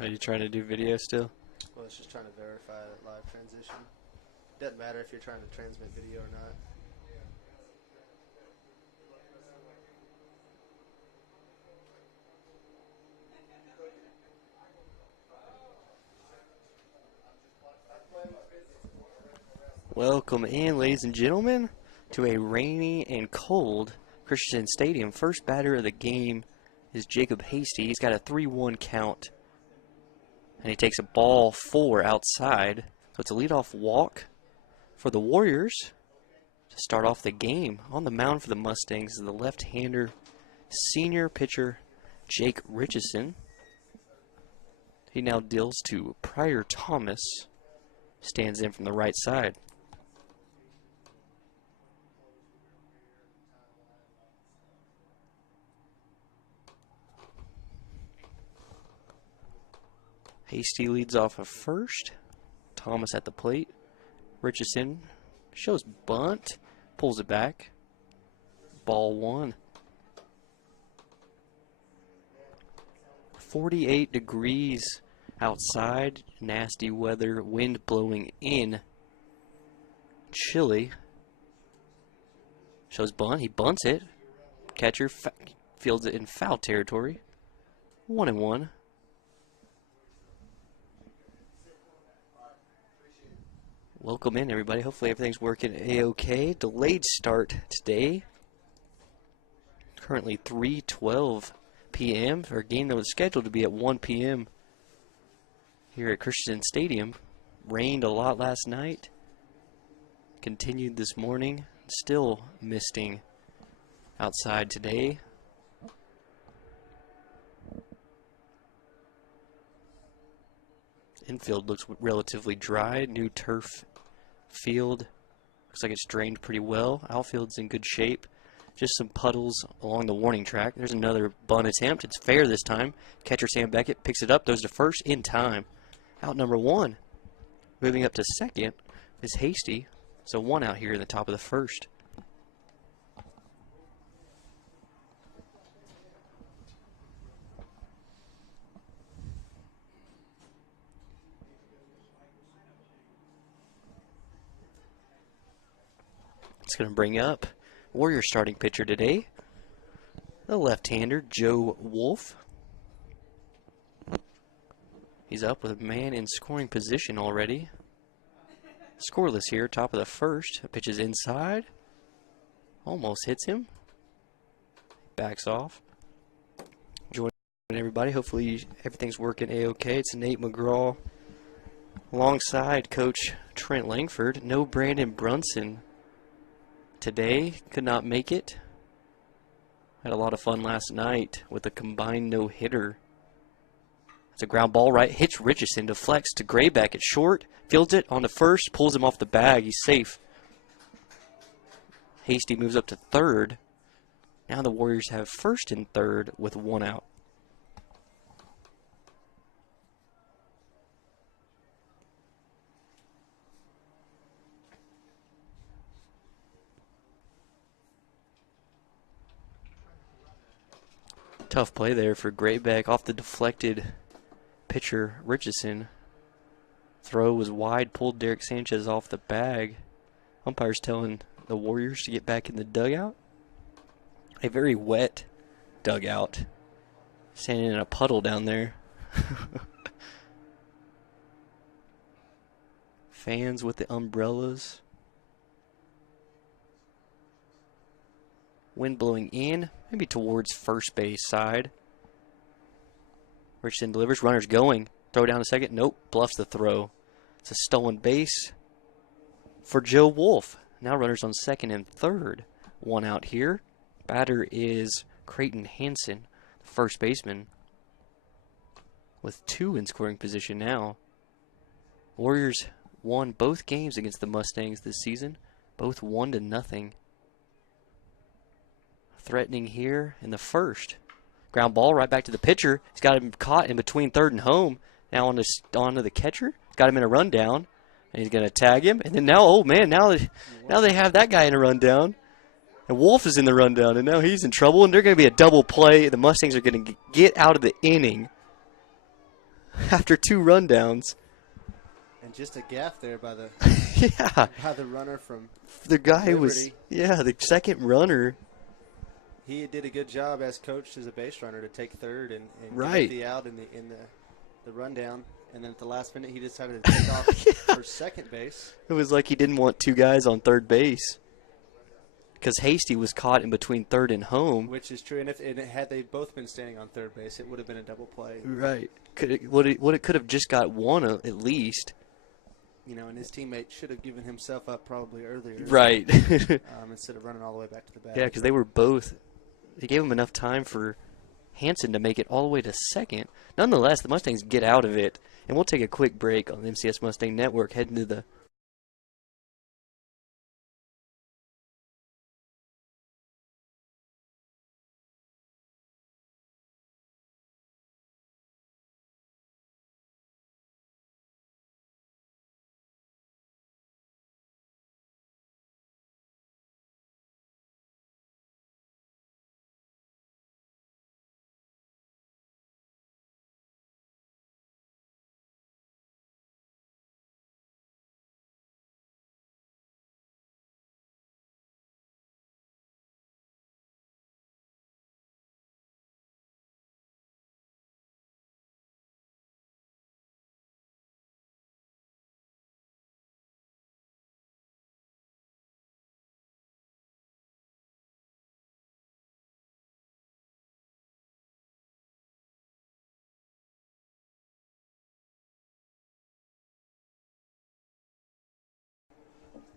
Are you trying to do video still? Well, it's just trying to verify live transition. Doesn't matter if you're trying to transmit video or not. Welcome in, ladies and gentlemen, to a rainy and cold Christian Stadium. First batter of the game is Jacob Hasty. He's got a 3-1 count, and he takes a ball 4 outside. So it's a leadoff walk for the Warriors to start off the game. On the mound for the Mustangs is the left-hander senior pitcher Jake Richardson. He now deals to Pryor Thomas. Stands in from the right side. Hasty leads off at first. Thomas at the plate. Richardson shows bunt. Pulls it back. Ball 1. 48 degrees outside. Nasty weather. Wind blowing in. Chilly. Shows bunt. He bunts it. Catcher fields it in foul territory. 1-1. Welcome in, everybody. Hopefully everything's working A-OK. Delayed start today. Currently 3:12 p.m. for a game that was scheduled to be at 1 p.m. here at Christian Stadium. Rained a lot last night. Continued this morning. Still misting outside today. Infield looks relatively dry. New turf field. Looks like it's drained pretty well. Outfield's in good shape. Just some puddles along the warning track. There's another bunt attempt. It's fair this time. Catcher Sam Beckett picks it up, goes to first in time. Out number 1. Moving up to second is Hasty. So 1 out here in the top of the first. It's going to bring up Warriors starting pitcher today, the left-hander Joe Wolf. He's up with a man in scoring position already. Scoreless here, top of the first. Pitches inside. Almost hits him. Backs off. Join everybody. Hopefully everything's working A-OK. It's Nate McGraw alongside Coach Trent Langford. No Brandon Brunson today. Could not make it. Had a lot of fun last night with a combined no-hitter. It's a ground ball right. Hits Richardson. Deflects to Grayback at short. Fields it on the first. Pulls him off the bag. He's safe. Hasty moves up to third. Now the Warriors have first and third with 1 out. Tough play there for Grayback off the deflected pitcher Richardson. Throw was wide, pulled Derek Sanchez off the bag. Umpire's telling the Warriors to get back in the dugout. A very wet dugout. Standing in a puddle down there. Fans with the umbrellas. Wind blowing in, maybe towards first base side. Richardson delivers, runners going. Throw down to second, nope, bluffs the throw. It's a stolen base for Joe Wolf. Now runners on second and third. 1 out here. Batter is Creighton Hansen, first baseman, with 2 in scoring position now. Warriors won both games against the Mustangs this season, both 1-0. Threatening here in the first. Ground ball right back to the pitcher. He's got him caught in between third and home. Now on to the catcher. Got him in a rundown. And he's going to tag him. And then now, oh man, now they have that guy in a rundown. And Wolf is in the rundown. And now he's in trouble. And they're going to be a double play. The Mustangs are going to get out of the inning. after 2 rundowns. And just a gaff there by the Yeah. by the runner from The guy Liberty. the second runner. He did a good job as coached as a base runner to take third and Right. get the out in the rundown. And then at the last minute, he decided to take off for second base. It was like he didn't want 2 guys on third base. Because Hasty was caught in between third and home. Which is true. And had they both been standing on third base, it would have been a double play. Right. It could have just got one at least. You know, and his teammate should have given himself up probably earlier. Right. Instead of running all the way back to the bat. Yeah, because they were both. They gave him enough time for Hansen to make it all the way to second. Nonetheless, the Mustangs get out of it. And we'll take a quick break on the MCS Mustang Network, heading to the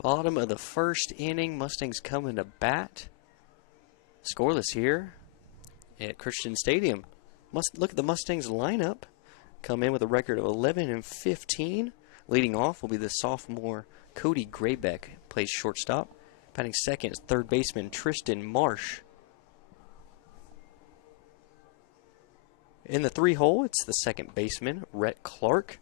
bottom of the first inning. Mustangs coming to bat. Scoreless here at Christian Stadium. Look at the Mustangs lineup. Come in with a record of 11-15. Leading off will be the sophomore Cody Graybeck, plays shortstop. Batting second is third baseman Tristan Marsh. In the 3-hole, it's the second baseman Rhett Clark.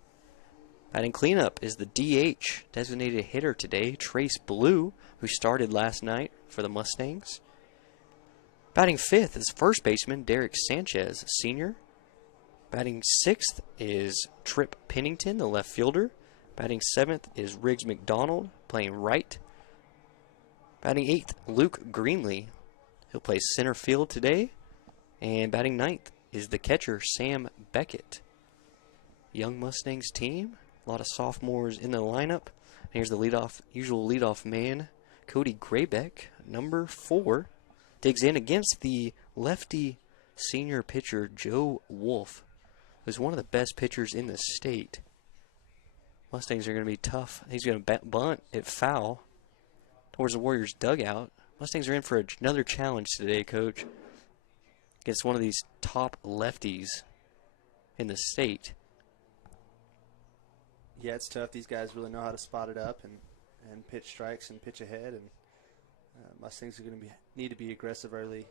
Batting cleanup is the DH, designated hitter today, Trace Blue, who started last night for the Mustangs. Batting fifth is first baseman Derek Sanchez, senior. Batting sixth is Trip Pennington, the left fielder. Batting seventh is Riggs McDonald, playing right. Batting eighth, Luke Greenlee. He'll play center field today. And batting ninth is the catcher, Sam Beckett. Young Mustangs team. A lot of sophomores in the lineup. And here's the usual leadoff man, Cody Graybeck, number 4. Digs in against the lefty senior pitcher, Joe Wolf, who's one of the best pitchers in the state. Mustangs are going to be tough. He's going to bunt it foul towards the Warriors' dugout. Mustangs are in for another challenge today, Coach, against one of these top lefties in the state. Yeah, it's tough. These guys really know how to spot it up and pitch strikes and pitch ahead. And Mustangs are going to need to be aggressive early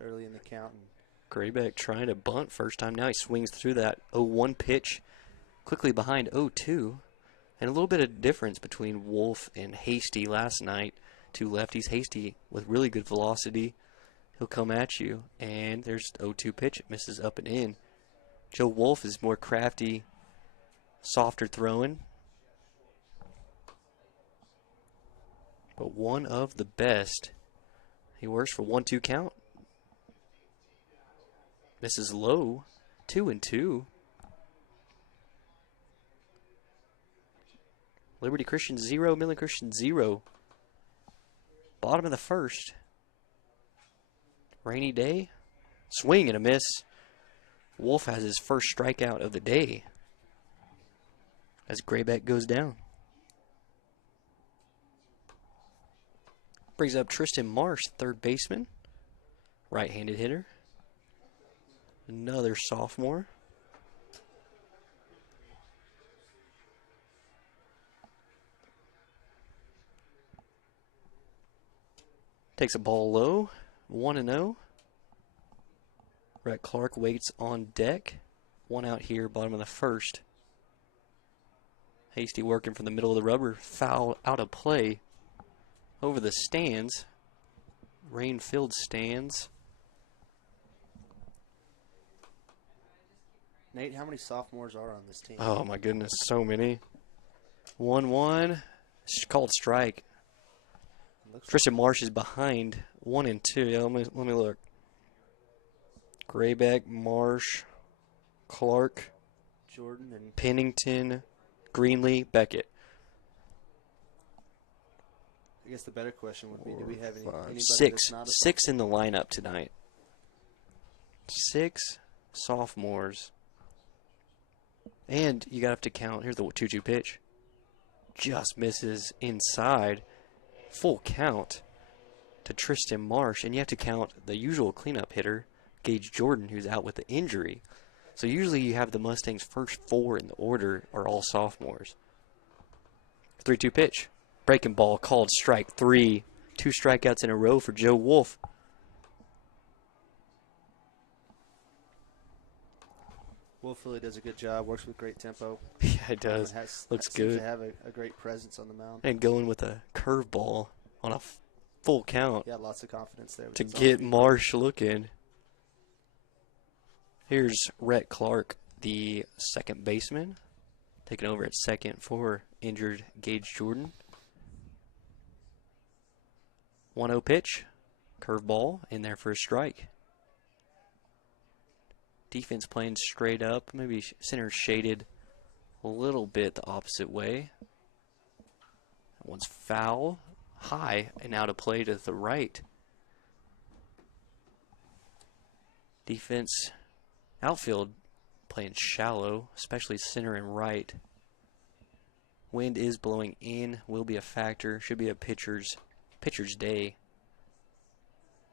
in the count. And Graybeck trying to bunt first time. Now he swings through that 0-1 pitch, quickly behind 0-2. And a little bit of difference between Wolf and Hasty last night. 2 lefties. Hasty with really good velocity. He'll come at you. And there's 0-2 pitch. It misses up and in. Joe Wolf is more crafty, softer throwing, but one of the best. He works for 1-2 count. Misses low, 2-2. Liberty Christian 0, Midland Christian 0. Bottom of the first. Rainy day. Swing and a miss. Wolf has his first strikeout of the day as Graybeck goes down. Brings up Tristan Marsh, third baseman, right-handed hitter. Another sophomore. Takes a ball low, 1-0. Rhett Clark waits on deck. 1 out here, bottom of the first. Hasty working from the middle of the rubber. Foul out of play over the stands. Rain-filled stands. Nate, how many sophomores are on this team? Oh my goodness, so many. 1-1. It's called strike. Tristan Marsh is behind 1 and 2. Yeah, let me look. Graybeck, Marsh, Clark, Jordan and Pennington, Greenlee, Beckett. I guess the better question would be, do we have anybody Six. that's not a Six in the lineup tonight. 6 sophomores. And you got to have to count. Here's the 2-2 pitch. Just misses inside. Full count to Tristan Marsh. And you have to count the usual cleanup hitter, Gage Jordan, who's out with the injury. So usually you have the Mustangs' first 4 in the order are all sophomores. 3-2 pitch. Breaking ball called strike 3. 2 strikeouts in a row for Joe Wolf. Wolf really does a good job. Works with great tempo. Yeah, it does. Looks good. Seems to have a great presence on the mound. And going with a curveball on a full count. Yeah, lots of confidence there. To get Marsh looking. Here's Rhett Clark, the second baseman, taking over at second for injured Gage Jordan. 1-0 pitch, curveball in there for a strike. Defense playing straight up, maybe center shaded a little bit the opposite way. That one's foul, high, and out of play to the right. Defense, outfield playing shallow, especially center and right. Wind is blowing in, will be a factor, should be a pitcher's day.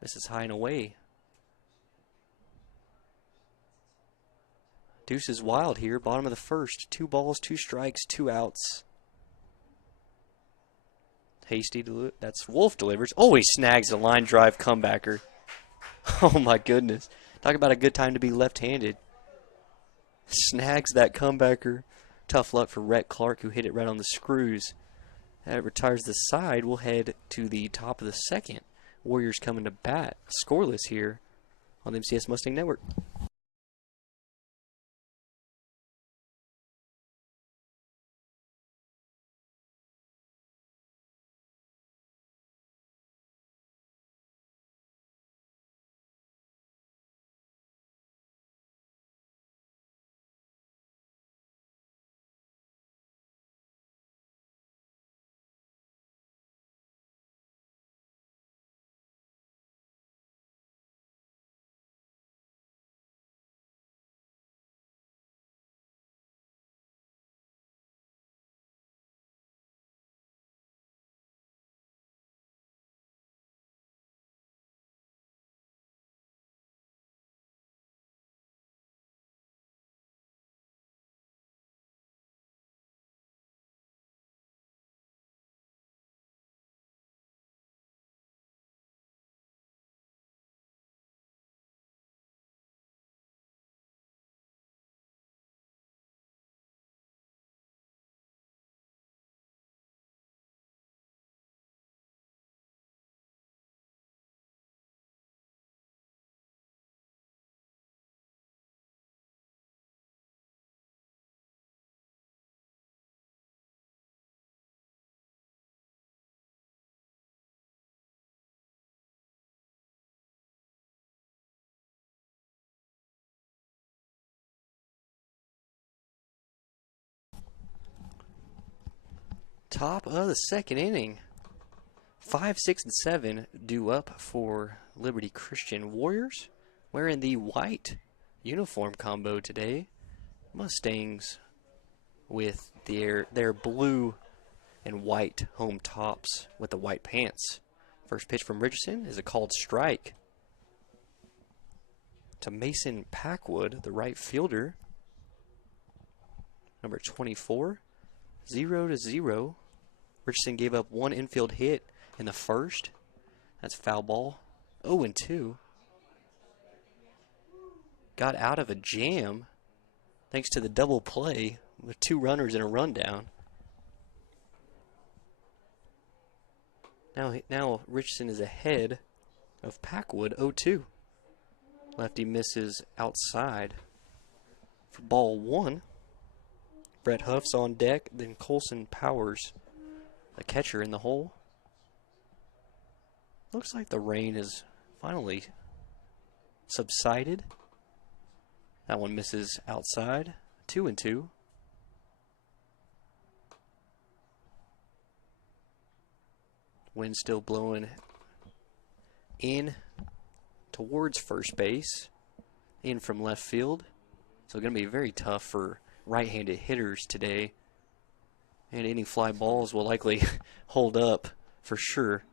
This is high and away. Deuce is wild here, bottom of the first. 2 balls, 2 strikes, 2 outs. Hasty, that's Wolf delivers. Oh, he snags a line drive comebacker. Oh my goodness. Talk about a good time to be left-handed. Snags that comebacker. Tough luck for Rhett Clark, who hit it right on the screws. That retires the side. We'll head to the top of the second. Warriors coming to bat. Scoreless here on the MCS Mustang Network. Top of the second inning. 5, 6, and 7 due up for Liberty Christian Warriors. Wearing the white uniform combo today. Mustangs with their blue and white home tops with the white pants. First pitch from Richardson is a called strike to Mason Packwood, the right fielder. Number 24. 0-0. Richardson gave up 1 infield hit in the first. That's foul ball. 0-2. Got out of a jam thanks to the double play with 2 runners and a rundown. Now Richardson is ahead of Packwood 0-2. Lefty misses outside for ball one. Brett Huff's on deck, then Colson Powers, a catcher in the hole. Looks like the rain has finally subsided. That one misses outside. 2-2. Wind still blowing in towards first base, in from left field. So going to be very tough for right-handed hitters today. And any fly balls will likely hold up for sure.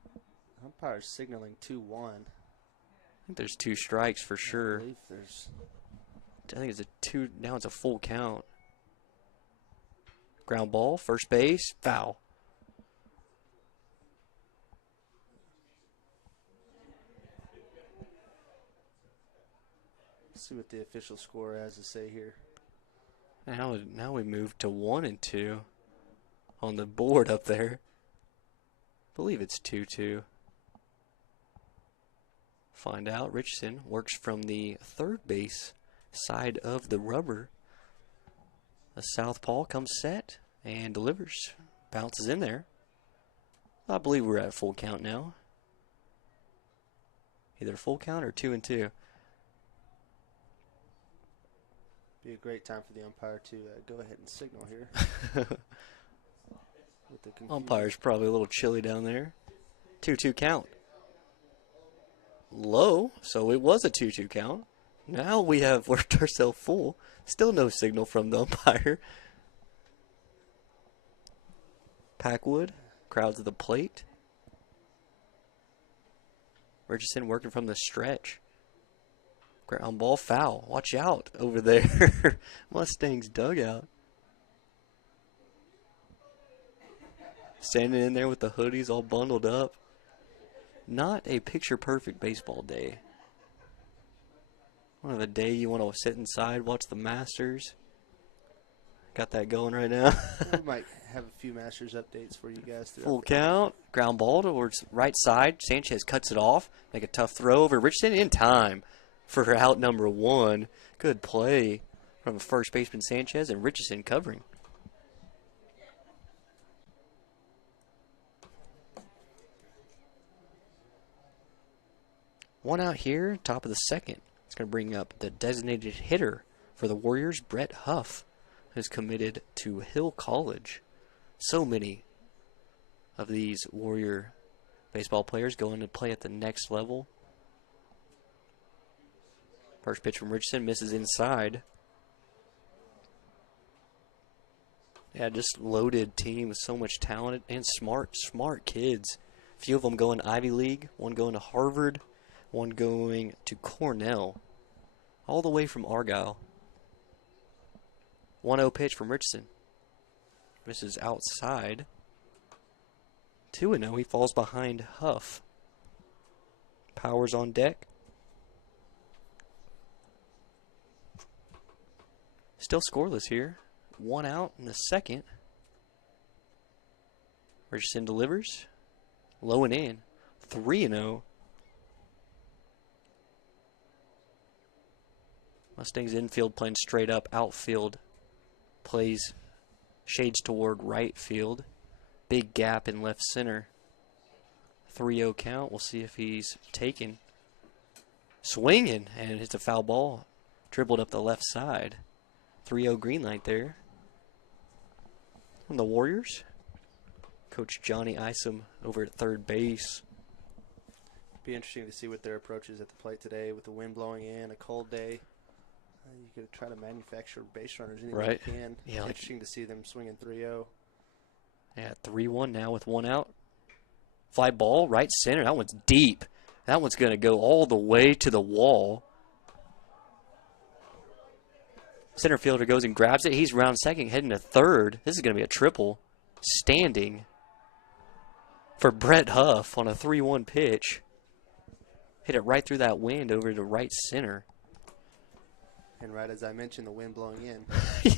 Umpire's signaling 2-1. I think there's 2 strikes for sure. I believe there's... I think it's a 2, now it's a full count. Ground ball, first base, foul. Let's see what the official score has to say here. Now we move to 1-2 on the board up there. I believe it's 2-2. Find out. Richardson works from the third base side of the rubber. The southpaw comes set and delivers. Bounces in there. I believe we're at full count now. Either full count or 2-2. Be a great time for the umpire to go ahead and signal here. With the Umpire's probably a little chilly down there. 2-2 count. Low, so it was a 2-2 count. Now we have worked ourselves full. Still no signal from the umpire. Packwood crowds at the plate. Richardson working from the stretch. Ground ball foul. Watch out over there. Mustangs dugout. Standing in there with the hoodies all bundled up. Not a picture-perfect baseball day. One of the day you want to sit inside, watch the Masters. Got that going right now. We might have a few Masters updates for you guys. Full count. Ground ball towards right side. Sanchez cuts it off. Make a tough throw over Richardson in time for out number 1. Good play from first baseman Sanchez and Richardson covering. One out here, top of the second. It's going to bring up the designated hitter for the Warriors, Brett Huff, who's committed to Hill College. So many of these Warrior baseball players going to play at the next level. First pitch from Richardson misses inside. Yeah, just loaded team with so much talent and smart kids. A few of them going Ivy League, one going to Harvard, one going to Cornell, all the way from Argyle. 1-0 pitch from Richardson. Misses outside. 2-0, he falls behind Huff. Powers on deck. Still scoreless here. 1 out in the second. Richardson delivers. Low and in. 3-0. Mustangs infield playing straight up. Outfield plays shades toward right field. Big gap in left center. 3-0 count. We'll see if he's taken. Swinging and hits a foul ball. Dribbled up the left side. 3-0 green light there. From the Warriors. Coach Johnny Isom over at third base. Be interesting to see what their approach is at the plate today with the wind blowing in, a cold day. You could try to manufacture base runners any way you can. Yeah, interesting to see them swinging 3-0. Yeah, 3-1 now with 1 out. Fly ball, right center. That one's deep. That one's going to go all the way to the wall. Center fielder goes and grabs it. He's round second, heading to third. This is going to be a triple. Standing for Brett Huff on a 3-1 pitch. Hit it right through that wind over to right center. And right as I mentioned, the wind blowing in. Yeah.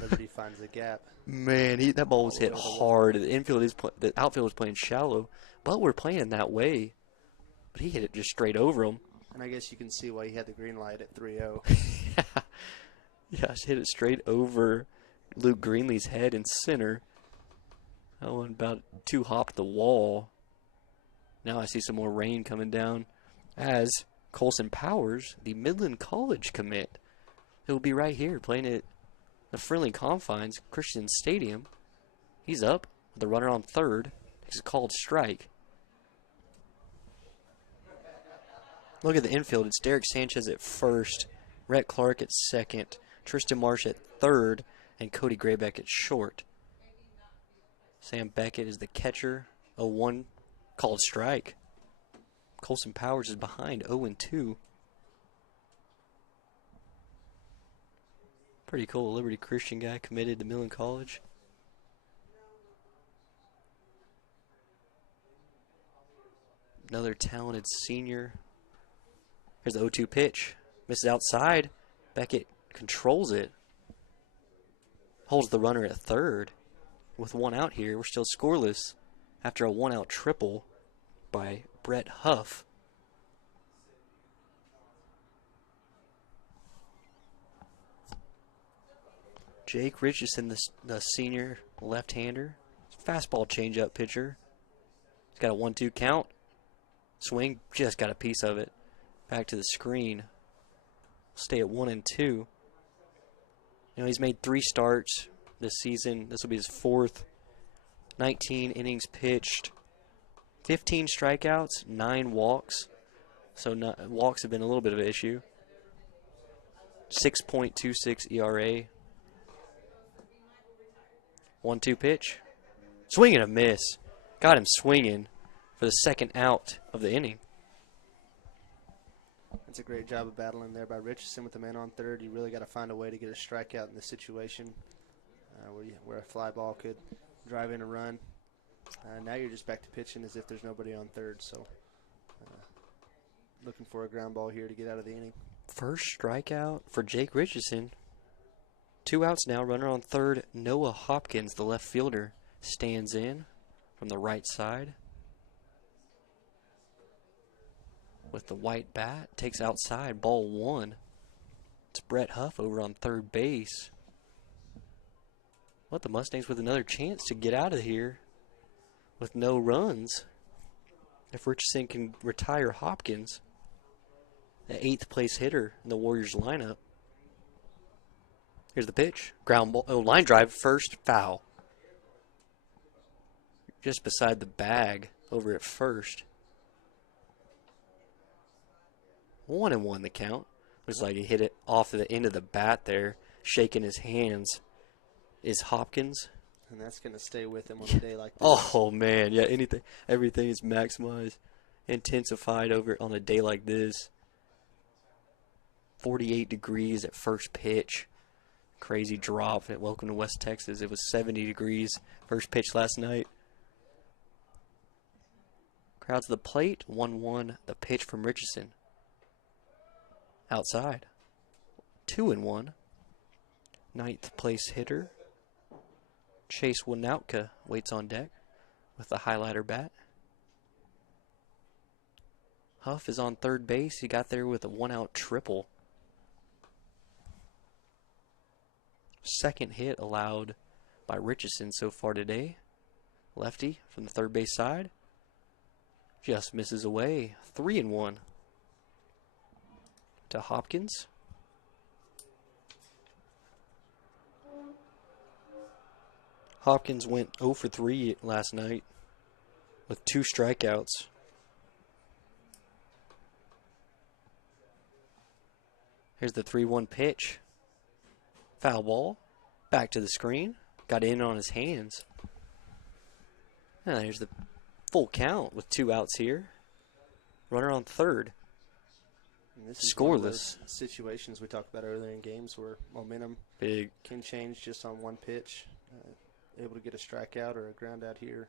Liberty finds the gap. Man, that ball was hit hard. The outfield was playing shallow, but we're playing that way. But he hit it just straight over him. And I guess you can see why he had the green light at 3-0. Yeah. Yeah, she hit it straight over Luke Greenlee's head in center. That one about 2 hopped the wall. Now I see some more rain coming down as Colson Powers, the Midland College commit, who will be right here playing at the friendly confines, Christian Stadium. He's up with the runner on third. He's called strike. Look at the infield. It's Derek Sanchez at first, Rhett Clark at second, Tristan Marsh at third, and Cody Graybeck at short. Sam Beckett is the catcher. 0-1 called strike. Colson Powers is behind 0-2. Pretty cool. Liberty Christian guy committed to Midland College. Another talented senior. Here's the 0-2 pitch. Misses outside. Beckett controls it. Holds the runner at third. With 1 out here, we're still scoreless after a 1-out triple by Brett Huff. Jake Richardson, the senior left-hander. Fastball changeup pitcher. He's got a 1-2 count. Swing, just got a piece of it. Back to the screen. Stay at 1-2. You know, he's made 3 starts this season. This will be his 4th. 19 innings pitched. 15 strikeouts, 9 walks. So walks have been a little bit of an issue. 6.26 ERA. 1-2 pitch. Swing and a miss. Got him swinging for the 2nd out of the inning. That's a great job of battling there by Richardson with the man on third. You really got to find a way to get a strikeout in this situation where a fly ball could drive in a run. Now you're just back to pitching as if there's nobody on third. So looking for a ground ball here to get out of the inning. First strikeout for Jake Richardson. 2 outs now. Runner on third. Noah Hopkins, the left fielder, stands in from the right side. With the white bat, takes outside, ball 1. It's Brett Huff over on third base. What, the Mustangs with another chance to get out of here with no runs. If Richardson can retire Hopkins, the 8th place hitter in the Warriors lineup. Here's the pitch. Ground ball, line drive, first, foul. Just beside the bag over at first. 1-1 the count. Looks like he hit it off the end of the bat there, shaking his hands. Is Hopkins. And that's going to stay with him on a day like this. Oh, man. Yeah, everything is maximized, intensified over on a day like this. 48 degrees at first pitch. Crazy drop at Welcome to West Texas. It was 70 degrees first pitch last night. Crowd to the plate. 1-1 the pitch from Richardson. Outside. 2-1. 9th place hitter Chase Winoutka waits on deck with the highlighter bat. Huff is on third base. He got there with a 1-out triple. Second hit allowed by Richardson so far today. Lefty from the third base side. Just misses away. 3-1 to Hopkins. Hopkins went 0 for 3 last night with 2 strikeouts. Here's the 3-1 pitch. Foul ball. Back to the screen. Got in on his hands. And there's the full count with 2 outs here. Runner on third. And this is scoreless. One of those situations we talked about earlier in games where momentum can change just on one pitch. Able to get a strikeout or a ground out here.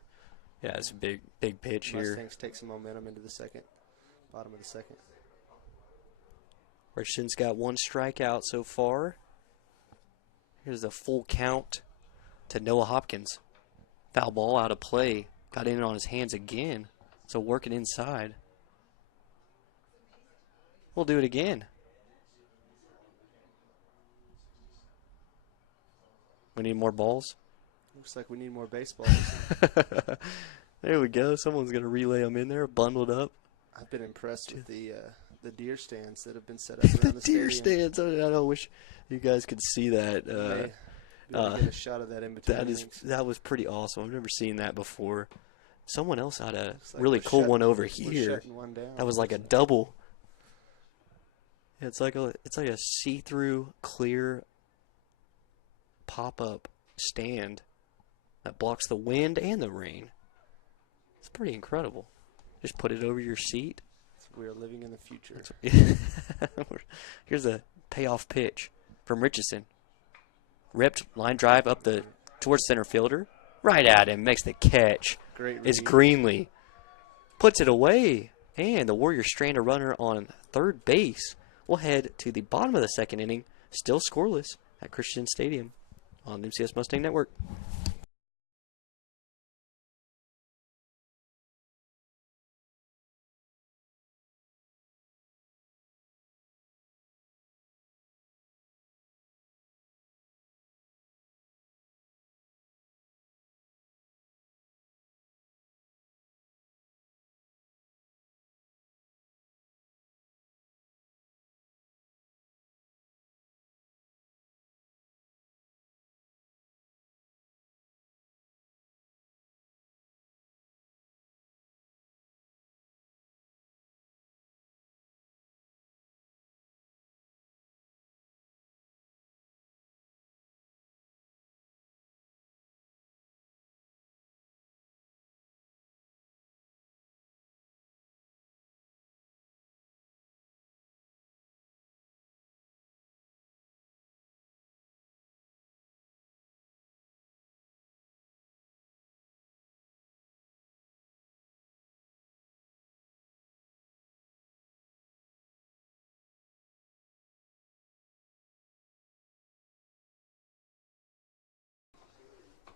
Yeah, it's a big pitch here. Mustangs take some momentum into the second, bottom of the second. Richardson's got 1 strikeout so far. Here's the full count to Noah Hopkins. Foul ball out of play. Got in on his hands again. So working inside. We'll do it again. We need more balls. Looks like we need more baseballs. There we go. Someone's going to relay them in there, bundled up. I've been impressed with the deer stands that have been set up around the Deer stadium. stands. I wish you guys could see that. May be able to get a shot of that in between. That was pretty awesome. I've never seen that before. Someone else had a Like really cool one over we're here. shutting one down. That was like a double. Yeah, it's like a see-through clear pop-up stand that blocks the wind and the rain. It's pretty incredible. Just put it over your seat. We are living in the future. Here's a payoff pitch from Richardson. Ripped line drive up towards center fielder. Right at him. Makes the catch. Great read. It's Greenlee. Puts it away. And the Warriors strand a runner on third base. We'll head to the bottom of the second inning. Still scoreless at Christian Stadium on the MCS Mustang Network.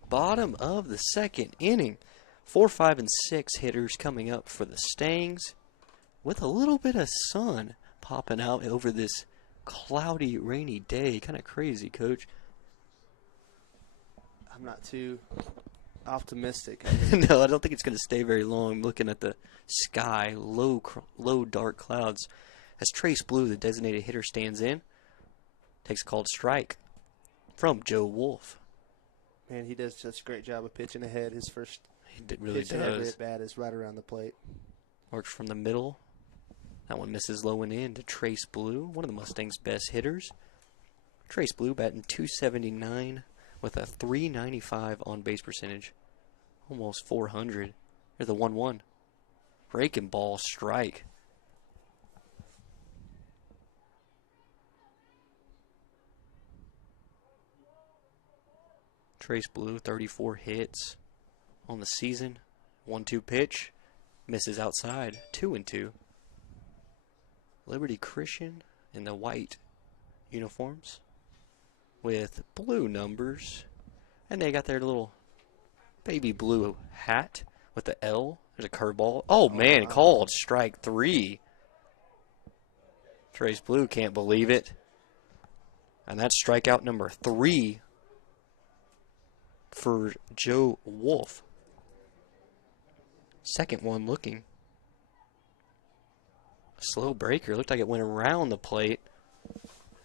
Bottom of the second inning. 4, 5, and 6 hitters coming up for the Stangs with a little bit of sun popping out over this cloudy, rainy day. Kind of crazy, Coach. I'm not too optimistic. No, I don't think it's going to stay very long. I'm looking at the sky, low dark clouds. As Trace Blue, the designated hitter, stands in, takes a called strike from Joe Wolf. Man, he does such a great job of pitching ahead. His first Really pitch every does. at bat is right around the plate. Works from the middle. That one misses low and in to Trace Blue, one of the Mustangs' best hitters. Trace Blue batting .279 with a .395 on base percentage. Almost 400. There's the 1-1. Breaking ball strike. Trace Blue, 34 hits on the season. 1-2 pitch. Misses outside. 2-2. Liberty Christian in the white uniforms with blue numbers. And they got their little baby blue hat with the L. There's a curveball. Oh, man, wow. Called strike 3. Trace Blue can't believe it. And that's strikeout number 3 for Joe Wolf. Second one looking. Slow breaker. Looked like it went around the plate.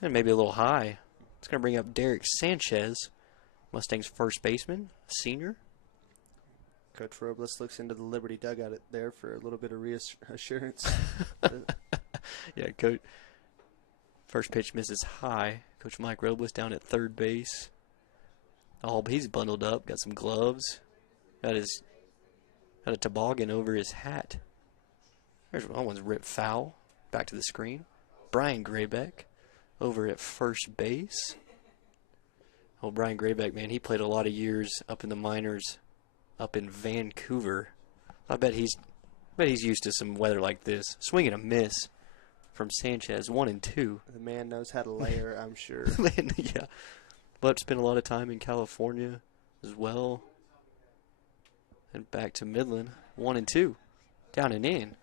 And maybe a little high. It's going to bring up Derek Sanchez, Mustang's first baseman, senior. Coach Robles looks into the Liberty dugout there for a little bit of reassurance. Yeah, Coach. First pitch misses high. Coach Mike Robles down at third base. Oh, he's bundled up. Got some gloves. Got a toboggan over his hat. There's one. One's ripped foul. Back to the screen. Brian Graybeck over at first base. Oh, Brian Graybeck, man, he played a lot of years up in the minors, up in Vancouver. I bet he's used to some weather like this. Swing and a miss from Sanchez, 1-2. The man knows how to layer, I'm sure. Man, yeah. But spent a lot of time in California as well. And back to Midland, 1-2. Down and in.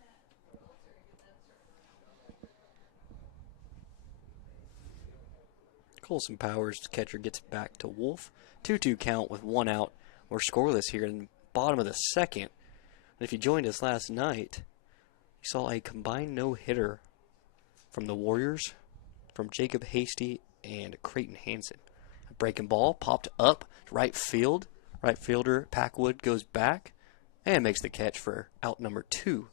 Colson Powers, the catcher, gets back to Wolf. 2-2 count with 1 out. We're scoreless here in the bottom of the second. And if you joined us last night, you saw a combined no-hitter from the Warriors, from Jacob Hasty and Creighton Hansen. A breaking ball popped up right field. Right fielder Packwood goes back and makes the catch for out number 2.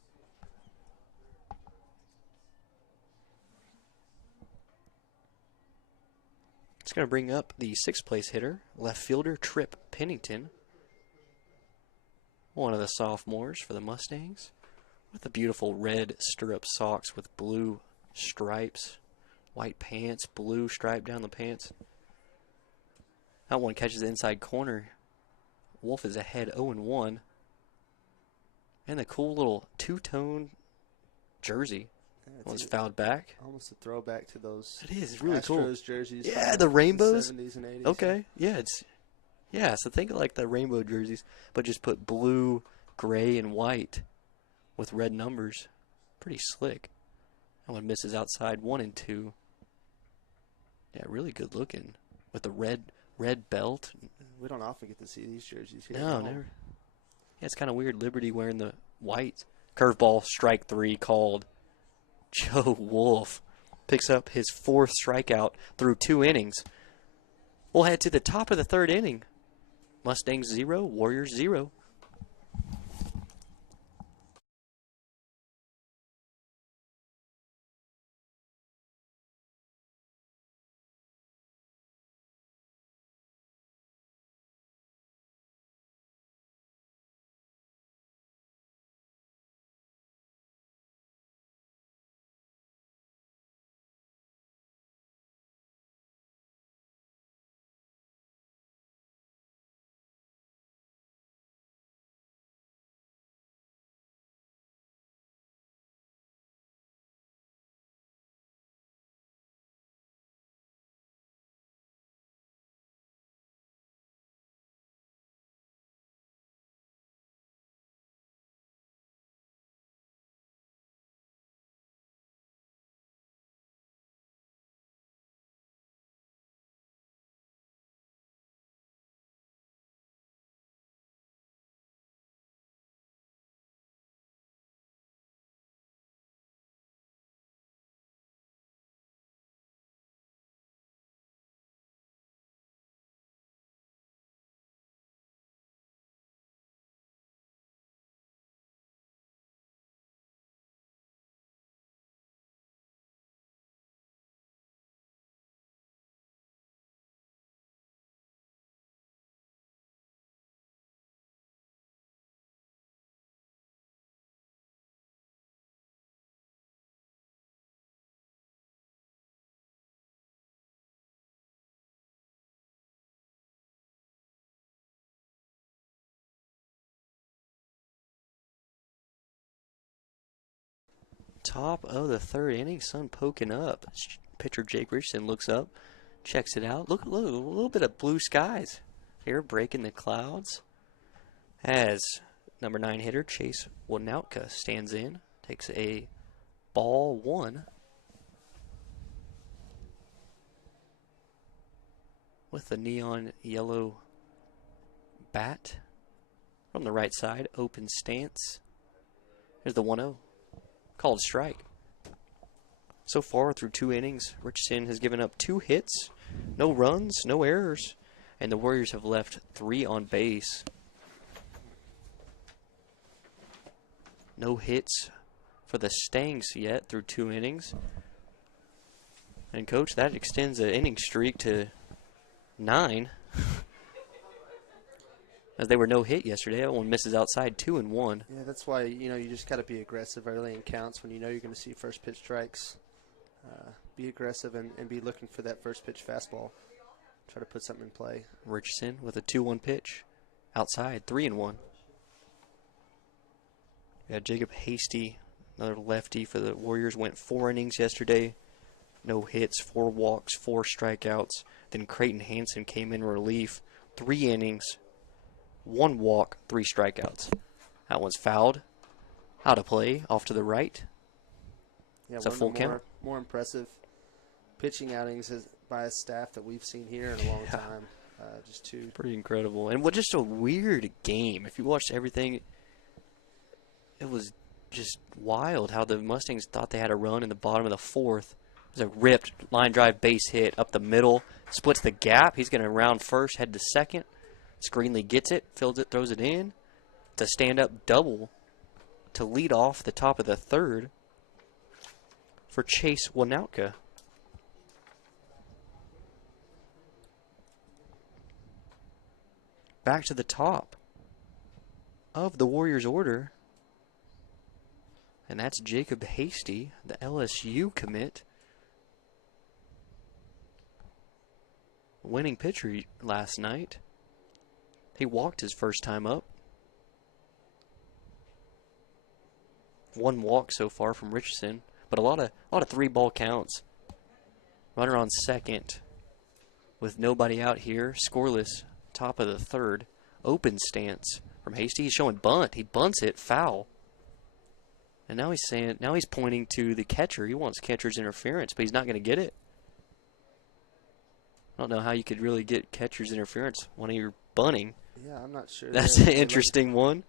It's going to bring up the 6th place hitter, left fielder Trip Pennington, one of the sophomores for the Mustangs, with the beautiful red stirrup socks with blue stripes, white pants, blue stripe down the pants. That one catches the inside corner. Wolf is ahead 0-1. And a cool little two-tone jersey. Was fouled back. Almost a throwback to those. It is really Astros cool. jerseys. Yeah, the rainbows. The 70s and 80s. Okay, yeah, so think of like the rainbow jerseys, but just put blue, gray, and white with red numbers. Pretty slick. That one misses outside 1-2. Yeah, really good looking with the red belt. We don't often get to see these jerseys here. No, never. Yeah, it's kind of weird. Liberty wearing the white. Curveball, strike 3 called. Joe Wolf picks up his 4th strikeout through 2 innings. We'll head to the top of the 3rd inning. Mustangs 0, Warriors 0. Top of the 3rd inning, sun poking up. Pitcher Jake Richardson looks up, checks it out. Look, a little bit of blue skies here, breaking the clouds. As number 9 hitter Chase Wanautka stands in, takes a ball 1 with the neon yellow bat from the right side, open stance. There's the 1-0. Called strike. So far through 2 innings, Richardson has given up 2 hits, no runs, no errors, and the Warriors have left 3 on base. No hits for the Stangs yet through 2 innings. And coach, that extends the inning streak to 9. As they were no hit yesterday. That one misses outside 2-1. Yeah, that's why, you just got to be aggressive early in counts when you know you're going to see first pitch strikes. Be aggressive and be looking for that first pitch fastball. Try to put something in play. Richardson with a 2-1 pitch. Outside, 3-1. Yeah, Jacob Hasty, another lefty for the Warriors, went 4 innings yesterday. No hits, 4 walks, 4 strikeouts. Then Creighton Hansen came in relief. 3 innings. 1 walk, 3 strikeouts. That one's fouled. Out of play, off to the right. Yeah, it's a full count. More impressive pitching outings by a staff that we've seen here in a long time. Just two. Pretty incredible. And what just a weird game. If you watched everything, it was just wild how the Mustangs thought they had a run in the bottom of the fourth. It was a ripped line drive base hit up the middle. Splits the gap. He's going to round first, head to second. Screenley gets it, fills it, throws it in. To stand up double to lead off the top of the third for Chase Winoutka. Back to the top of the Warriors order. And that's Jacob Hasty, the LSU commit. Winning pitcher last night. He walked his first time up. One walk so far from Richardson, but a lot of 3-ball counts. Runner on second with nobody out here. Scoreless, top of the third. Open stance from Hasty. He's showing bunt. He bunts it, foul. And now he's pointing to the catcher. He wants catcher's interference, but he's not going to get it. I don't know how you could really get catcher's interference when you're bunting. Yeah, I'm not sure. That's an interesting one.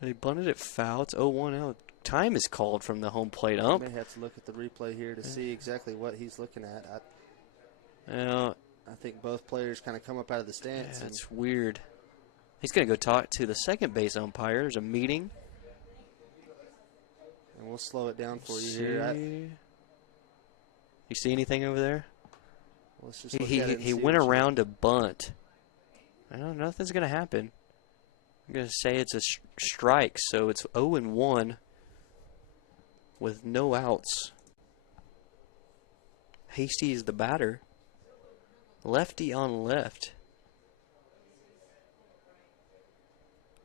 They bunted it foul. It's 0-1 out. Time is called from the home plate ump. You may have to look at the replay here to see exactly what he's looking at. I think both players kind of come up out of the stance. Yeah, it's weird. He's going to go talk to the second base umpire. There's a meeting. And we'll slow it down for you here. You see anything over there? Let's just look at it and he see went what you around a bunt. I don't know. Nothing's going to happen. I'm going to say it's a strike, so it's 0-1 with no outs. Hasty is the batter. Lefty on left.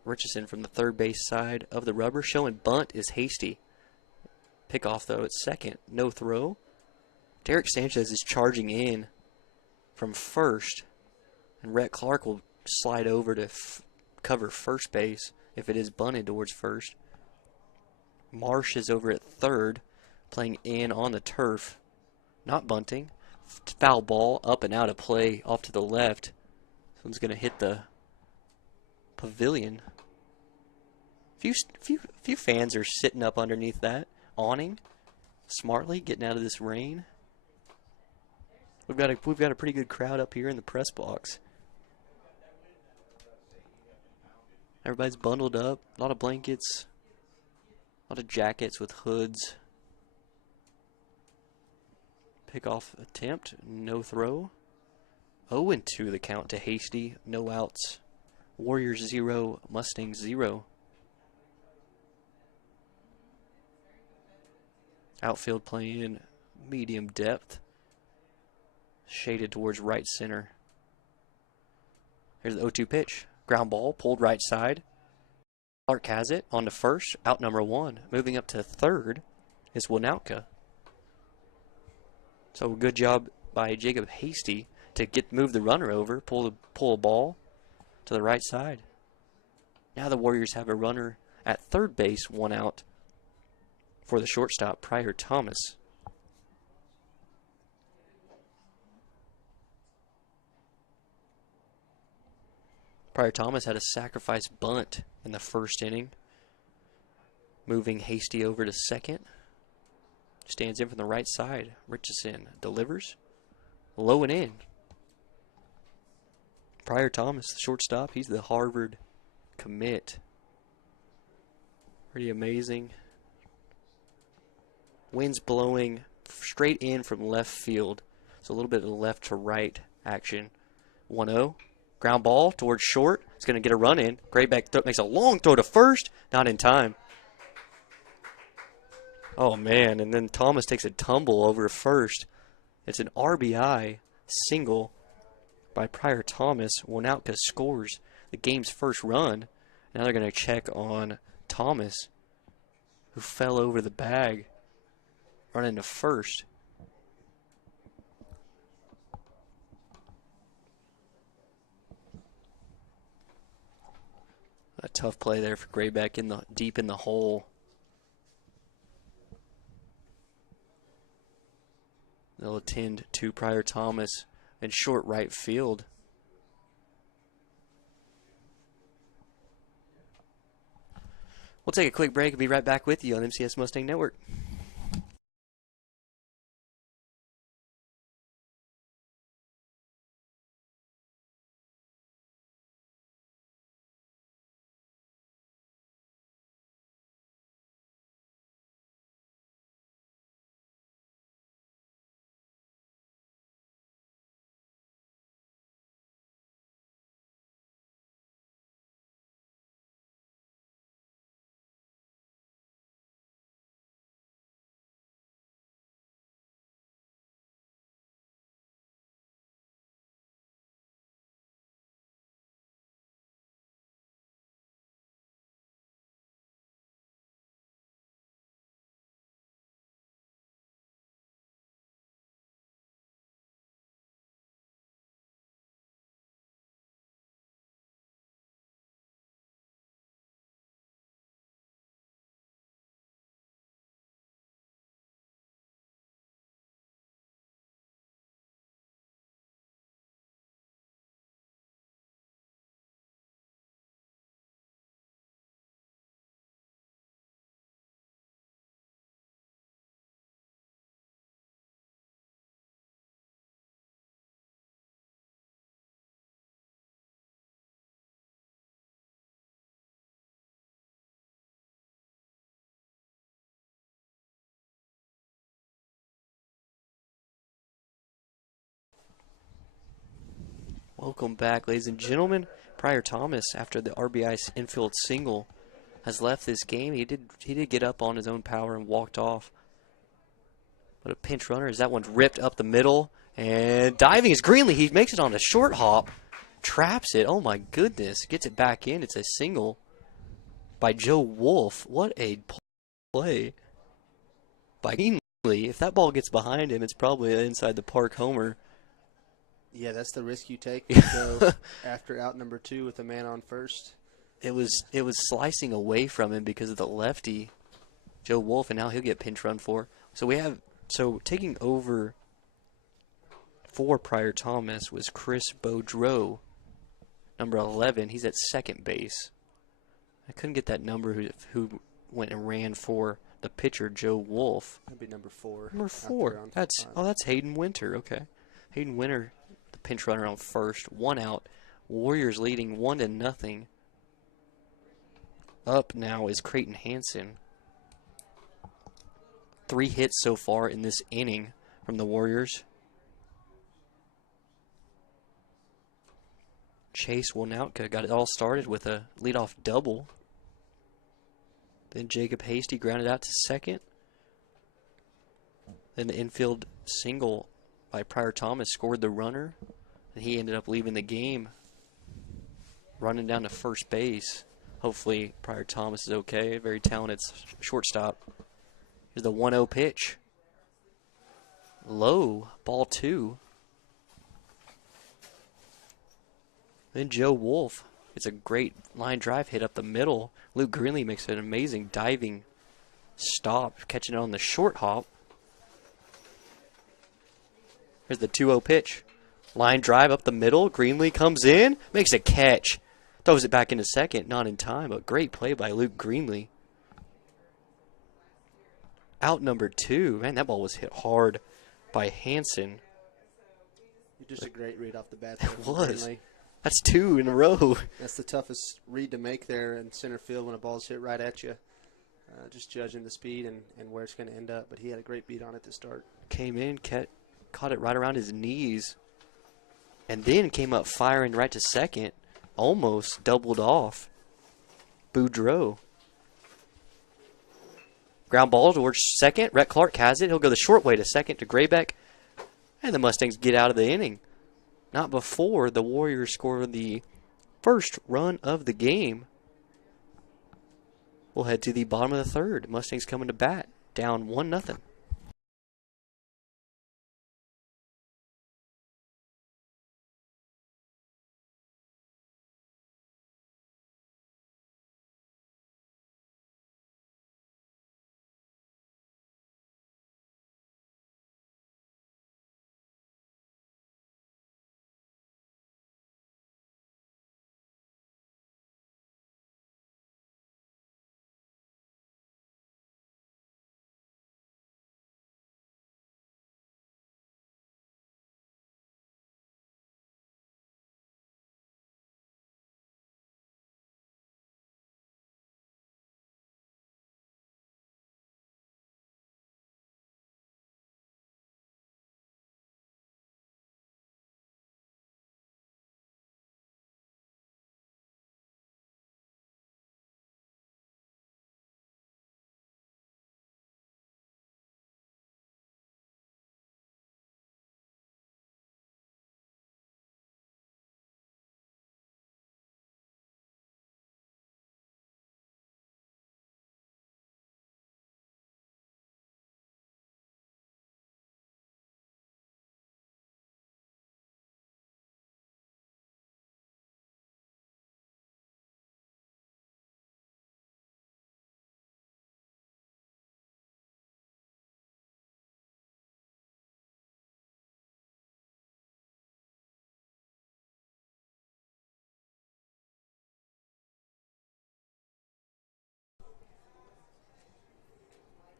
Richardson from the third base side of the rubber. Showing bunt is Hasty. Pickoff, though, at second. No throw. Derek Sanchez is charging in from first. And Rhett Clark will slide over to cover first base if it is bunted towards first. Marsh is over at third, playing in on the turf. Not bunting. Foul ball up and out of play off to the left. This one's going to hit the pavilion. Few fans are sitting up underneath that awning, smartly getting out of this rain. We've got a pretty good crowd up here in the press box. Everybody's bundled up. A lot of blankets. A lot of jackets with hoods. Pickoff attempt. No throw. 0-2 the count to Hasty. No outs. Warriors 0. Mustangs 0. Outfield playing medium depth. Shaded towards right center. Here's the 0-2 pitch. Ground ball, pulled right side. Clark has it on to first, out number 1. Moving up to third is Winoutka. So good job by Jacob Hasty to move the runner over, pull a ball to the right side. Now the Warriors have a runner at third base, 1 out for the shortstop, Pryor Thomas. Pryor Thomas had a sacrifice bunt in the first inning, moving Hasty over to second. Stands in from the right side. Richardson delivers. Low and in. Pryor Thomas, the shortstop, he's the Harvard commit. Pretty amazing. Wind's blowing straight in from left field. So a little bit of left to right action. 1-0. Ground ball towards short. It's going to get a run in. Grayback makes a long throw to first. Not in time. Oh, man. And then Thomas takes a tumble over to first. It's an RBI single by Pryor Thomas. Winoutka scores the game's first run. Now they're going to check on Thomas, who fell over the bag, running to first. A tough play there for Grayback deep in the hole. They'll attend to Pryor Thomas in short right field. We'll take a quick break and be right back with you on MCS Mustang Network. Welcome back, ladies and gentlemen. Pryor Thomas, after the RBI infield single, has left this game. He did get up on his own power and walked off. But a pinch runner as that one's ripped up the middle. And diving is Greenlee. He makes it on a short hop. Traps it. Oh my goodness. Gets it back in. It's a single by Joe Wolf. What a play by Greenlee. If that ball gets behind him, it's probably an inside the park homer. Yeah, that's the risk you take. You go after out number 2 with a man on first. It was slicing away from him because of the lefty, Joe Wolf, and now he'll get pinch run for. So taking over for Pryor Thomas was Chris Beaudreau, number 11. He's at second base. I couldn't get that number who went and ran for the pitcher, Joe Wolf. That'd be number 4. Number 4. That's Hayden Winter. Okay, Hayden Winter, the pinch runner on first. 1 out. Warriors leading 1-0. Up now is Creighton Hansen. 3 hits so far in this inning from the Warriors. Chase Winoutka got it all started with a leadoff double. Then Jacob Hasty grounded out to second. Then the infield single by Pryor Thomas scored the runner. And he ended up leaving the game, running down to first base. Hopefully Pryor Thomas is okay. Very talented shortstop. Here's the 1-0 pitch. Low, ball 2. Then Joe Wolf. It's a great line drive hit up the middle. Luke Greenlee makes an amazing diving stop, catching it on the short hop. Here's the 2-0 pitch. Line drive up the middle. Greenlee comes in, makes a catch. Throws it back into second, not in time, but great play by Luke Greenlee. Out number 2. Man, that ball was hit hard by Hansen. Just a great read off the bat. It was. That's 2 in a row. That's the toughest read to make there in center field when a ball's hit right at you. Just judging the speed and where it's going to end up. But he had a great beat on it to start. Came in, caught it right around his knees, and then came up firing right to second. Almost doubled off. Boudreaux. Ground ball towards second. Rhett Clark has it. He'll go the short way to second to Graybeck. And the Mustangs get out of the inning. Not before the Warriors score the first run of the game. We'll head to the bottom of the third. Mustangs coming to bat, down 1-0.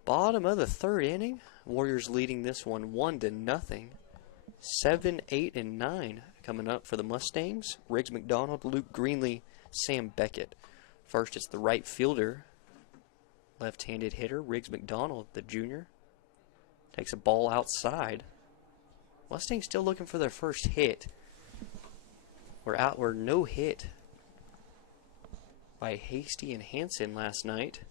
Bottom of the third inning. Warriors leading this one 1-0. 7, 8, and 9 coming up for the Mustangs. Riggs McDonald, Luke Greenlee, Sam Beckett. First, it's the right fielder, left-handed hitter, Riggs McDonald, the junior. Takes a ball outside. Mustangs still looking for their first hit. We're no hit by Hasty and Hansen last night.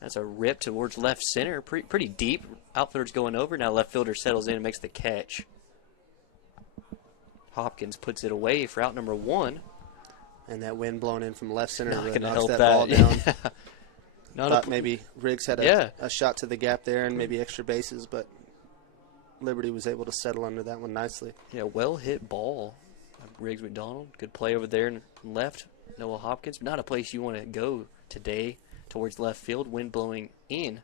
That's a rip towards left center. Pretty deep. Outfielder's going over. Now left fielder settles in and makes the catch. Hopkins puts it away for out number 1. And that wind blowing in from left center Not really going to knocks help that ball down. Not maybe Riggs had a shot to the gap there and maybe extra bases, but Liberty was able to settle under that one nicely. Yeah, well hit ball. Riggs McDonald, good play over there and left. Noah Hopkins, not a place you want to go today towards left field. Wind blowing in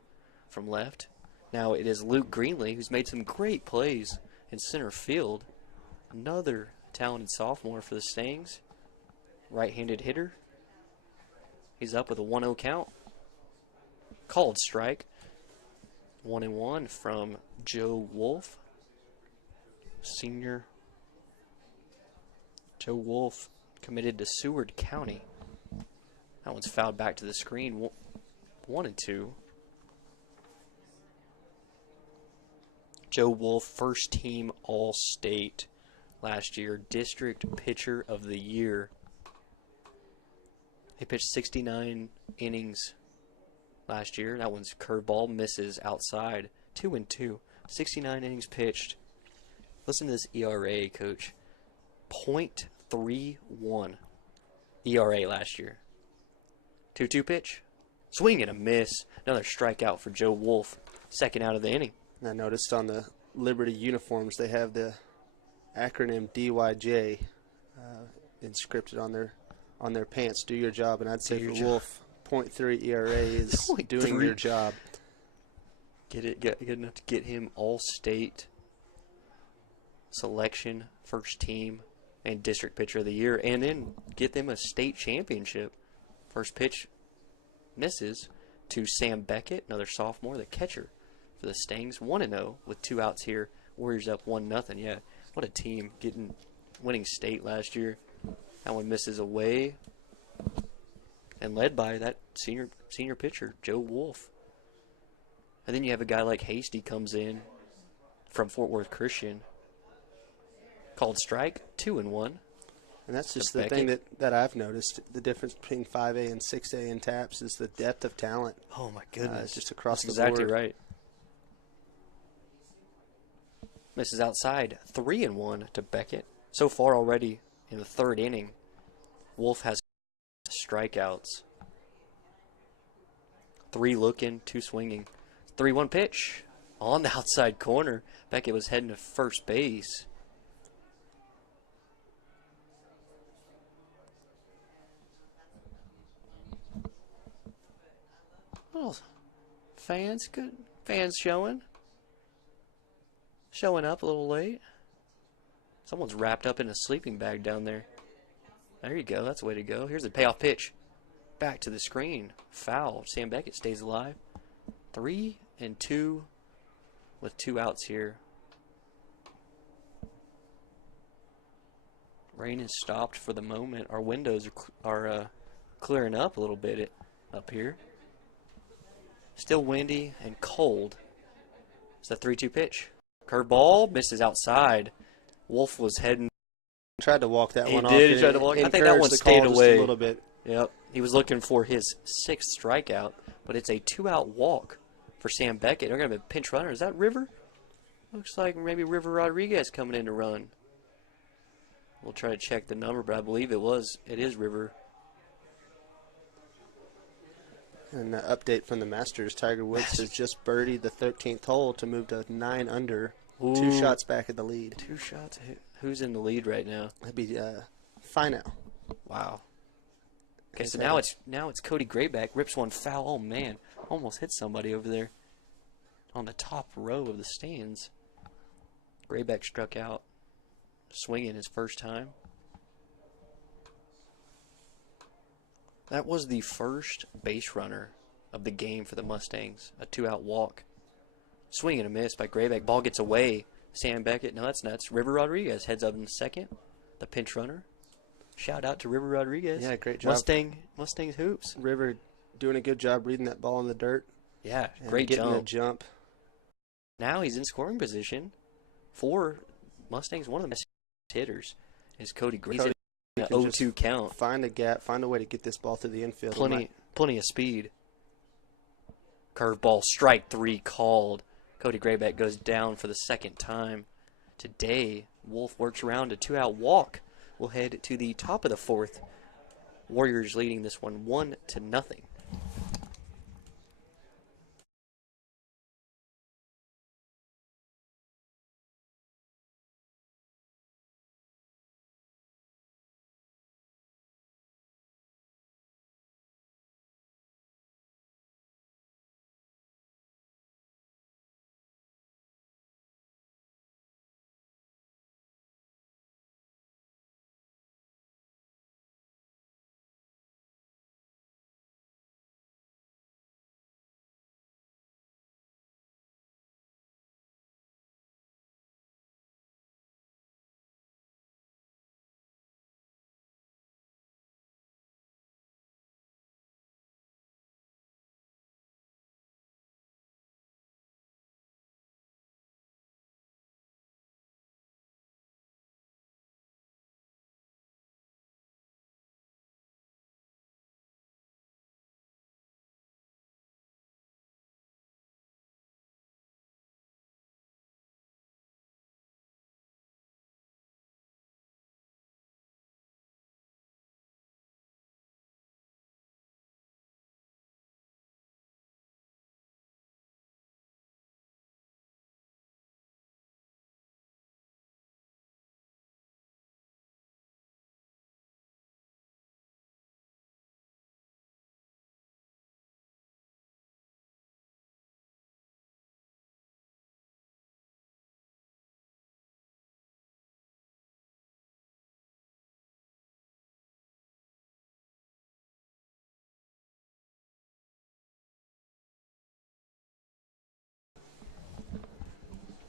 from left. Now it is Luke Greenlee, who's made some great plays in center field. Another talented sophomore for the Stangs. Right-handed hitter. He's up with a 1-0 count. Called strike. 1-1 from Joe Wolf. Senior. Joe Wolf committed to Seward County. That one's fouled back to the screen. 1-2. Joe Wolf, first team All-State last year, District Pitcher of the Year. He pitched 69 innings last year. That one's curveball, misses outside. 2-2. 69 innings pitched. Listen to this ERA, Coach. .31 ERA last year. 2-2 pitch. Swing and a miss. Another strikeout for Joe Wolf. Second out of the inning. And I noticed on the Liberty uniforms they have the acronym DYJ inscripted on their pants. Do your job, and I'd say for Wolf, .3 ERA is doing your job. Good enough to get him All-State selection, first team, and District Pitcher of the Year, and then get them a state championship. First pitch misses to Sam Beckett, another sophomore, the catcher for the Stangs. 1-0 with 2 outs here. Warriors up 1-0. Yeah, what a team winning state last year. That one misses away, and led by that senior pitcher, Joe Wolf. And then you have a guy like Hasty comes in from Fort Worth Christian. Called strike, 2-1. And that's just the thing that I've noticed. The difference between 5A and 6A in TAPS is the depth of talent. Oh, my goodness. Just across that's the board. Exactly right. Misses outside, 3-1 to Beckett. So far already in the third inning, Wolf has strikeouts. 3 looking, 2 swinging. 3-1 pitch on the outside corner. Beckett was heading to first base. Well, fans, good fans showing up a little late. Someone's wrapped up in a sleeping bag down there. There you go. That's the way to go. Here's the payoff pitch. Back to the screen. Foul. Sam Beckett stays alive. 3-2 with 2 outs here. Rain has stopped for the moment. Our windows are clearing up a little bit up here. Still windy and cold. It's a 3-2 pitch. Curveball misses outside. Wolf was heading. Tried to walk that one off. He tried to walk. I think that one stayed away a little bit. Yep. He was looking for his 6th strikeout, but it's a 2-out walk for Sam Beckett. They're going to have a pinch runner. Is that River? Looks like maybe River Rodriguez coming in to run. We'll try to check the number, but I believe it is River. And an update from the Masters, Tiger Woods has just birdied the 13th hole to move to 9 under. Ooh. 2 shots back at the lead. 2 shots. Who's in the lead right now? That'd be Finau. Wow. Okay, so now it's Cody Grayback. Rips one foul. Oh, man. Almost hit somebody over there on the top row of the stands. Grayback struck out, swinging his first time. That was the first base runner of the game for the Mustangs. A 2-out walk. Swing and a miss by Grayback. Ball gets away. Sam Beckett. No, that's nuts. River Rodriguez heads up in second. The pinch runner. Shout out to River Rodriguez. Yeah, great job. Mustang's hoops. River doing a good job reading that ball in the dirt. Yeah, and great getting jump. the jump. Now he's in scoring position for Mustangs. One of the best hitters is Cody Gray. He's in an 0-2 count. Find a gap, find a way to get this ball through the infield. Plenty of speed. Curveball, strike 3 called. Cody Grayback goes down for the second time today. Wolf works around a 2-out walk. We'll head to the top of the fourth. Warriors leading this one 1-0.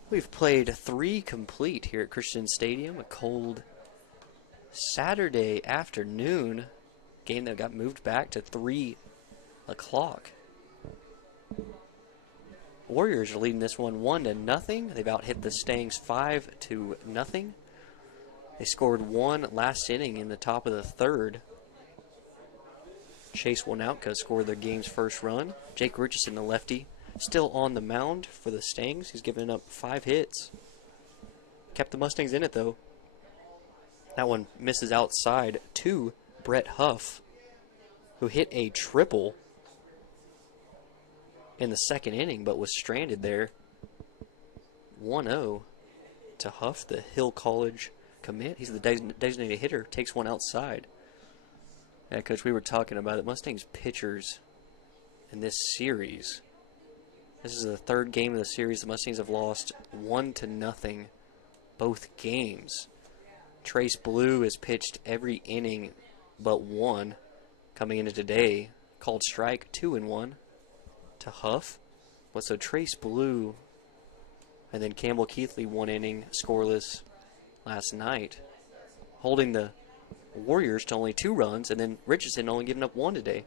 We've played 3 complete here at Christian Stadium. A cold Saturday afternoon game that got moved back to 3 o'clock. Warriors are leading this one 1-0. They've out hit the Stangs 5-0. They scored 1 last inning in the top of the third. Chase Winoutka scored the game's first run. Jake Richardson, the lefty, still on the mound for the Stangs. He's given up 5 hits. Kept the Mustangs in it, though. That one misses outside to Brett Huff, who hit a triple in the second inning, but was stranded there. 1-0 to Huff, the Hill College commit. He's the designated hitter, takes one outside. Yeah, Coach, we were talking about it. Mustangs pitchers in this series. This is the third game of the series. The Mustangs have lost 1-0 both games. Trace Blue has pitched every inning but one coming into today. Called strike 2-1 to Huff. But so Trace Blue and then Campbell Keithley 1 inning scoreless last night, holding the Warriors to only 2 runs, and then Richardson only giving up 1 today.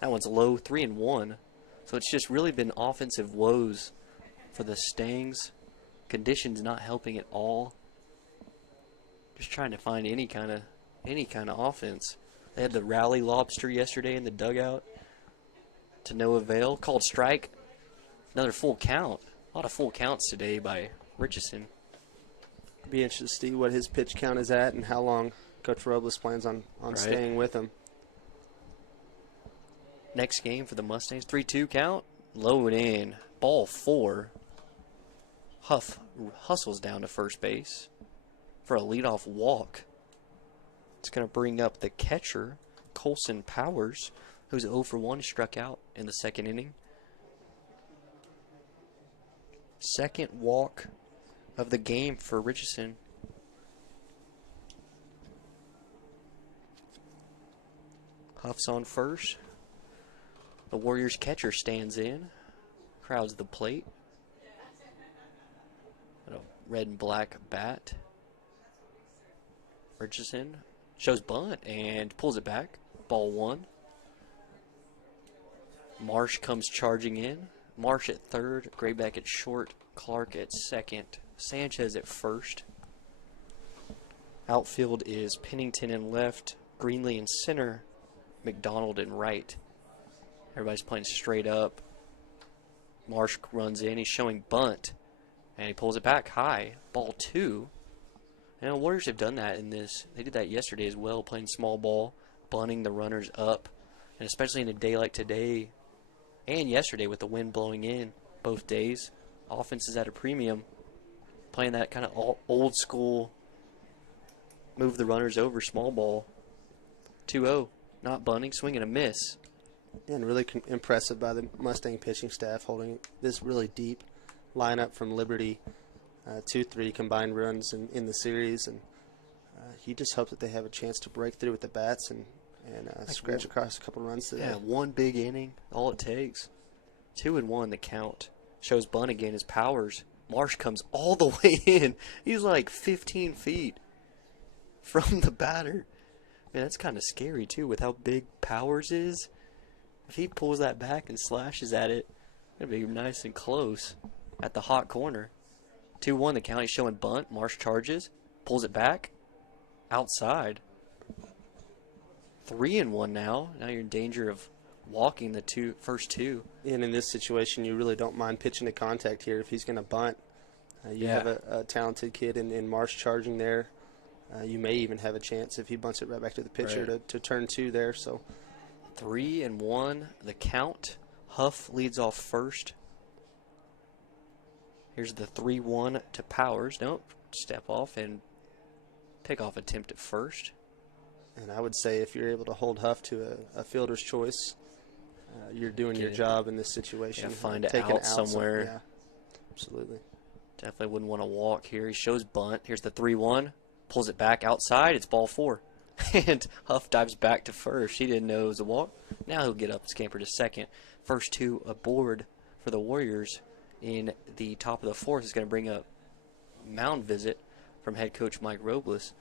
That one's low, 3-1. So it's just really been offensive woes for the Stangs. Conditions not helping at all. Just trying to find any kind of offense. They had the rally lobster yesterday in the dugout to no avail. Called strike. Another full count. A lot of full counts today by Richardson. Be interested to see what his pitch count is at and how long Coach Robles plans on staying with him. Next game for the Mustangs, 3-2 count. Low and in. Ball 4. Huff hustles down to first base for a leadoff walk. It's going to bring up the catcher, Colson Powers, who's 0 for 1, struck out in the second inning. Second walk of the game for Richardson. Huff's on first. The Warriors catcher stands in, crowds the plate. Got a red and black bat. Richardson shows bunt and pulls it back. Ball 1. Marsh comes charging in. Marsh at third, Grayback at short, Clark at second, Sanchez at first. Outfield is Pennington in left, Greenlee in center, McDonald in right. Everybody's playing straight up. Marsh runs in, he's showing bunt, and he pulls it back high. Ball 2. And the Warriors have done that in this. They did that yesterday as well, playing small ball, bunting the runners up. And especially in a day like today and yesterday with the wind blowing in both days, offense is at a premium. Playing that kind of old school, move the runners over small ball. 2-0, not bunting, swing and a miss. And really impressive by the Mustang pitching staff holding this really deep lineup from Liberty. 2-3 combined runs in the series, and he just hopes that they have a chance to break through with the bats and scratch across a couple runs today. Yeah, one big inning, all it takes. 2-1 the count. Shows bunt again as Powers. Marsh comes all the way in. He's like 15 feet from the batter. Man, that's kind of scary too with how big Powers is. If he pulls that back and slashes at it, it'd be nice and close at the hot corner. 2-1 the count. He's showing bunt. Marsh charges, pulls it back, outside. 3-1 now. Now you're in danger of walking the first two. And in this situation, you really don't mind pitching to contact here if he's going to bunt. You have a talented kid in Marsh charging there. You may even have a chance if he bunts it right back to the pitcher to turn 2 there. So 3-1 the count. Huff leads off first. Here's the 3-1 to Powers. Nope, step off and pick off attempt at first. And I would say if you're able to hold Huff to a fielder's choice, you're doing your job in this situation. Yeah, find it out somewhere. Yeah, absolutely. Definitely wouldn't want to walk here. He shows bunt. Here's the 3-1. Pulls it back outside. It's ball 4. And Huff dives back to first. He didn't know it was a walk. Now he'll get up and scamper to second. First 2 aboard for the Warriors in the top of the 4th is going to bring a mound visit from head coach Mike Robles.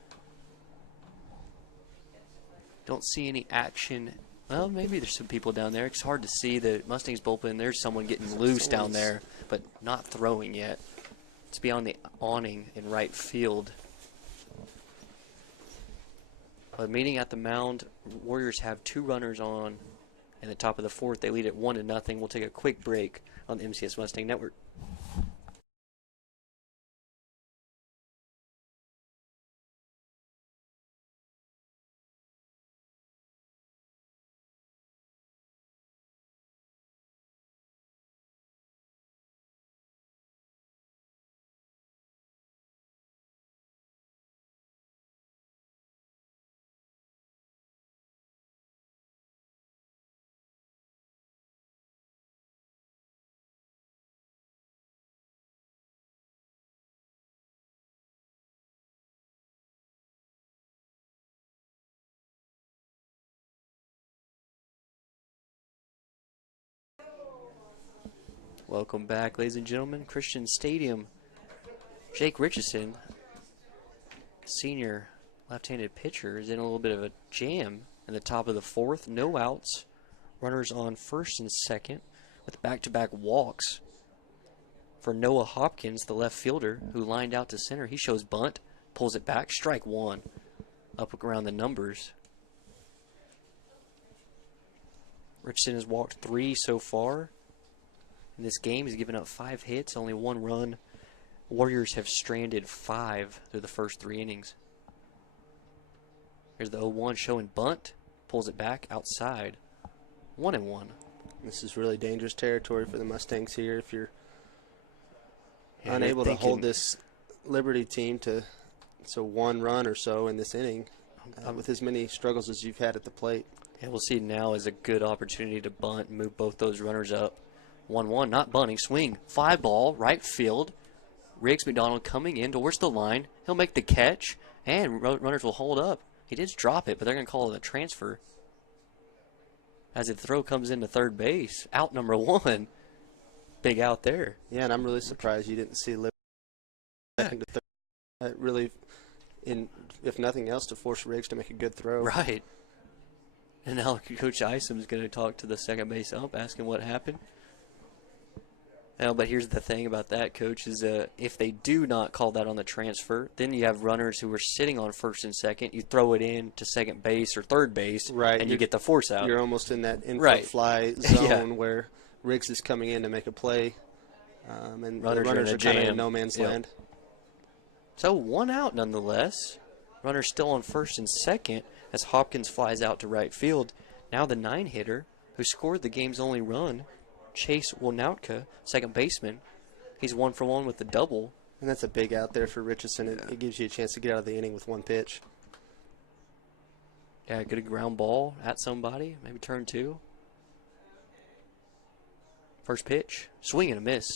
Don't see any action. Well, maybe there's some people down there. It's hard to see the Mustangs bullpen. There's someone getting loose down there, but not throwing yet. It's beyond the awning in right field. But meeting at the mound, Warriors have 2 runners on in the top of the 4th. They lead at 1-0. We'll take a quick break on the MCS Mustang Network. Welcome back, ladies and gentlemen. Christian Stadium. Jake Richardson, senior left-handed pitcher, is in a little bit of a jam in the top of the 4th. No outs. Runners on first and second with back-to-back walks for Noah Hopkins, the left fielder, who lined out to center. He shows bunt, pulls it back, strike 1. Up around the numbers. Richardson has walked 3 so far. In this game, he's given up 5 hits, only 1 run. Warriors have stranded 5 through the first 3 innings. Here's the 0-1 showing bunt. Pulls it back outside. 1-1. This is really dangerous territory for the Mustangs here. If you're unable to hold this Liberty team to 1 run or so in this inning, with as many struggles as you've had at the plate. Yeah, we'll see now is a good opportunity to bunt and move both those runners up. 1-1, not bunting, swing, fly ball, right field. Riggs McDonald coming in towards the line. He'll make the catch, and runners will hold up. He did drop it, but they're going to call it a transfer. as the throw comes into third base. Out number 1. Big out there. Yeah, and I'm really surprised you didn't see Liberty second to third. Really, if nothing else, to force Riggs to make a good throw. Right. And now Coach Isom's going to talk to the second base ump, asking what happened. Now, but here's the thing about that, Coach, is if they do not call that on the transfer, then you have runners who are sitting on first and second. You throw it in to second base or third base, right, and you get the force out. You're almost in that infield Right. fly zone Yeah. where Riggs is coming in to make a play, and Runners the are in runners a are kind of jam. in no man's Yep. land. So 1 out nonetheless. Runner still on first and second as Hopkins flies out to right field. Now the 9-hitter who scored the game's only run, Chase Wonautka, second baseman. He's 1 for 1 with the double. And that's a big out there for Richardson. It gives you a chance to get out of the inning with one pitch. Yeah, good ground ball at somebody. Maybe turn 2. First pitch. Swing and a miss.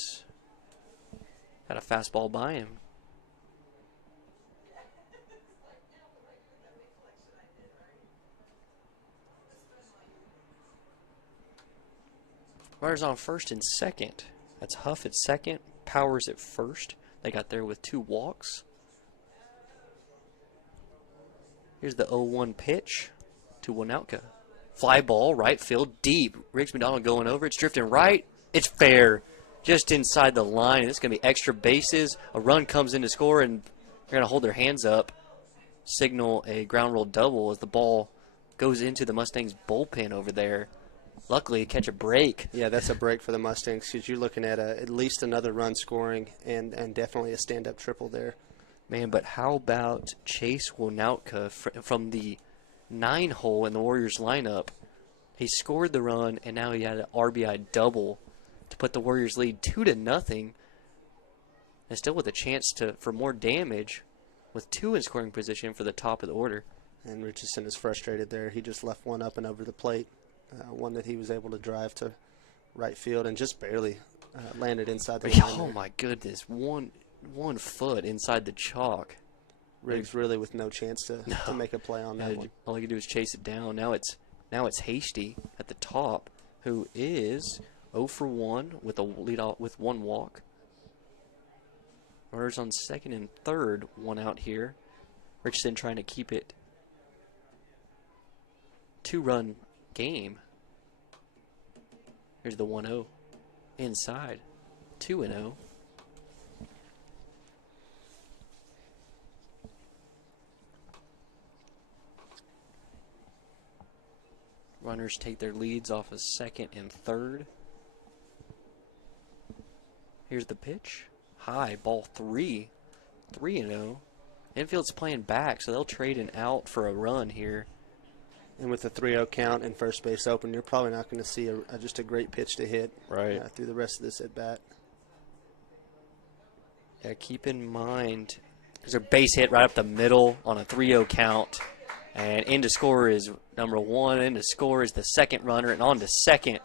Got a fastball by him. Runners on first and second. That's Huff at second. Powers at first. They got there with 2 walks. Here's the 0-1 pitch to Wonautka. Fly ball, right field, deep. Riggs McDonald going over. It's drifting right. It's fair. Just inside the line. It's going to be extra bases. A run comes in to score, and they're going to hold their hands up, signal a ground roll double as the ball goes into the Mustangs' bullpen over there. Luckily, catch a break. Yeah, that's a break for the Mustangs because you're looking at at least another run scoring and definitely a stand-up triple there. Man, but how about Chase Wonautka from the 9 hole in the Warriors lineup? He scored the run, and now he had an RBI double to put the Warriors lead 2-0, and still with a chance for more damage with 2 in scoring position for the top of the order. And Richardson is frustrated there. He just left one up and over the plate, one that he was able to drive to right field and just barely landed inside the line. Oh, my goodness. One foot inside the chalk. Riggs really with no chance to make a play on that one. All he could do is chase it down. Now it's Hasty at the top, who is 0 for 1 with a lead off with 1 walk. Runners on second and third, 1 out here. Richardson trying to keep it 2-run game. Here's the 1-0 inside, 2-0. Runners take their leads off of second and third. Here's the pitch. High, ball 3. 3-0. Infield's playing back, so they'll trade an out for a run here. And with the 3-0 count and first base open, you're probably not going to see just a great pitch to hit through the rest of this at-bat. Yeah, keep in mind, there's a base hit right up the middle on a 3-0 count. And in to score is number 1. In to score is the second runner. And on to second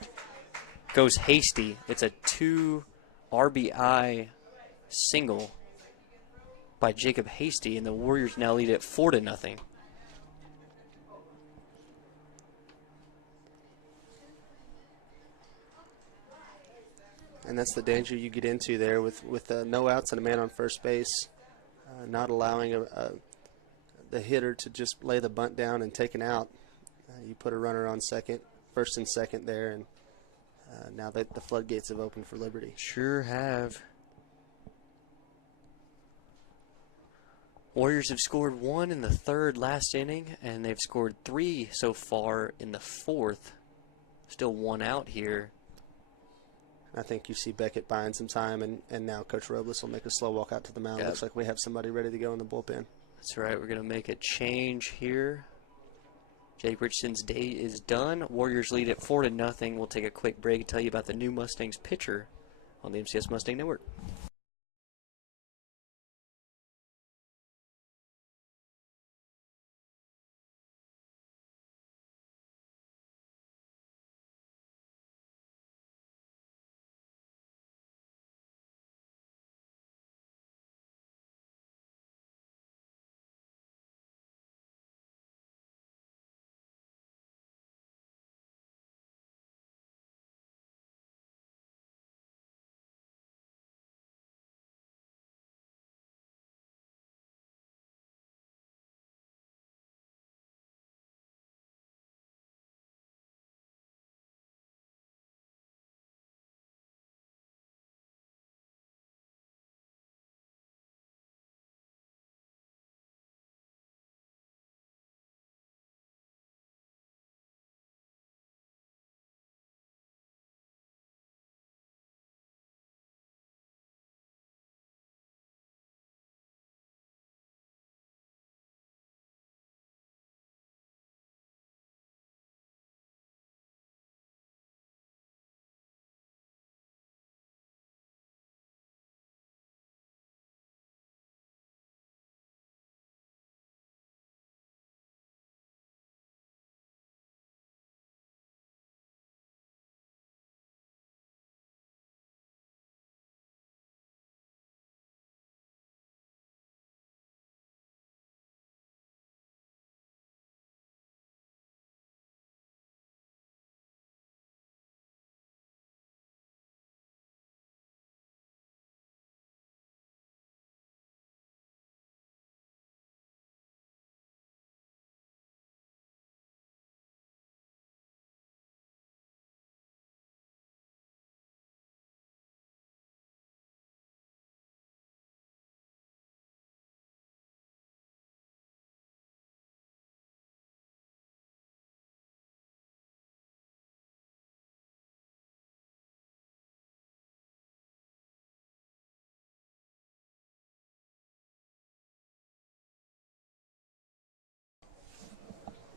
goes Hasty. It's a 2 RBI single by Jacob Hasty. And the Warriors now lead it 4-0. And that's the danger you get into there with no outs and a man on first base, not allowing the hitter to just lay the bunt down and take an out. You put a runner on first and second there, and now that the floodgates have opened for Liberty. Sure have. Warriors have scored 1 in the third last inning, and they've scored 3 so far in the fourth. Still 1 out here. I think you see Beckett buying some time, and now Coach Robles will make a slow walk out to the mound. Yep. Looks like we have somebody ready to go in the bullpen. That's right. We're going to make a change here. Jake Richardson's day is done. Warriors lead at 4-0. We'll take a quick break and tell you about the new Mustangs pitcher on the MCS Mustang Network.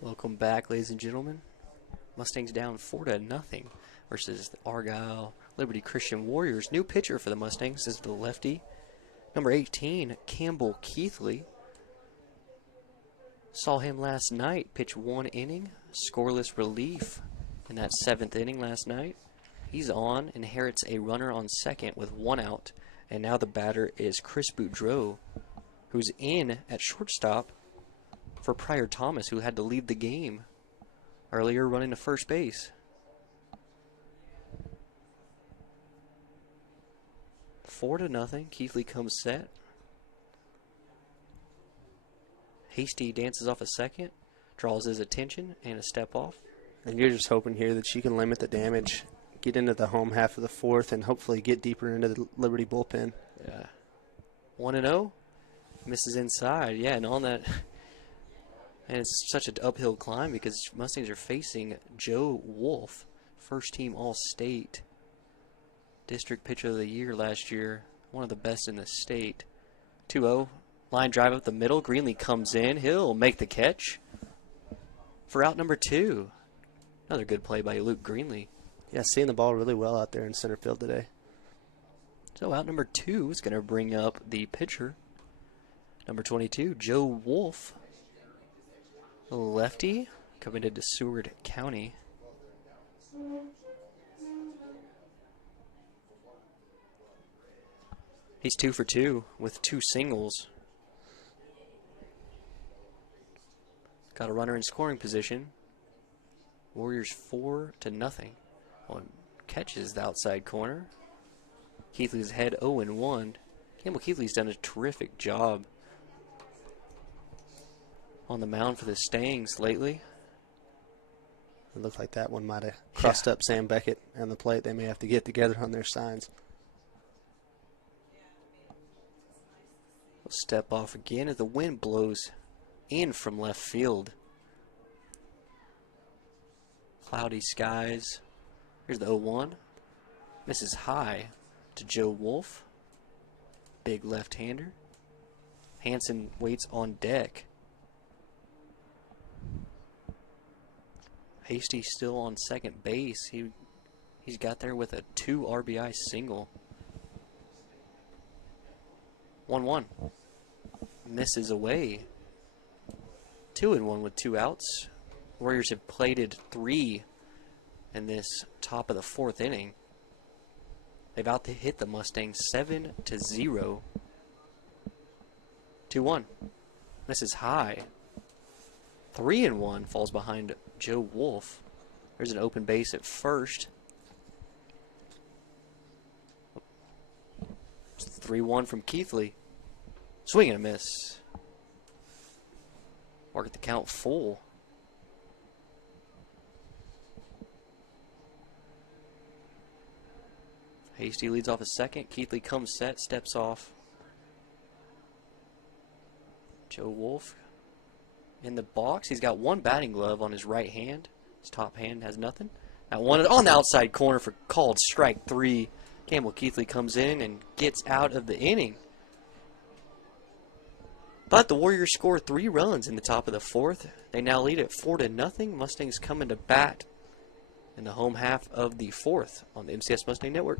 Welcome back, ladies and gentlemen. Mustangs down 4-0 versus the Argyle Liberty Christian Warriors. New pitcher for the Mustangs is the lefty, number 18, Campbell Keithley. Saw him last night pitch 1 inning, scoreless relief in that 7th inning last night. He's on, inherits a runner on second with 1 out, and now the batter is Chris Boudreau, who's in at shortstop for Pryor Thomas, who had to leave the game earlier running to first base. 4-0. Keithley comes set. Hasty dances off a second, draws his attention, and a step off. And you're just hoping here that you can limit the damage, get into the home half of the 4th, and hopefully get deeper into the Liberty bullpen. Yeah. 1-0. Misses inside. Yeah, and on that, and it's such an uphill climb because Mustangs are facing Joe Wolf, first team All-State, District Pitcher of the Year last year, one of the best in the state. 2-0. Line drive up the middle. Greenlee comes in. He'll make the catch for out number 2. Another good play by Luke Greenlee. Yeah, seeing the ball really well out there in center field today. So out number 2 is going to bring up the pitcher, number 22, Joe Wolf, a lefty, committed to Seward County. He's 2 for 2 with 2 singles. Got a runner in scoring position. Warriors 4-0. One catches the outside corner. Keithley's head 0-1. Campbell Keithley's done a terrific job on the mound for the Stangs lately. It looked like that one might have crossed up Sam Beckett and the plate. They may have to get together on their signs. We'll step off again as the wind blows in from left field. Cloudy skies. Here's the 0-1. Misses high to Joe Wolf. Big left-hander. Hanson waits on deck. Hasty still on second base. He's got there with a 2 RBI single. 1-1. Misses away. 2-1 with 2 outs. Warriors have plated 3 in this top of the 4th inning. They've hit the Mustangs 7-0. 2-1. This is high. 3-1 falls behind Joe Wolf. There's an open base at first. 3-1 from Keithley. Swing and a miss. Mark at the count full. Hasty leads off a second. Keithley comes set, steps off. Joe Wolf in the box. He's got 1 batting glove on his right hand. His top hand has nothing. Now 1 on the outside corner for called strike 3. Campbell Keithley comes in and gets out of the inning. But the Warriors score 3 runs in the top of the 4th. They now lead at 4-0. Mustangs coming to bat in the home half of the 4th on the MCS Mustang Network.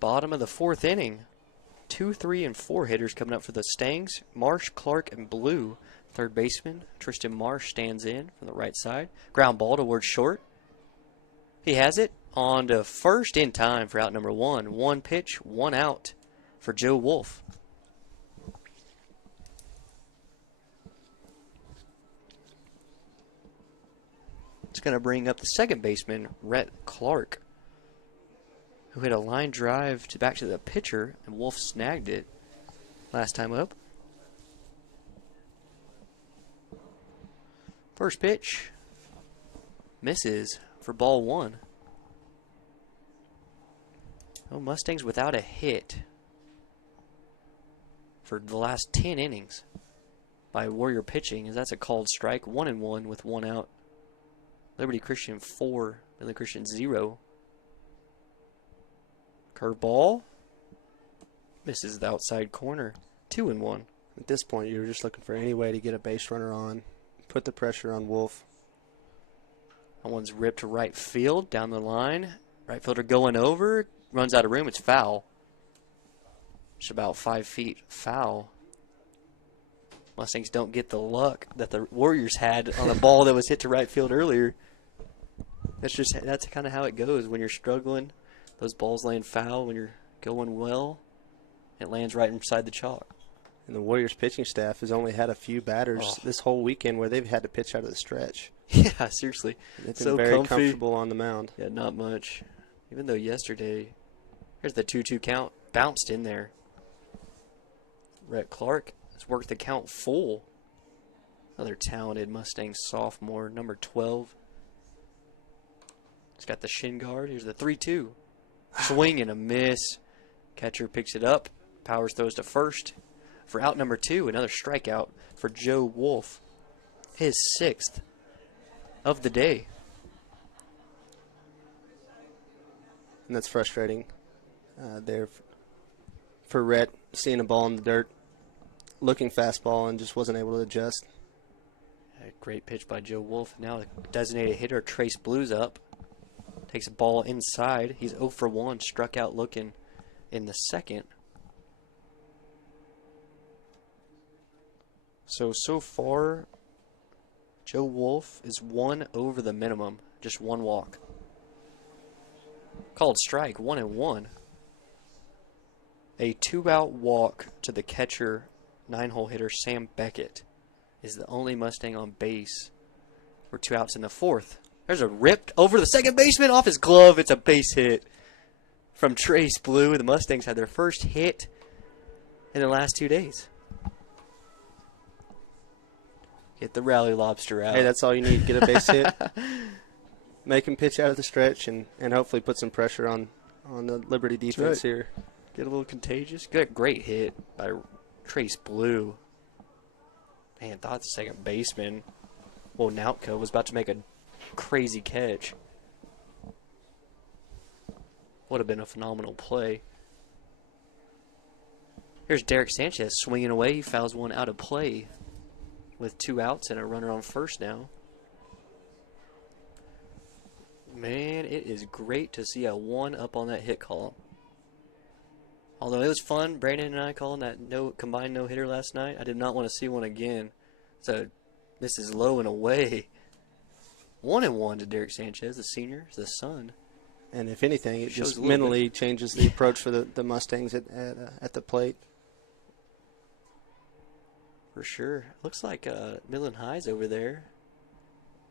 Bottom of the fourth inning. 2, 3, and 4 hitters coming up for the Stangs. Marsh, Clark, and Blue. Third baseman Tristan Marsh stands in from the right side. Ground ball towards short. He has it on to first in time for out number 1. 1 pitch, 1 out for Joe Wolf. It's going to bring up the second baseman, Rhett Clark, who hit a line drive back to the pitcher, and Wolf snagged it last time up. First pitch misses for ball 1. Oh, Mustangs without a hit for the last 10 innings by Warrior pitching, as that's a called strike. 1-1 with 1 out. Liberty Christian 4, Midland Christian 0. Curveball misses the outside corner. 2-1. At this point, you're just looking for any way to get a base runner on, put the pressure on Wolf. That one's ripped to right field down the line. Right fielder going over, runs out of room. It's foul. It's about 5 feet foul. Mustangs don't get the luck that the Warriors had on a ball that was hit to right field earlier. That's kind of how it goes when you're struggling. Those balls land foul. When you're going well, it lands right inside the chalk. And the Warriors pitching staff has only had a few batters this whole weekend where they've had to pitch out of the stretch. Yeah, seriously. They've been so very comfy. comfortable on the mound. Yeah, not much. Even though yesterday, here's the 2-2 count, bounced in there. Rhett Clark has worked the count full. Another talented Mustang sophomore, number 12. He's got the shin guard. Here's the 3-2. Swing and a miss. Catcher picks it up. Powers throws to first. For out number 2, another strikeout for Joe Wolf. His 6th of the day. And that's frustrating there for Rhett, seeing a ball in the dirt, looking fastball, and just wasn't able to adjust. A great pitch by Joe Wolf. Now the designated hitter, Trace Blues up. Takes a ball inside. He's 0 for 1, struck out looking in the second. So far, Joe Wolf is 1 over the minimum. Just 1 walk. Called strike, 1-1. A 2-out walk to the catcher, 9-hole hitter Sam Beckett is the only Mustang on base for 2 outs in the 4th. There's a ripped over the second baseman off his glove. It's a base hit from Trace Blue. The Mustangs had their first hit in the last 2 days. Get the rally lobster out. Hey, that's all you need. Get a base hit. Make him pitch out of the stretch and hopefully put some pressure on the Liberty defense here. Get a little contagious. Great hit by Trace Blue. Man, thought the second baseman, Nautko, was about to make a crazy catch. Would have been a phenomenal play. Here's Derek Sanchez swinging away. He fouls one out of play with 2 outs and a runner on first now. Man, it is great to see a 1 up on that hit column. Although it was fun, Brandon and I calling that combined no-hitter last night. I did not want to see one again. So this is low and away. 1-1 to Derek Sanchez, the senior, the son. And if anything, it just mentally changes the approach for the Mustangs at the plate. For sure. Looks like Midland High's over there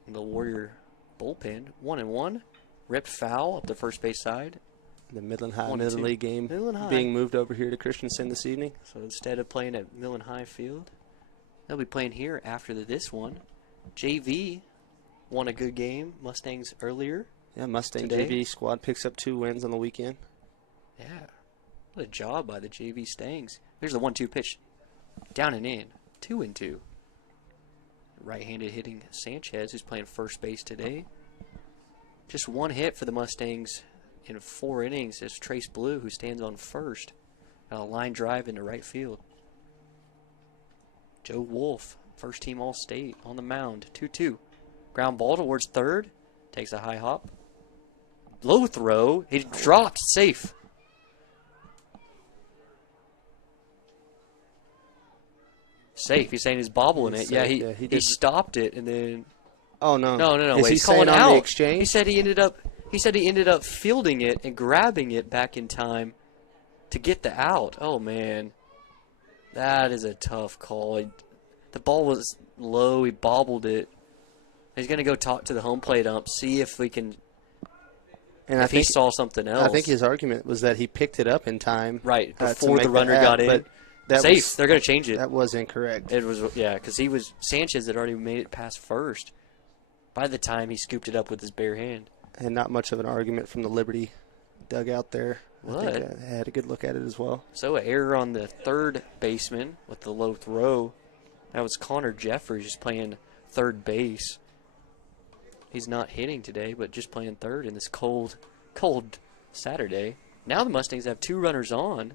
in the Warrior bullpen. 1-1. Ripped foul up the first base side. The Midland High Midland League game being moved over here to Christensen this evening. So instead of playing at Midland High Field, they'll be playing here after this one. JV won a good game. Mustangs earlier. Yeah, Mustang today. JV squad picks up 2 wins on the weekend. Yeah. What a job by the JV Stangs. There's the 1-2 pitch. Down and in. 2-2. Right-handed hitting Sanchez, who's playing first base today. Just 1 hit for the Mustangs in 4 innings is Trace Blue, who stands on first. Got a line drive into right field. Joe Wolf, first team All-State on the mound. 2-2. Ground ball towards third. Takes a high hop. Low throw. He dropped safe. safe. He's saying he's bobbling He's it. Yeah, safe. he Yeah, he he did. stopped it and then Oh no. no. Is Wait, he he's calling saying on out. the exchange? He said he ended up fielding it and grabbing it back in time to get the out. Oh man, that is a tough call. The ball was low. He bobbled it. He's gonna go talk to the home plate ump, see if we can. And if he saw something else. I think his argument was that he picked it up in time. Right, to before make the runner the got out, in. But that Safe. They're going to change it. That was incorrect. It was, yeah, because Sanchez had already made it past first by the time he scooped it up with his bare hand. And not much of an argument from the Liberty dugout there. What? I think I had a good look at it as well. So an error on the third baseman with the low throw. That was Connor Jeffries just playing third base. He's not hitting today, but just playing third in this cold Saturday. Now the Mustangs have 2 runners on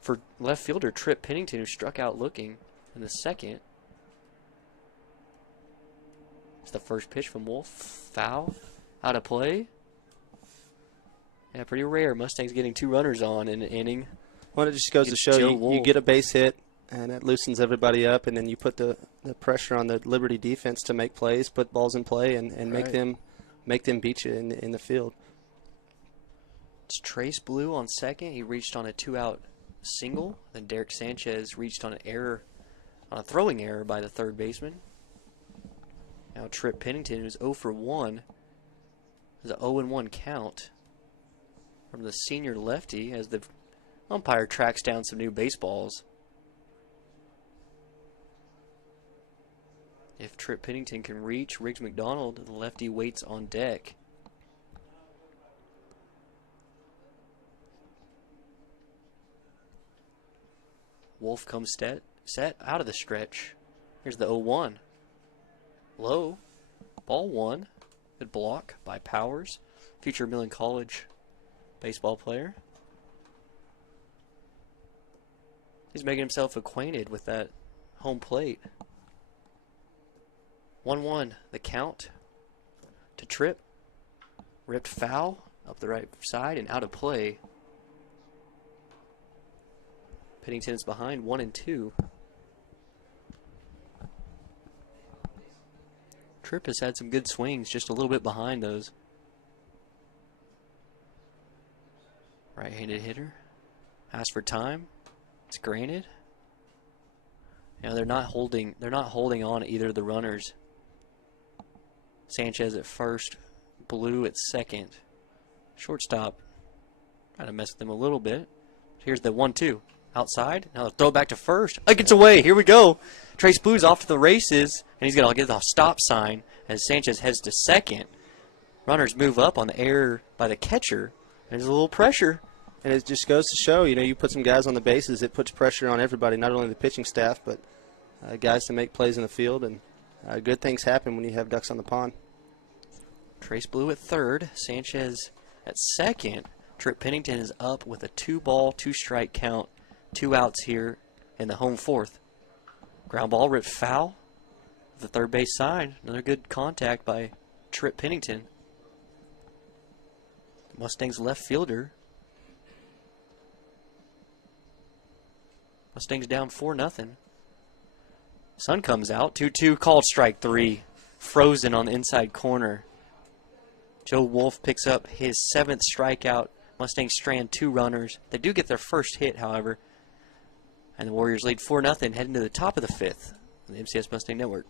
for left fielder Trip Pennington, who struck out looking in the second. It's the first pitch from Wolf. Foul. Out of play. Yeah, pretty rare. Mustangs getting 2 runners on in an inning. Well, it just goes to show you get a base hit, and it loosens everybody up, and then you put the pressure on the Liberty defense to make plays, put balls in play, and make them beat you in the field. It's Trace Blue on second. He reached on a 2-out single. Then Derek Sanchez reached on a throwing error by the third baseman. Now Trip Pennington, who's 0 for 1, has an 0-1 count from the senior lefty as the umpire tracks down some new baseballs. If Trip Pennington can reach Riggs McDonald, the lefty waits on deck. Wolf comes set out of the stretch. Here's the 0-1. Low. Ball 1. Good block by Powers. Future Midland College baseball player. He's making himself acquainted with that home plate. 1-1. The count to Trip. Ripped foul up the right side and out of play. Pennington is behind 1-2. Tripp has had some good swings, just a little bit behind those. Right-handed hitter. Asks for time. It's granted. You know, they're not holding on to either of the runners. Sanchez at first, Blue at second. Shortstop trying to mess with them a little bit. Here's the 1-2. Outside. Now throw it back to first. It gets away. Here we go. Trace Blue's off to the races, and he's going to get the stop sign as Sanchez heads to second. Runners move up on the error by the catcher. There's a little pressure. And it just goes to show, you put some guys on the bases, it puts pressure on everybody, not only the pitching staff, but guys to make plays in the field. And good things happen when you have ducks on the pond. Trace Blue at third. Sanchez at second. Trip Pennington is up with a 2-ball, 2-strike count. 2 outs here in the home fourth. Ground ball ripped foul. The third base side. Another good contact by Trip Pennington. Mustangs left fielder. Mustangs down 4-0. Sun comes out. 2-2 called strike 3. Frozen on the inside corner. Joe Wolf picks up his 7th strikeout. Mustangs strand 2 runners. They do get their first hit, however. And the Warriors lead 4-0 heading to the top of the 5th on the MCS Mustang Network.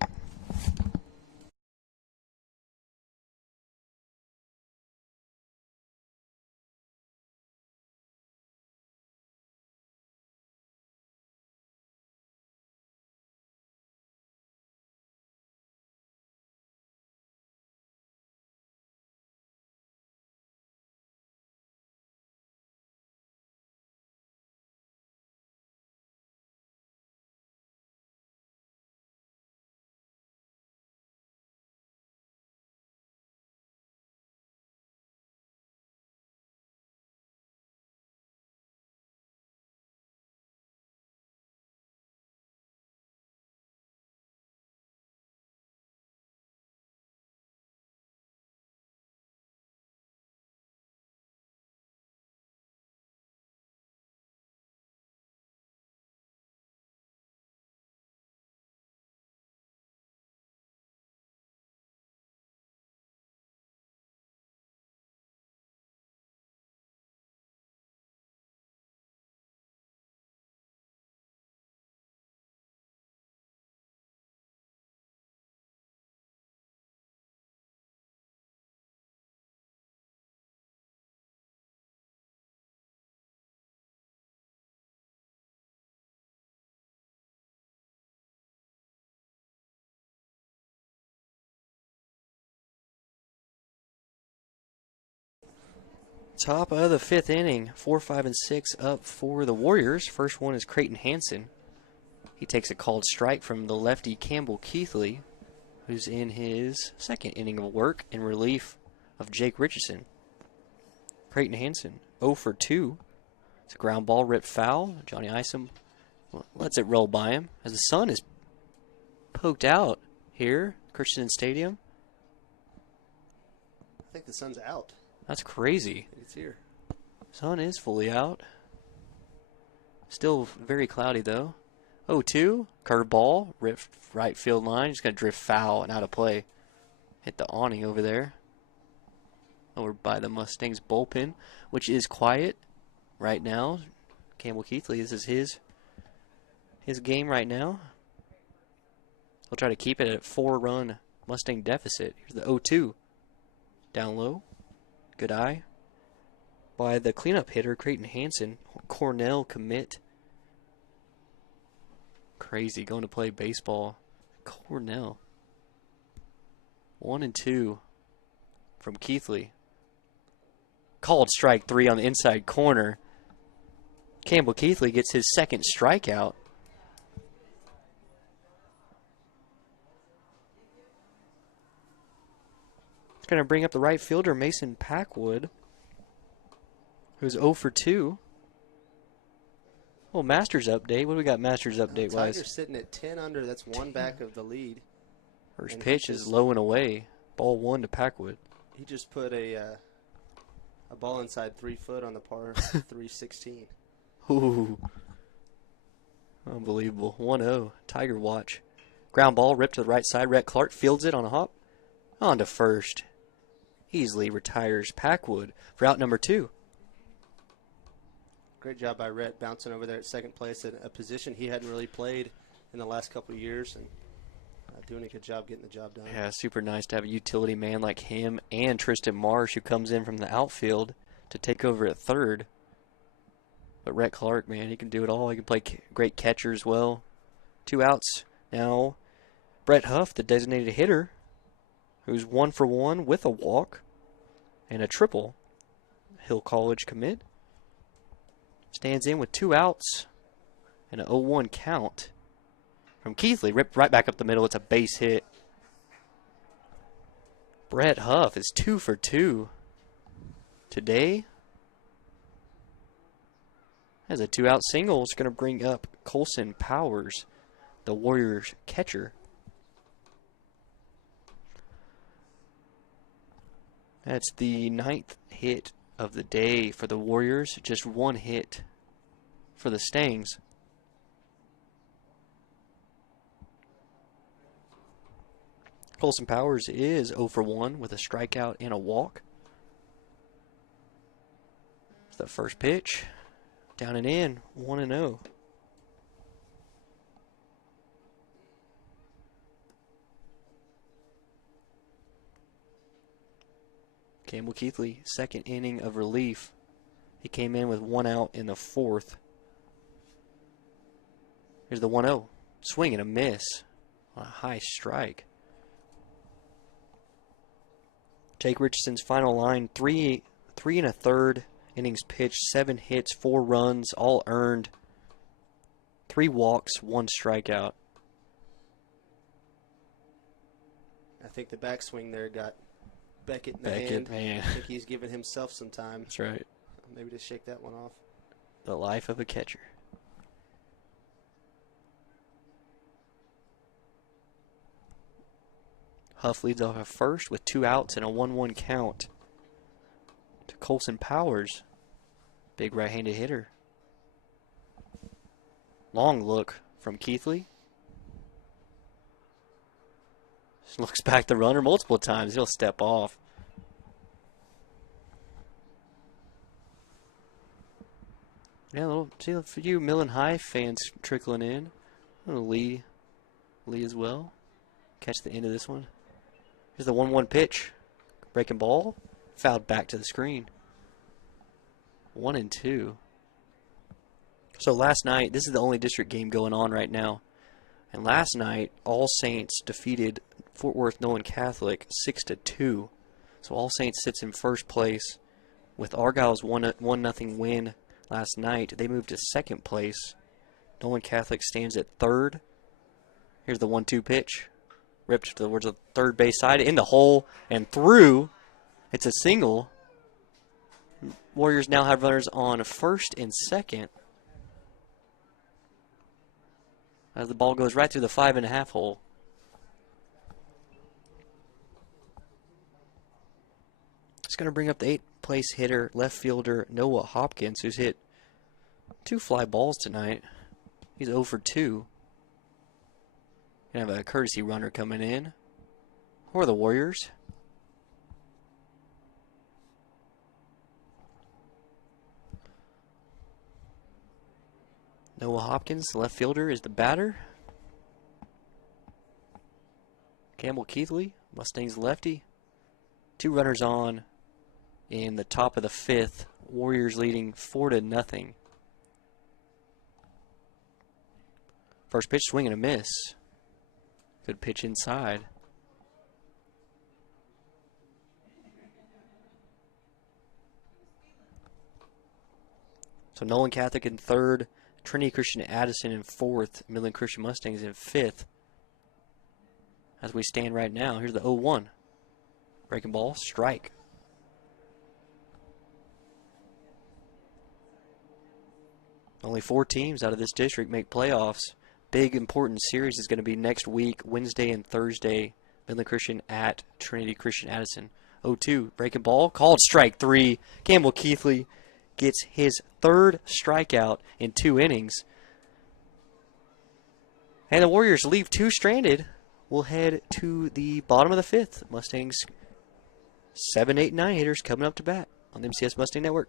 Top of the 5th inning. 4, 5, and 6 up for the Warriors. First one is Creighton Hansen. He takes a called strike from the lefty Campbell Keithley, who's in his 2nd inning of work in relief of Jake Richardson. Creighton Hansen, 0 for 2. It's a ground ball ripped foul. Johnny Isom lets it roll by him as the sun is poked out here, Christensen Stadium. I think the sun's out. That's crazy. It's here. Sun is fully out. Still very cloudy though. 0-2, curveball, ripped right field line. Just going to drift foul and out of play. Hit the awning over there. Over by the Mustangs bullpen, which is quiet right now. Campbell Keithley, this is his game right now. He'll try to keep it at a 4-run Mustang deficit. Here's the 0-2. Down low. Good eye by the cleanup hitter, Creighton Hansen. Cornell commit. Crazy, going to play baseball. Cornell. 1-2 from Keithley. Called strike 3 on the inside corner. Campbell Keithley gets his 2nd strikeout. It's going to bring up the right fielder, Mason Packwood, who's 0 for 2. Well, Masters update. What do we got Masters update-wise? Tiger's sitting at 10 under. That's 1 back of the lead. First pitch is low and away. Ball 1 to Packwood. He just put a ball inside 3 foot on the par 316. Ooh. Unbelievable. 1-0. Tiger watch. Ground ball ripped to the right side. Rhett Clark fields it on a hop. On to first. Easily retires Packwood for out number 2. Great job by Rhett bouncing over there at 2nd place at a position he hadn't really played in the last couple of years, and doing a good job getting the job done. Yeah, super nice to have a utility man like him and Tristan Marsh, who comes in from the outfield to take over at 3rd. But Rhett Clark, man, he can do it all. He can play great catcher as well. 2 outs now. Brett Huff, the designated hitter, who's 1 for 1 with a walk and a triple. Hill College commit. Stands in with 2 outs and an 0-1 count. From Keithley, ripped right back up the middle. It's a base hit. Brett Huff is 2 for 2 today. Has a 2-out single. It's going to bring up Colson Powers, the Warriors catcher. That's the 9th hit of the day for the Warriors. Just 1 hit for the Stangs. Colson Powers is 0 for 1 with a strikeout and a walk. It's the first pitch. Down and in. 1-0. Campbell Keithley, 2nd inning of relief. He came in with 1 out in the 4th. Here's the 1-0. Swing and a miss. A high strike. Jake Richardson's final line, 3 1/3 innings pitched, 7 hits, 4 runs, all earned. 3 walks, 1 strikeout. I think the backswing there got Beckett in the hand. Man. I think he's giving himself some time. That's right. Maybe to shake that one off. The life of a catcher. Huff leads off at first with 2 outs and a 1-1 count to Colson Powers. Big right-handed hitter. Long look from Keithley. Just looks back the runner multiple times. He'll step off. Yeah, see a few Midland High fans trickling in. Lee as well. Catch the end of this one. Here's the 1-1 pitch. Breaking ball. Fouled back to the screen. 1-2. So last night, this is the only district game going on right now. And last night, All Saints defeated Fort Worth Nolan Catholic 6-2. So All Saints sits in first place With Argyle's 1-0 win last night, they moved to second place. Nolan Catholic stands at third. Here's the 1-2 pitch. Ripped towards the third base side, in the hole, and through. It's a single. Warriors now have runners on first and second, as the ball goes right through the 5.5 hole. It's going to bring up the 8th place hitter, left fielder Noah Hopkins, who's hit 2 fly balls tonight. He's 0 for 2. Gonna have a courtesy runner coming in for the Warriors. Noah Hopkins, the left fielder, is the batter. Campbell Keithley, Mustangs lefty. 2 runners on in the top of the 5th. Warriors leading 4-0. First pitch, swing and a miss. Good pitch inside. So Nolan Catholic in third, Trinity Christian Addison in fourth, Midland Christian Mustangs in fifth. As we stand right now, here's the 0-1. Breaking ball, strike. Only 4 teams out of this district make playoffs. Big important series is going to be next week, Wednesday and Thursday. Midland Christian at Trinity Christian Addison. 0-2, breaking ball, called strike 3. Campbell Keithley gets his 3rd strikeout in 2 innings. And the Warriors leave 2 stranded. We'll head to the bottom of the 5th. Mustangs 7, 8, 9 hitters coming up to bat on the MCS Mustang Network.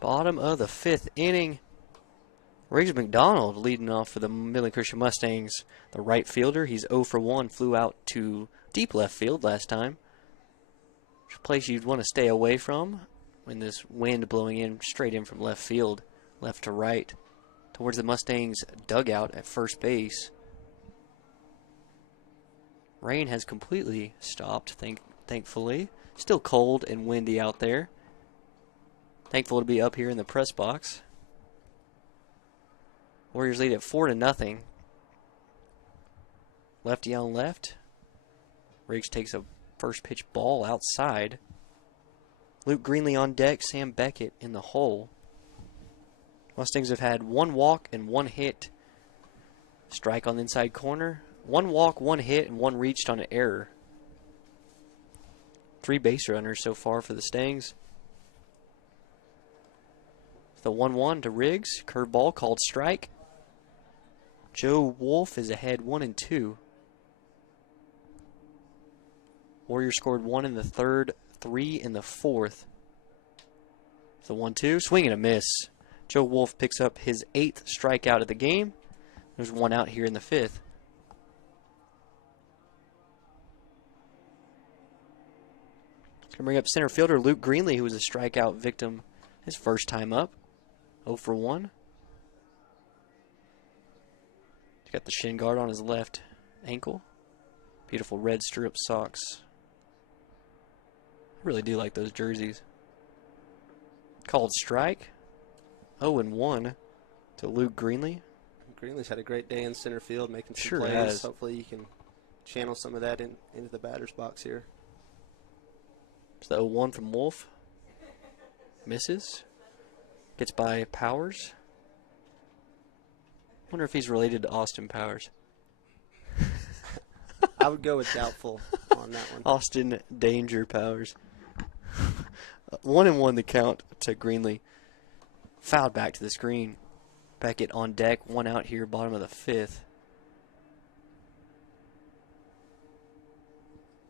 Bottom of the 5th inning. Riggs McDonald leading off for the Midland Christian Mustangs. The right fielder, he's 0 for 1, flew out to deep left field last time. It's a place you'd want to stay away from when this wind blowing in straight in from left field, left to right, towards the Mustangs dugout at first base. Rain has completely stopped, thankfully. Still cold and windy out there. Thankful to be up here in the press box. Warriors lead at 4-0. Lefty on left. Riggs takes a first pitch ball outside. Luke Greenlee on deck. Sam Beckett in the hole. Mustangs have had 1 walk and 1 hit. Strike on the inside corner. 1 walk, 1 hit, and 1 reached on an error. 3 base runners so far for the Stangs. The 1-1 to Riggs. Curveball called strike. Joe Wolf is ahead 1-2. Warriors scored 1 in the 3rd, 3 in the 4th. The 1-2, swing and a miss. Joe Wolf picks up his 8th strikeout of the game. There's 1 out here in the 5th. It's going to bring up center fielder Luke Greenlee, who was a strikeout victim his first time up. 0 for 1. Got the shin guard on his left ankle. Beautiful red strip socks. I really do like those jerseys. Called strike. 0-1 to Luke Greenlee. Greenlee's had a great day in center field, making some Sure plays. has. Hopefully you can channel some of that into the batter's box here. It's the 0-1 from Wolf. Misses. Gets by Powers. Wonder if he's related to Austin Powers. I would go with doubtful on that one. Austin Danger Powers. 1-1 the count to Greenlee. Fouled back to the screen. Beckett on deck. 1 out here, bottom of the 5th.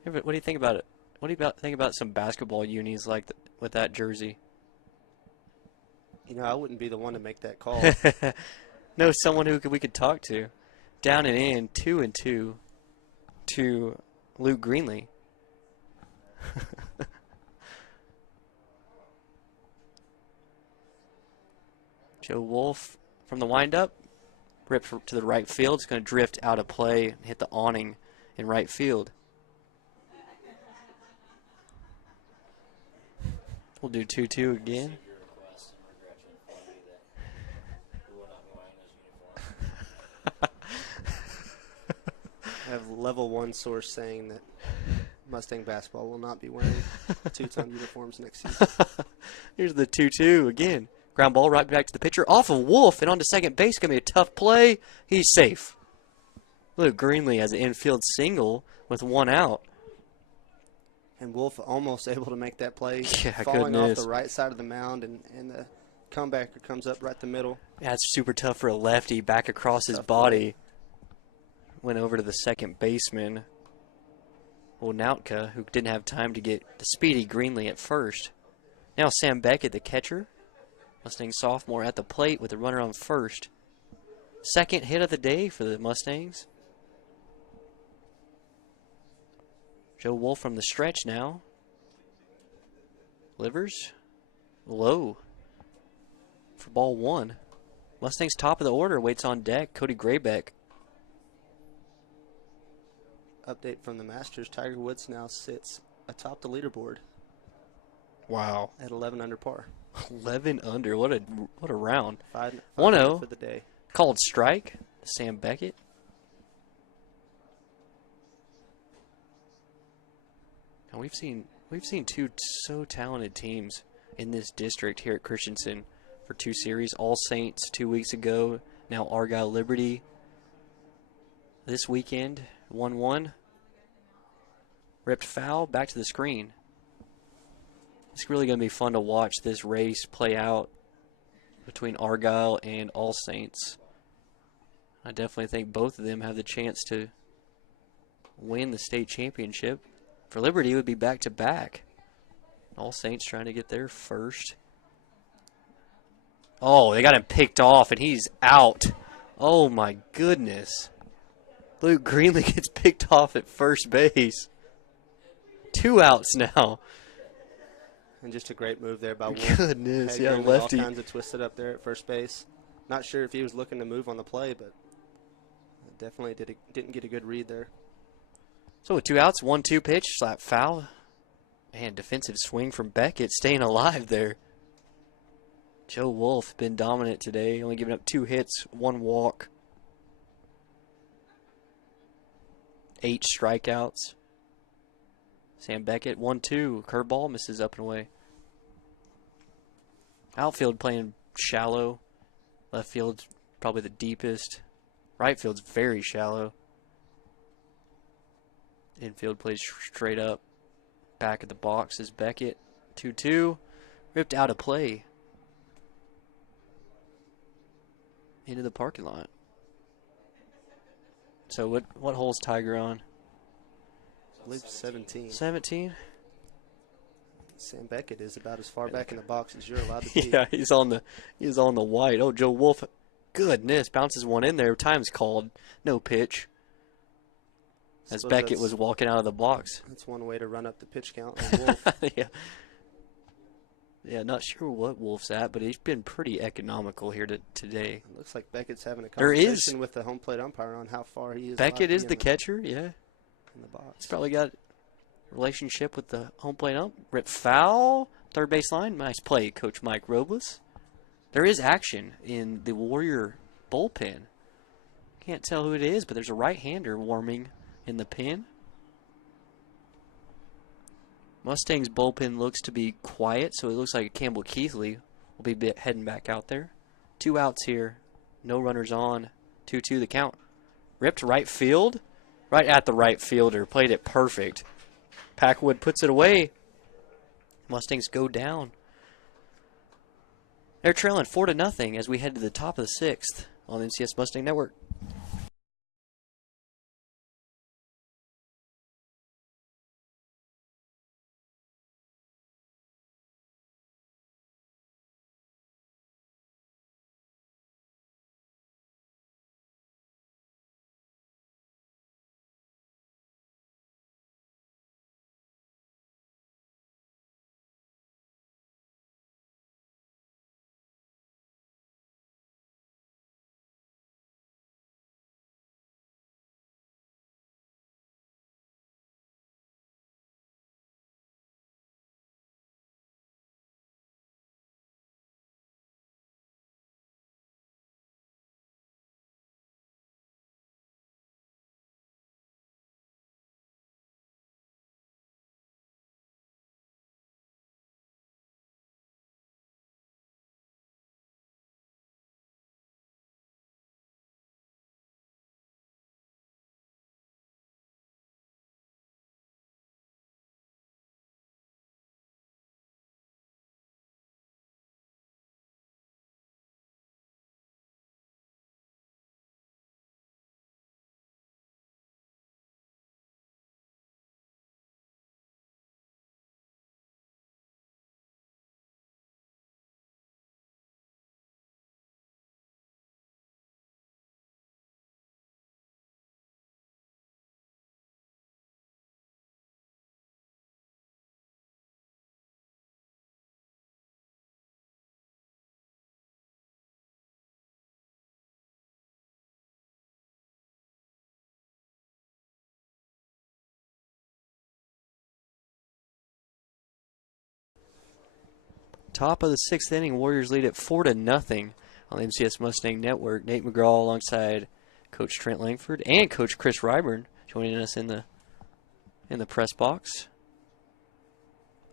Yeah, but what do you think about it? What do you think about some basketball unis like with that jersey? You know, I wouldn't be the one to make that call. No, someone who we could talk to. Down and in, 2-2 to Luke Greenlee. Joe Wolf from the windup. Ripped to the right field. It's going to drift out of play and hit the awning in right field. We'll do 2-2 again. I have level 1 source saying that Mustang basketball will not be wearing 2-ton uniforms next season. Here's the 2-2 again. Ground ball right back to the pitcher. Off of Wolf and onto second base. Going to be a tough play. He's safe. Luke Greenlee has an infield single with 1 out. And Wolf almost able to make that play. Yeah, falling goodness. off the right side of the mound, and the comebacker comes up right the middle. Yeah, it's super tough for a lefty. Back across his Tough body. Went over to the second baseman, Nautka, who didn't have time to get the speedy Greenlee at first. Now Sam Beckett, the catcher. Mustang sophomore at the plate with a runner on first. Second hit of the day for the Mustangs. Joe Wolf from the stretch now. Livers. Low. For ball 1. Mustangs top of the order. Waits on deck. Cody Graybeck. Update from the Masters. Tiger Woods now sits atop the leaderboard Wow. at 11 under par. 11 under. What a round. 5 1-0. for the day. Called strike. Sam Beckett. And we've seen 2 so talented teams in this district here at Christensen for 2 series. All Saints 2 weeks ago. Now Argyle Liberty this weekend. 1-1. Ripped foul. Back to the screen. It's really going to be fun to watch this race play out between Argyle and All Saints. I definitely think both of them have the chance to win the state championship. For Liberty, it would be back-to-back. All Saints trying to get there first. Oh, they got him picked off, and he's out. Oh, my goodness. Luke Greenlee gets picked off at first base. 2 outs now. And just a great move there by Wolf. Goodness, Had yeah, Greenlee lefty. all kinds of twisted up there at first base. Not sure if he was looking to move on the play, but definitely didn't get a good read there. So with 2 outs, 1-2 pitch, slap foul. Man, defensive swing from Beckett, staying alive there. Joe Wolf been dominant today, only giving up 2 hits, 1 walk. 8 strikeouts. Sam Beckett, 1-2. Curveball misses up and away. Outfield playing shallow. Left field's probably the deepest. Right field's very shallow. Infield plays straight up. Back of the box is Beckett. 2-2. Ripped out of play. Into the parking lot. So what hole's Tiger on? I believe 17. 17? Sam Beckett is about as far back in the box as you're allowed to be. Yeah, he's on the white. Oh, Joe Wolf, goodness, bounces one in there. Time's called. No pitch. As Suppose Beckett was walking out of the box. That's one way to run up the pitch count on Wolf. Yeah. Yeah, not sure what Wolf's at, but he's been pretty economical here today. It looks like Beckett's having a There is. conversation with the home plate umpire on how far he is. Beckett is the catcher, yeah. In the box. He's probably got a relationship with the home plate ump. Rip foul, third base line. Nice play, Coach Mike Robles. There is action in the Warrior bullpen. Can't tell who it is, but there's a right-hander warming in the pen. Mustang's bullpen looks to be quiet, so it looks like Campbell Keithley will be heading back out there. 2 outs here. No runners on. 2-2 the count. Ripped right field. Right at the right fielder. Played it perfect. Packwood puts it away. Mustangs go down. They're trailing 4-0 as we head to the top of the 6th on NCS Mustang Network. Top of the 6th inning, Warriors lead at 4-0 on the MCS Mustang Network. Nate McGraw alongside Coach Trent Langford and Coach Chris Ryburn joining us in the press box.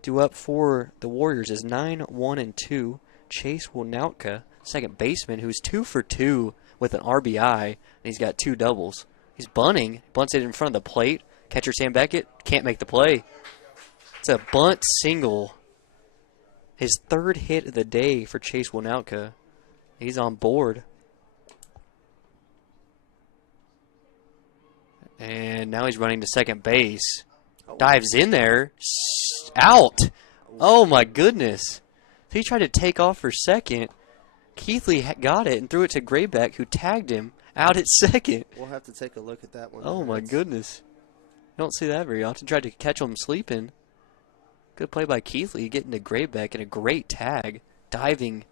Due up for the Warriors is 9-1-2 Chase Winoutka, second baseman, who's 2 for 2 with an RBI, and he's got 2 doubles. He's bunting, bunts it in front of the plate. Catcher Sam Beckett can't make the play. It's a bunt single. His 3rd hit of the day for Chase Winoutka. He's on board. And now he's running to second base. Dives in there. Out. Oh, my goodness. He tried to take off for second. Keithley got it and threw it to Graybeck, who tagged him out at second. We'll have to take a look at that one. Oh, my goodness. You don't see that very often. Tried to catch him sleeping. Good play by Keithley, getting to Graybeck, and a great tag, diving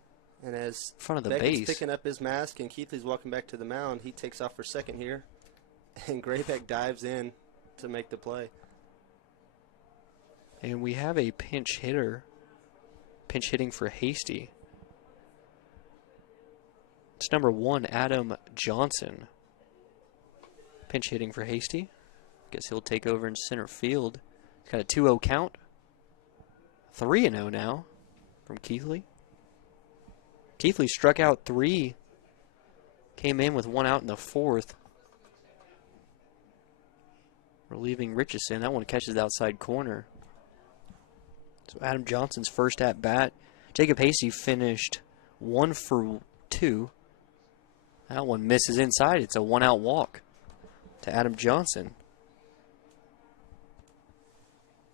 and as in front of the Beckett's base. Picking up his mask, and Keithley's walking back to the mound. He takes off for second here, and Graybeck dives in to make the play. And we have a pinch hitter, pinch hitting for Hasty. It's number 1, Adam Johnson. Pinch hitting for Hasty. Guess he'll take over in center field. He's got a 2-0 count. 3-0 now from Keithley. Keithley struck out 3. Came in with 1 out in the 4th. Relieving Richardson. That one catches the outside corner. So Adam Johnson's first at bat. Jacob Hasty finished 1 for 2. That one misses inside. It's a 1-out walk to Adam Johnson.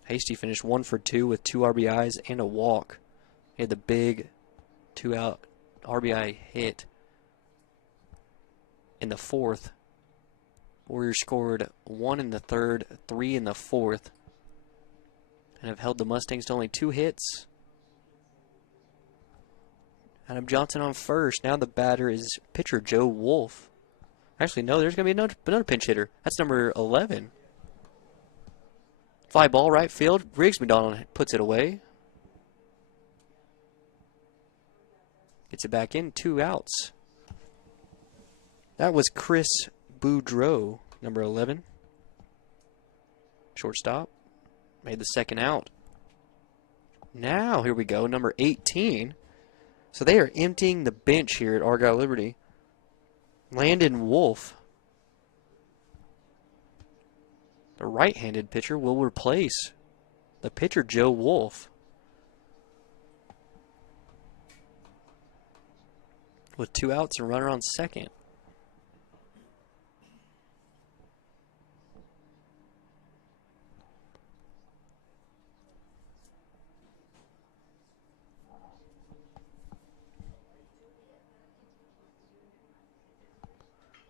Hasty finished 1 for 2 with 2 RBIs and a walk. He had the big 2-out RBI hit in the 4th. Warriors scored 1 in the 3rd, 3 in the 4th, and have held the Mustangs to only 2 hits Adam Johnson on first. Now the batter is pitcher Joe Wolf. Actually, no, there's going to be another pinch hitter. That's number 11. Fly ball, right field. Riggs McDonald puts it away. Gets it back in, 2 outs. That was Chris Boudreau, number 11. Shortstop. Made the second out. Now, here we go, number 18. So they are emptying the bench here at Argyle Liberty. Landon Wolf, the right-handed pitcher, will replace the pitcher Joe Wolf. With 2 outs and runner on second.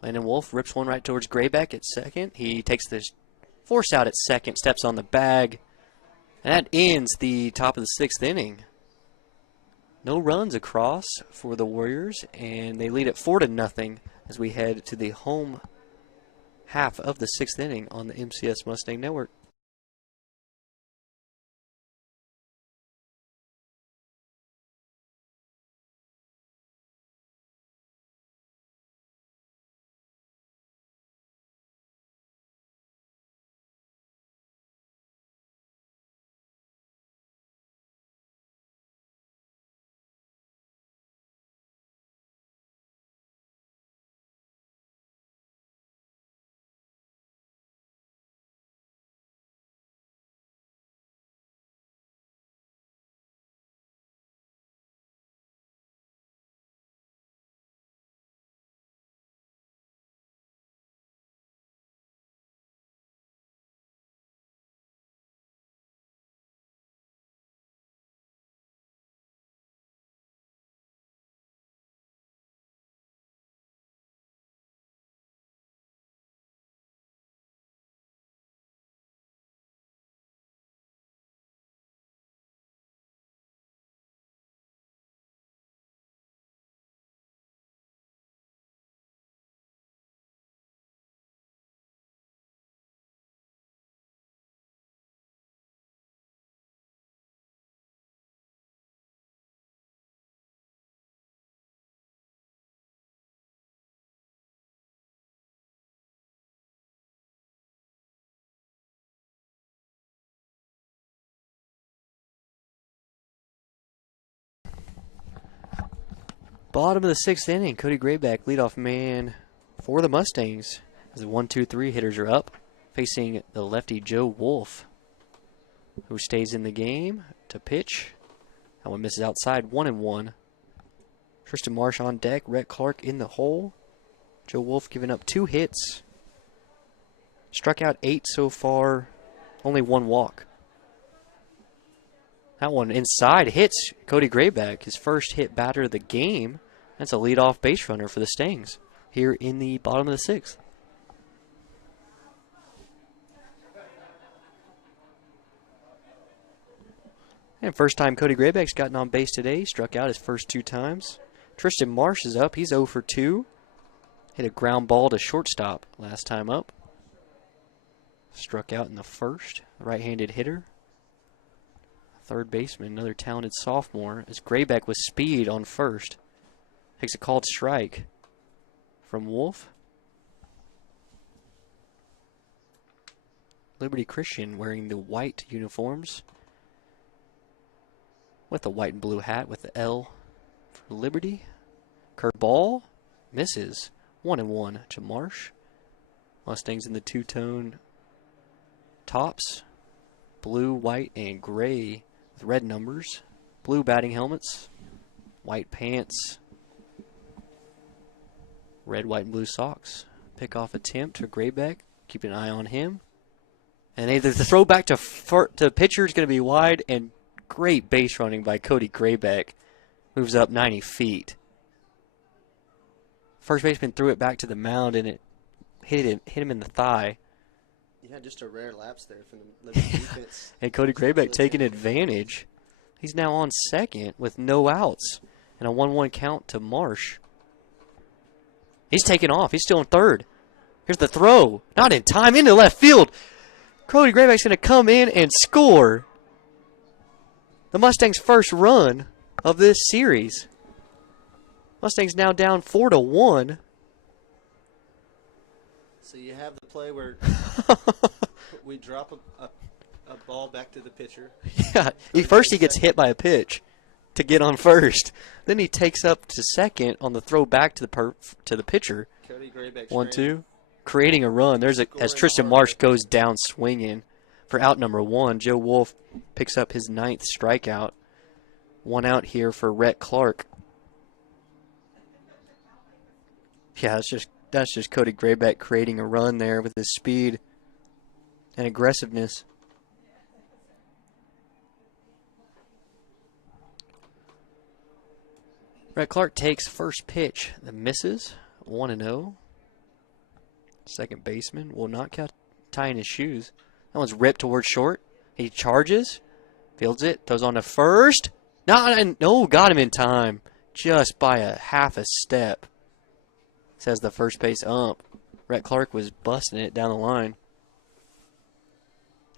Landon Wolf rips one right towards Grayback at second. He takes the force out at second, steps on the bag. And that ends the top of the 6th inning. No runs across for the Warriors, and they lead at 4-0 as we head to the home half of the 6th inning on the MCS Mustang Network. Bottom of the 6th inning, Cody Grayback, leadoff man for the Mustangs. As the 1-2-3 hitters are up, facing the lefty Joe Wolf, who stays in the game to pitch. That one misses outside, 1-1. Tristan Marsh on deck, Rhett Clark in the hole. Joe Wolf giving up 2 hits. Struck out 8 so far, only 1 walk. That one inside hits Cody Grayback, his first hit batter of the game. That's a leadoff base runner for the Stings here in the bottom of the 6th. And first time Cody Grayback's gotten on base today, struck out his first 2 times. Tristan Marsh is up, he's 0 for 2. Hit a ground ball to shortstop last time up. Struck out in the first, right-handed hitter. Third baseman, another talented sophomore, as Grayback with speed on first. Takes a called strike from Wolf. Liberty Christian wearing the white uniforms with the white and blue hat with the L for Liberty. Curveball misses, 1-1 to Marsh. Mustangs in the 2-tone tops, blue, white, and gray with red numbers. Blue batting helmets, white pants, red, white, and blue socks. Pickoff attempt to Grayback. Keep an eye on him. And the throw back to pitcher is going to be wide, and great base running by Cody Grayback. Moves up 90 feet. First baseman threw it back to the mound, and it hit him in the thigh. Yeah, just a rare lapse there from the Liberty defense. And Cody Grayback taking advantage. He's now on second with no outs. And a 1-1 count to Marsh. He's taking off. He's still in third. Here's the throw. Not in time. Into left field. Cody Grayback's going to come in and score the Mustangs' first run of this series. Mustangs now down 4-1. So you have the play where we drop a ball back to the pitcher. Yeah, first he gets hit by a pitch to get on first. Then he takes up to second on the throw back to the pitcher. Cody Grayback 1-2, creating a run. As Tristan Marsh goes down swinging for out number 1. Joe Wolf picks up his 9th strikeout. 1 out here for Rhett Clark. Yeah, that's just Cody Grayback creating a run there with his speed and aggressiveness. Rhett Clark takes first pitch. The misses. 1-0. Second baseman will not tie in his shoes. That one's ripped towards short. He charges. Fields it. Throws on to first. No, got him in time. Just by a half a step. Says the first base ump. Rhett Clark was busting it down the line.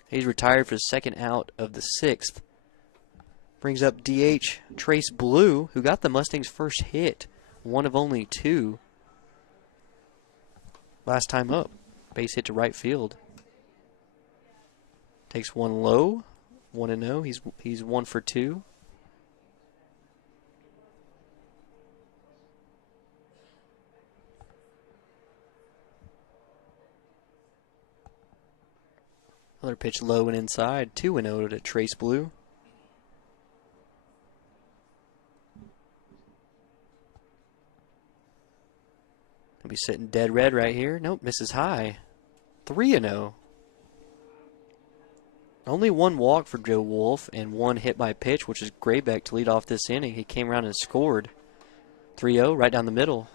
He's retired for the second out of the 6th. Brings up DH Trace Blue, who got the Mustangs' first hit. One of only 2. Last time up. Base hit to right field. Takes one low. 1-0. He's 1 for 2. Another pitch low and inside. 2-0 to Trace Blue. He'll be sitting dead red right here. Nope, misses high. 3-0. Only 1 walk for Joe Wolf and 1 hit by pitch, which is Grayback to lead off this inning. He came around and scored. 3-0 right down the middle.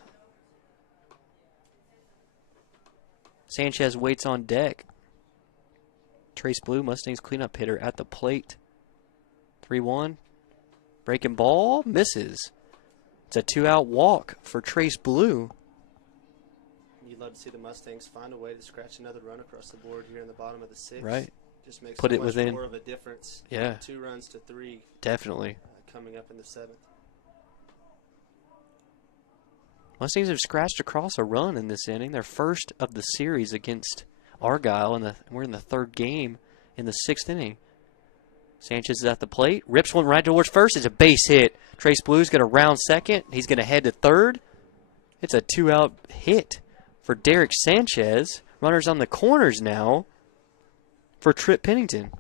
Sanchez waits on deck. Trace Blue, Mustangs cleanup hitter at the plate. 3-1. Breaking ball. Misses. It's a 2-out walk for Trace Blue. You'd love to see the Mustangs find a way to scratch another run across the board here in the bottom of the 6th. Right. Just makes Put so it much within more of a difference. Yeah. 2 runs to 3. Definitely. Coming up in the 7th. Mustangs have scratched across a run in this inning. Their first of the series against Argyle, and we're in the 3rd game in the 6th inning. Sanchez is at the plate. Rips one right towards first. It's a base hit. Trace Blue's going to round second. He's going to head to third. It's a 2-out hit for Derek Sanchez. Runners on the corners now for Trip Pennington.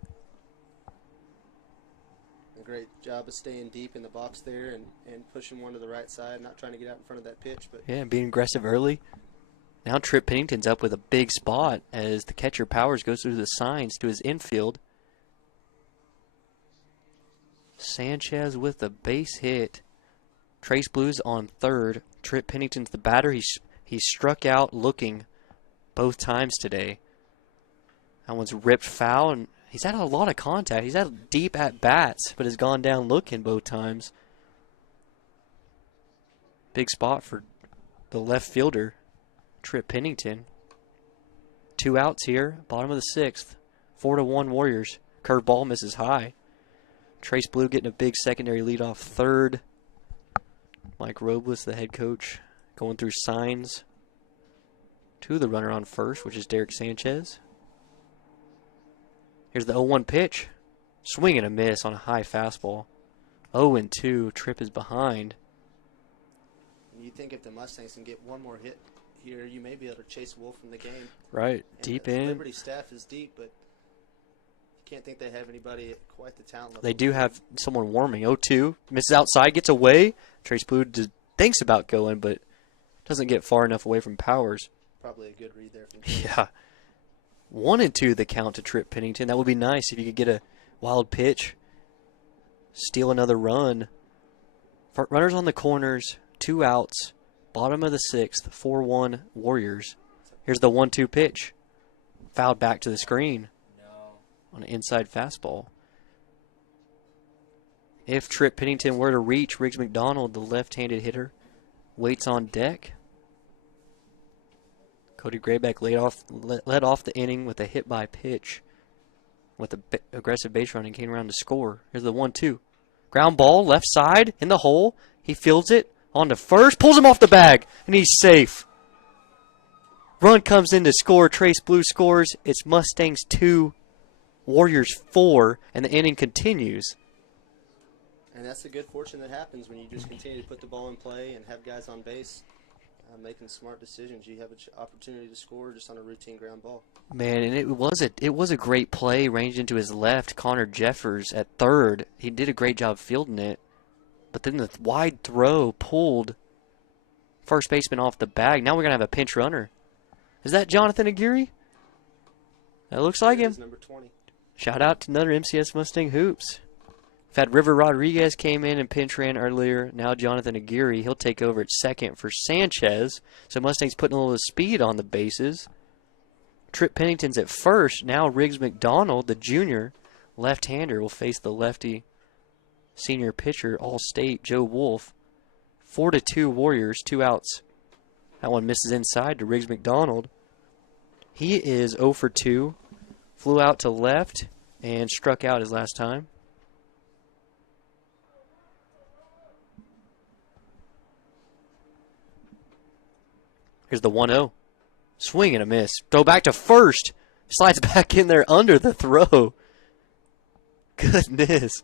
A great job of staying deep in the box there and pushing one to the right side, not trying to get out in front of that pitch. But yeah, being aggressive early. Now Trip Pennington's up with a big spot as the catcher Powers goes through the signs to his infield. Sanchez with the base hit. Trace Blue's on third. Trip Pennington's the batter. He struck out looking both times today. That one's ripped foul, and he's had a lot of contact. He's had deep at-bats, but has gone down looking both times. Big spot for the left fielder, Trip Pennington. 2 outs here, bottom of the 6th. 4-1 Warriors. Curveball misses high. Trace Blue getting a big secondary lead off third. Mike Robles, the head coach, going through signs to the runner on first, which is Derek Sanchez. Here's the 0-1 pitch. Swing and a miss on a high fastball. 0-2. Trip is behind. You think if the Mustangs can get one more hit here, you may be able to chase Wolf from the game. Right. And deep the in. Liberty staff is deep, but you can't think they have anybody at quite the talent level. They do have someone warming. 0-2. Misses outside, gets away. Trace Blue thinks about going, but doesn't get far enough away from Powers. Probably a good read there from Trace. Yeah. 1-2 the count to Trip Pennington. That would be nice if you could get a wild pitch. Steal another run. Runners on the corners. 2 outs. Bottom of the 6th. 4-1 Warriors. Here's the 1-2 pitch. Fouled back to the screen. No. On an inside fastball. If Trip Pennington were to reach, Riggs McDonald, the left-handed hitter, waits on deck. Cody Grayback led off the inning with a hit by pitch with an aggressive base running, came around to score. Here's the 1-2. Ground ball, left side, in the hole. He fields it on to first, pulls him off the bag, and he's safe. Run comes in to score. Trace Blue scores. It's Mustangs 2, Warriors 4, and the inning continues. And that's the good fortune that happens when you just continue to put the ball in play and have guys on base making smart decisions. You have an opportunity to score just on a routine ground ball. Man, and it was a great play, ranged into his left. Connor Jeffers at third. He did a great job fielding it. But then the wide throw pulled first baseman off the bag. Now we're going to have a pinch runner. Is that Jonathan Aguirre? That looks like him. Number 20. Shout out to another MCS Mustang Hoops. We've had River Rodriguez came in and pinch ran earlier. Now Jonathan Aguirre. He'll take over at second for Sanchez. So Mustangs putting a little speed on the bases. Trip Pennington's at first. Now Riggs McDonald, the junior left-hander, will face the lefty senior pitcher, All-State Joe Wolf. 4-2 Warriors, 2 outs. That one misses inside to Riggs McDonald. He is 0 for 2. Flew out to left and struck out his last time. Here's the 1-0. Swing and a miss. Throw back to first. Slides back in there under the throw. Goodness.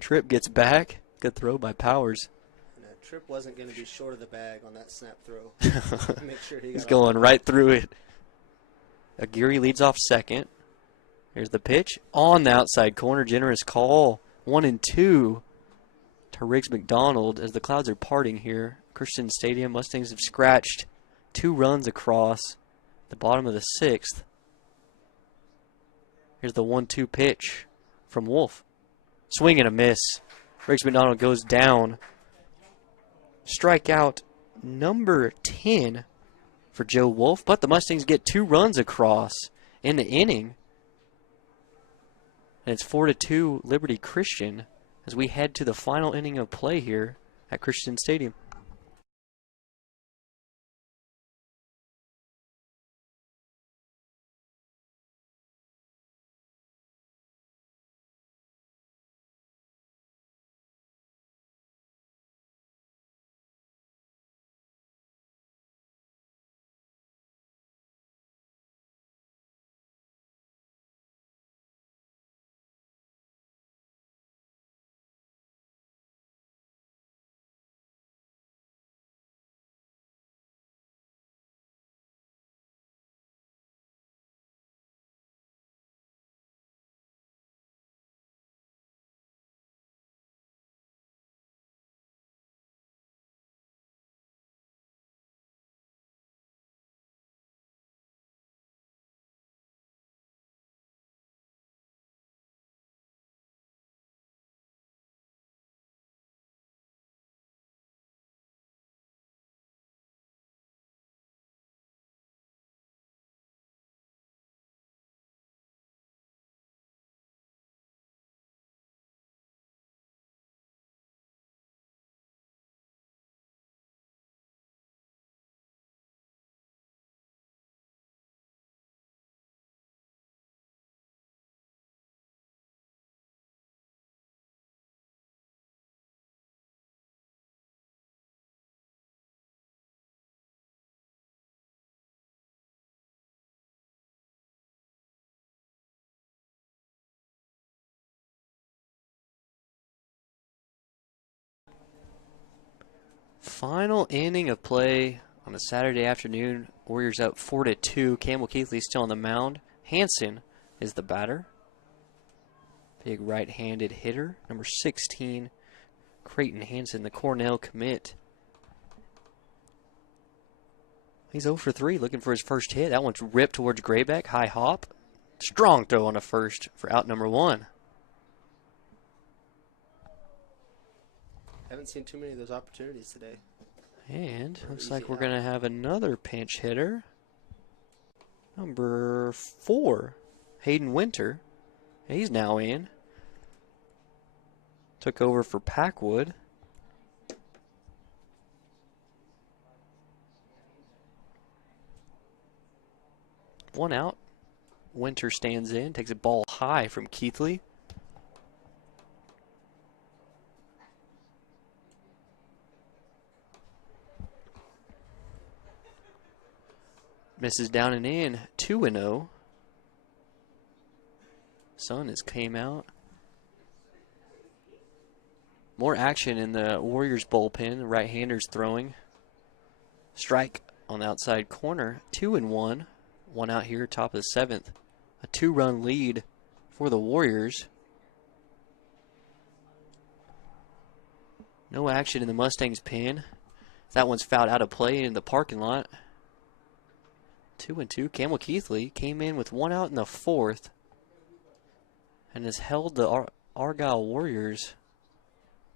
Tripp gets back. Good throw by Powers. Tripp wasn't going to be short of the bag on that snap throw. Make sure He's going right through it. Aguirre leads off second. Here's the pitch. On the outside corner. Generous call. 1-2 to Riggs McDonald as the clouds are parting here. Christian Stadium. Mustangs have scratched 2 runs across the bottom of the 6th. Here's the 1-2 pitch from Wolf. Swing and a miss. Riggs McDonald goes down. Strikeout number 10 for Joe Wolf, but the Mustangs get 2 runs across in the inning. And it's 4-2 Liberty Christian as we head to the final inning of play here at Christian Stadium. Final inning of play on a Saturday afternoon. Warriors up 4-2. Campbell Keithley still on the mound. Hanson is the batter. Big right-handed hitter. Number 16, Creighton Hanson, the Cornell commit. He's 0 for 3, looking for his first hit. That one's ripped towards Grayback. High hop. Strong throw on a first for out number 1. Haven't seen too many of those opportunities today. And looks like we're going to have another pinch hitter. Number 4, Hayden Winter. He's now in. Took over for Packwood. One out. Winter stands in, takes a ball high from Keithley. Misses down and in, 2-0. Sun has came out. More action in the Warriors bullpen. The right-hander's throwing. Strike on the outside corner. 2-1. One out here, top of the 7th. A 2-run lead for the Warriors. No action in the Mustangs pen. That one's fouled out of play in the parking lot. 2-2. Campbell Keithley came in with one out in the 4th and has held the Argyle Warriors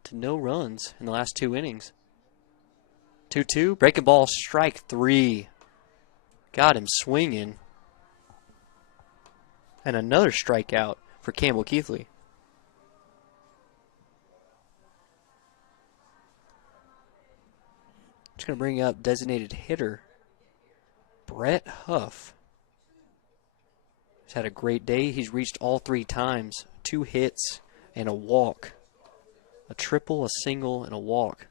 to no runs in the last 2 innings. 2-2. Breaking ball, strike 3. Got him swinging. And another strikeout for Campbell Keithley. Just going to bring up designated hitter Brett Huff. He's had a great day. He's reached all 3 times. 2 hits and a walk. A triple, a single, and a walk.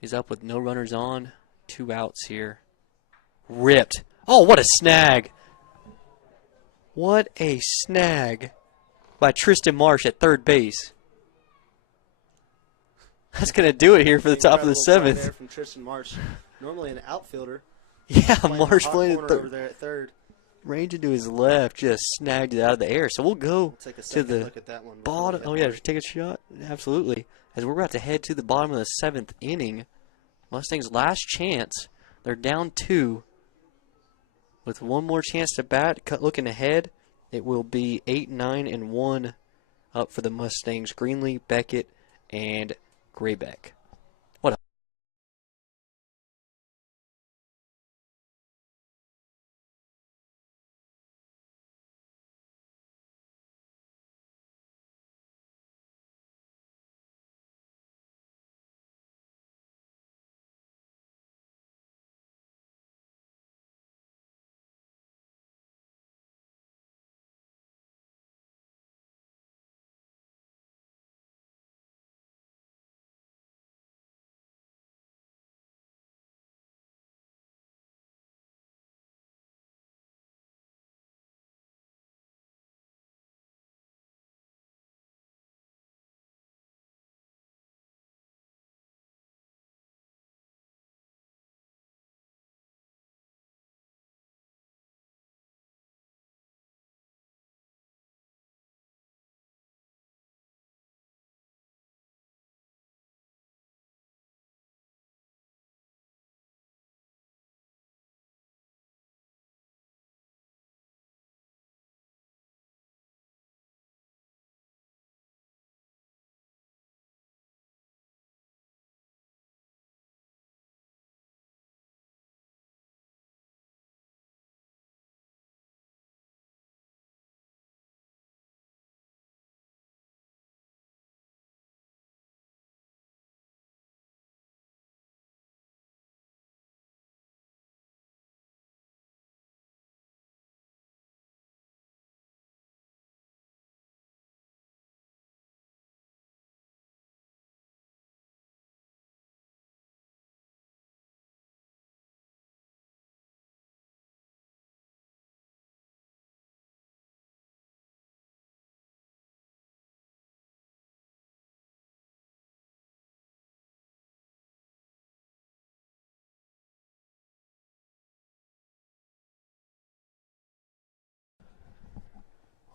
He's up with no runners on. 2 outs here. Ripped. Oh, what a snag. What a snag by Tristan Marsh at third base. That's going to do it here for the top of the 7th. There from Tristan Marsh. Normally an outfielder. Yeah, Marsh playing at over there at third. Ranging to his left, just snagged it out of the air. So we'll go take a to the look at that one bottom. Oh, yeah, take a shot. Absolutely. As we're about to head to the bottom of the 7th inning, Mustangs' last chance. They're down 2. With one more chance to bat, looking ahead, it will be 8-9-1 up for the Mustangs. Greenlee, Beckett, and Graybeck. What a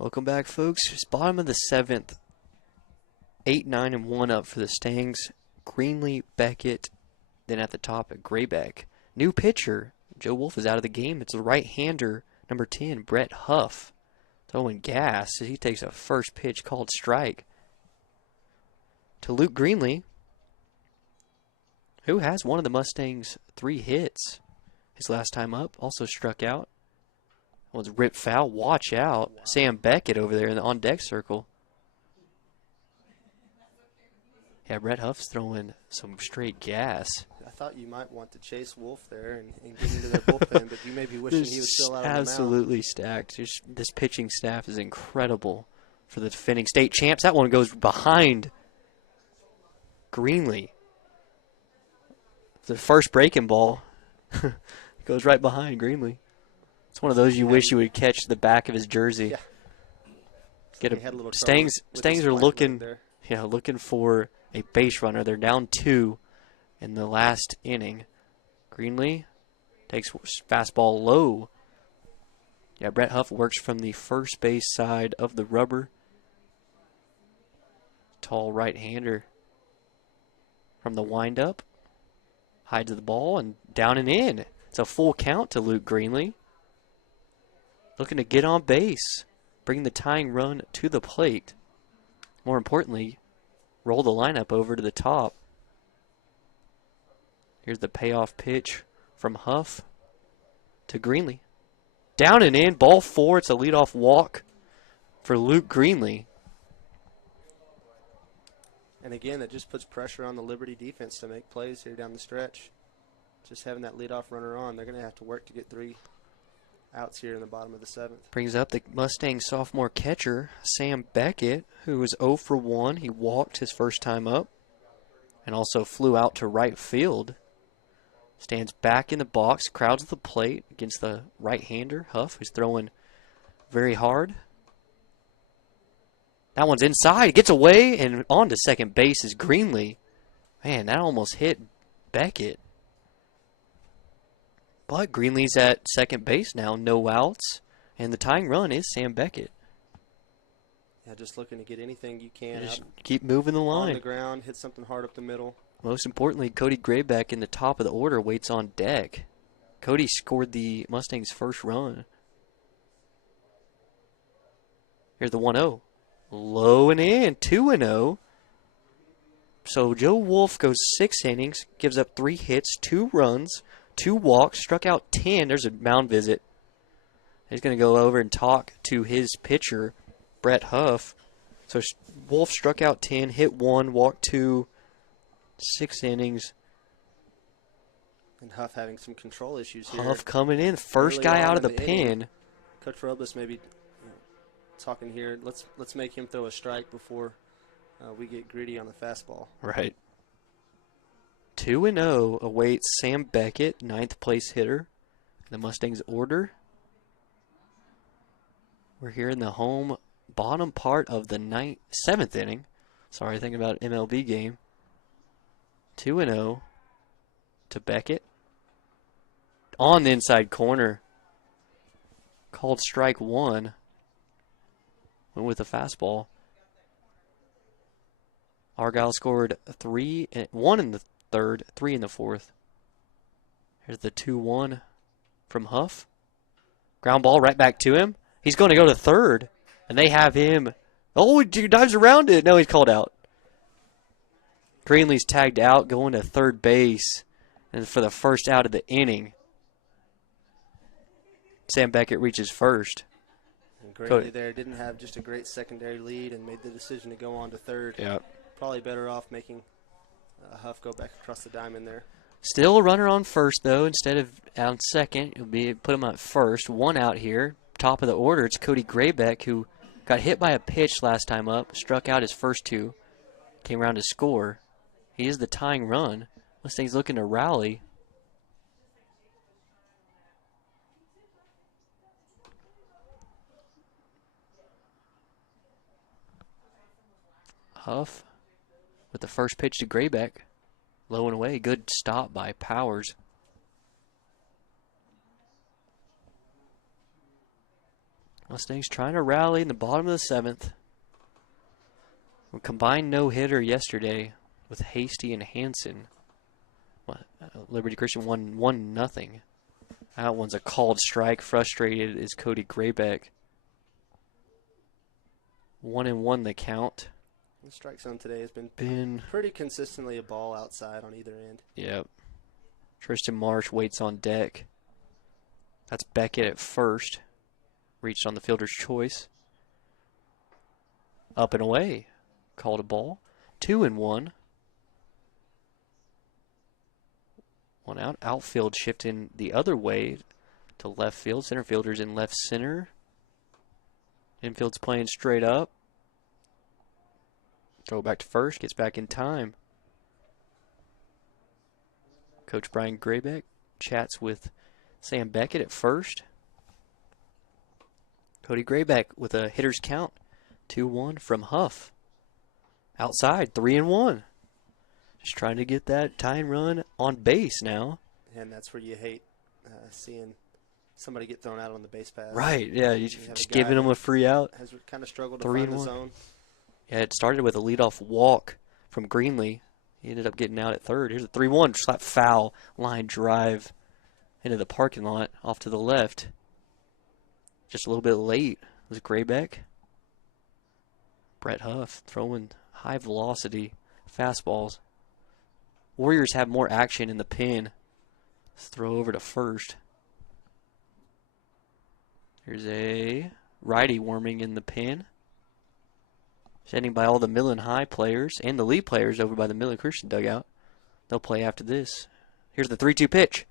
Welcome back, folks. It's bottom of the 7th. 8-9-1 up for the Stangs. Greenlee, Beckett, then at the top at Graybeck. New pitcher. Joe Wolf is out of the game. It's the right-hander, number 10, Brett Huff. Throwing gas as he takes a first pitch called strike. To Luke Greenlee, who has one of the Mustangs' 3 hits. His last time up, also struck out. One's ripped foul. Watch out. Wow. Sam Beckett over there in the on-deck circle. Yeah, Brett Huff's throwing some straight gas. I thought you might want to chase Wolf there and get into their bullpen, but you may be wishing he was still out on the mound. Absolutely stacked. This pitching staff is incredible for the defending state champs. That one goes behind Greenlee. The first breaking ball goes right behind Greenlee. It's one of those you wish you would catch the back of his jersey. Yeah. Get a Stangs are looking for a base runner. They're down 2 in the last inning. Greenlee takes fastball low. Yeah, Brett Huff works from the first base side of the rubber. Tall right-hander from the windup. Hides the ball and down and in. It's a full count to Luke Greenlee. Looking to get on base, bring the tying run to the plate. More importantly, roll the lineup over to the top. Here's the payoff pitch from Huff to Greenlee. Down and in, ball 4. It's a leadoff walk for Luke Greenlee. And again, it just puts pressure on the Liberty defense to make plays here down the stretch. Just having that leadoff runner on, they're going to have to work to get 3 outs here in the bottom of the 7th. Brings up the Mustang sophomore catcher, Sam Beckett, who was 0 for 1. He walked his first time up and also flew out to right field. Stands back in the box, crowds the plate against the right-hander, Huff, who's throwing very hard. That one's inside. Gets away, and on to second base is Greenlee. Man, that almost hit Beckett. But Greenlee's at second base now, no outs, and the tying run is Sam Beckett. Yeah, just looking to get anything you can. Just keep moving the line. On the ground, hit something hard up the middle. Most importantly, Cody Graybeck in the top of the order waits on deck. Cody scored the Mustangs' first run. Here's the 1-0. Low and in, 2-0. So Joe Wolf goes 6 innings, gives up 3 hits, 2 runs, 2 walks, struck out 10. There's a mound visit. He's going to go over and talk to his pitcher, Brett Huff. So Wolf struck out 10, hit 1, walked 2, 6 innings. And Huff having some control issues here. Huff coming in, first guy out of the pen. Coach Robles maybe talking here. Let's make him throw a strike before we get greedy on the fastball. Right. 2-0 awaits Sam Beckett, 9th place hitter. The Mustangs order. We're here in the home bottom part of the 7th inning. Sorry, thinking about MLB game. 2-0 to Beckett. On the inside corner. Called strike 1. Went with a fastball. Argyle scored 1 in the 3rd, 3 in the 4th. Here's the 2-1 from Huff. Ground ball right back to him. He's going to go to 3rd, and they have him. Oh, he dives around it. No, he's called out. Greenlee's tagged out, going to 3rd base, and for the first out of the inning, Sam Beckett reaches first. And Greenlee there didn't have just a great secondary lead and made the decision to go on to 3rd. Yep. Probably better off making Huff go back across the diamond there. Still a runner on first, though. Instead of on second, it'll be put him at first. 1 out here. Top of the order, it's Cody Graybeck, who got hit by a pitch last time up, struck out his first 2, came around to score. He is the tying run. Mustangs looking to rally. Huff with the first pitch to Graybeck. Low and away. Good stop by Powers. Mustangs trying to rally in the bottom of the 7th. A combined no-hitter yesterday with Hasty and Hansen. Liberty Christian won 1-0. That one's a called strike. Frustrated is Cody Graybeck. 1-1 the count. The strike zone today has been pretty consistently a ball outside on either end. Yep. Tristan Marsh waits on deck. That's Beckett at first. reached on the fielder's choice. Up and away. Called a ball. 2-1. One out. Outfield shifting the other way to left field. Center fielder's in left center. Infield's playing straight up. Throw back to first. Gets back in time. Coach Brian Graybeck chats with Sam Beckett at first. Cody Graybeck with a hitter's count. 2-1 from Huff. Outside, 3-1. Just trying to get that tying run on base now. And that's where you hate seeing somebody get thrown out on the base pass. Right, yeah, you just giving them a free out. Has kind of struggled to find the zone. Yeah, it started with a leadoff walk from Greenlee. He ended up getting out at third. Here's a 3-1, slap foul, line drive into the parking lot off to the left. Just a little bit late was Graybeck. Brett Huff throwing high velocity fastballs. Warriors have more action in the pen. Let's throw over to first. Here's a righty warming in the pen. Standing by all the Midland High players and the Lee players over by the Midland Christian dugout. They'll play after this. Here's the 3-2 pitch.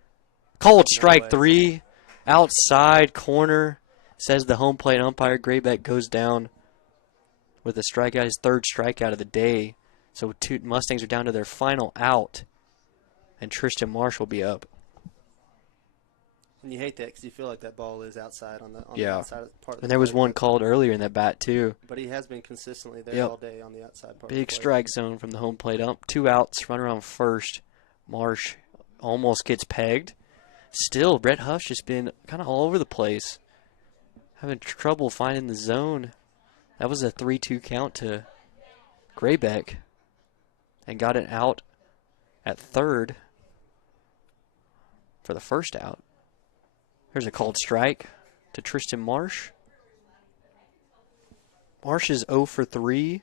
Called strike 3. Outside corner. Says the home plate umpire. Graybeck goes down with a strikeout, his third strikeout of the day. So Mustangs are down to their final out. And Tristan Marsh will be up. And you hate that because you feel like that ball is outside on the outside part of the And there was one called earlier in that bat, too. But he has been consistently there all day on the outside part. Big strike zone from the home plate ump. 2 outs, runner on first. Marsh almost gets pegged. Still, Brett Huff's just been kind of all over the place. Having trouble finding the zone. That was a 3-2 count to Graybeck. And got it out at third for the first out. Here's a called strike to Tristan Marsh. Marsh is 0 for 3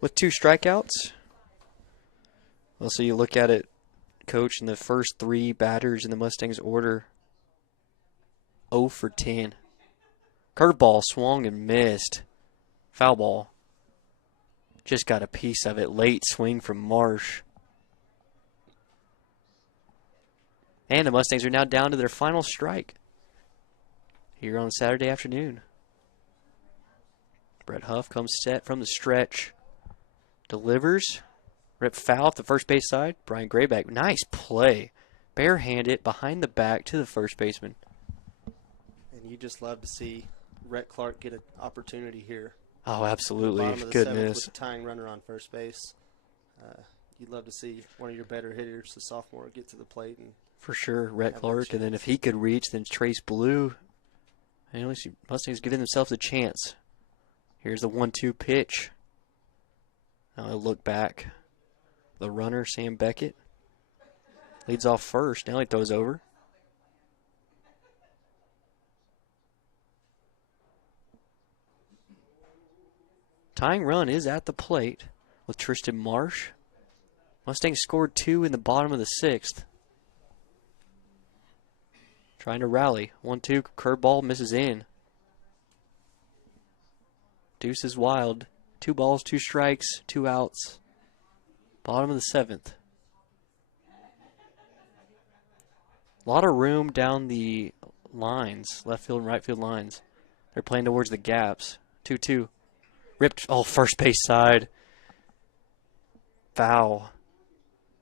with 2 strikeouts. Well, so you look at it, Coach, in the first 3 batters in the Mustangs order, 0 for 10. Curveball swung and missed. Foul ball. Just got a piece of it. Late swing from Marsh. And the Mustangs are now down to their final strike here on Saturday afternoon. Brett Huff comes set from the stretch. Delivers. Rip foul off the first base side. Brian Graybeck. Nice play. Barehand it behind the back to the first baseman. And you just love to see Rhett Clark get an opportunity here. Oh, absolutely. Bottom of the Goodness. seventh with the tying runner on first base. You'd love to see one of your better hitters, the sophomore, get to the plate. And for sure, Rhett Clark. And then if he could reach, then Trace Blue. And at least Mustangs giving themselves a chance. Here's the 1-2 pitch. Now he'll look back. The runner, Sam Beckett, leads off first. Now he throws over. Tying run is at the plate with Tristan Marsh. Mustangs scored 2 in the bottom of the 6th. Trying to rally. 1-2, curveball misses in. Deuce is wild. 2 balls, 2 strikes, 2 outs. Bottom of the 7th. A lot of room down the lines, left field and right field lines. They're playing towards the gaps. 2-2. Ripped, first base side. Foul.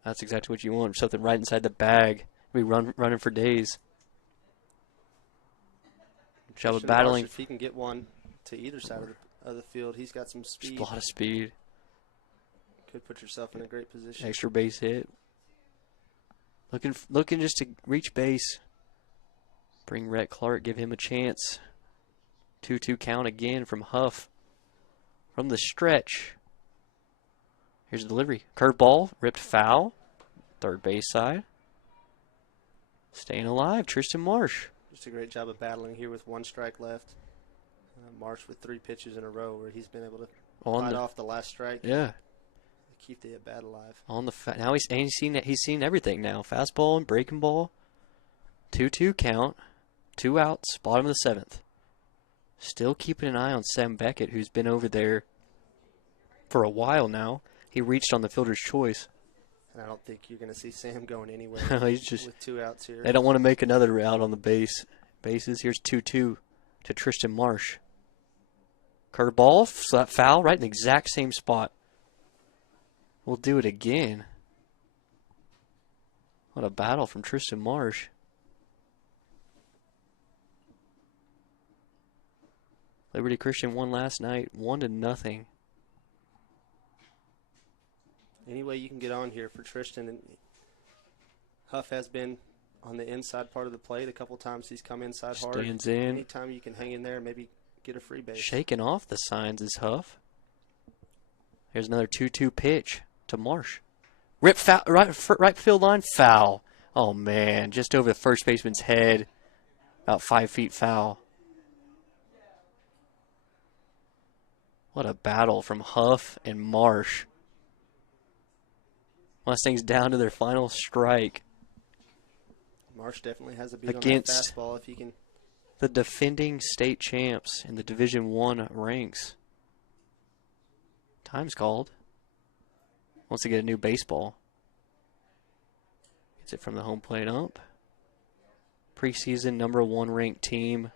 That's exactly what you want. Something right inside the bag. Be running for days. Job of battling. If he can get one to either side of the field, he's got some speed. Just a lot of speed. Could put yourself in a great position. Extra base hit. Looking just to reach base. Bring Rhett Clark, give him a chance. 2-2 count again from Huff. From the stretch. Here's the delivery. Curveball, ripped foul. Third base side. Staying alive, Tristan Marsh. Just a great job of battling here with 1 strike left. Marsh with 3 pitches in a row where he's been able to fight off the last strike. Yeah. Keep the at bat alive. Now he's seen everything now. Fastball and breaking ball. 2-2 count. 2 outs. Bottom of the 7th. Still keeping an eye on Sam Beckett, who's been over there for a while now. He reached on the fielder's choice. And I don't think you're going to see Sam going anywhere He's just, with 2 outs here. They don't want to make another out on the bases. Here's 2-2 to Tristan Marsh. Curveball, foul, right in the exact same spot. We'll do it again. What a battle from Tristan Marsh. Liberty Christian won last night, 1-0. Any way you can get on here for Tristan. And Huff has been on the inside part of the plate a couple times. He's come inside hard. Stands in. Anytime you can hang in there, maybe get a free base. Shaking off the signs is Huff. Here's another 2-2 pitch to Marsh. Rip foul, right field line, foul. Oh, man, just over the first baseman's head. About 5 feet foul. What a battle from Huff and Marsh. Mustangs down to their final strike. Marsh definitely has a beat against on that fastball if he can. The defending state champs in the Division I ranks. Time's called. Wants to get a new baseball. Gets it from the home plate up. Preseason #1 ranked team.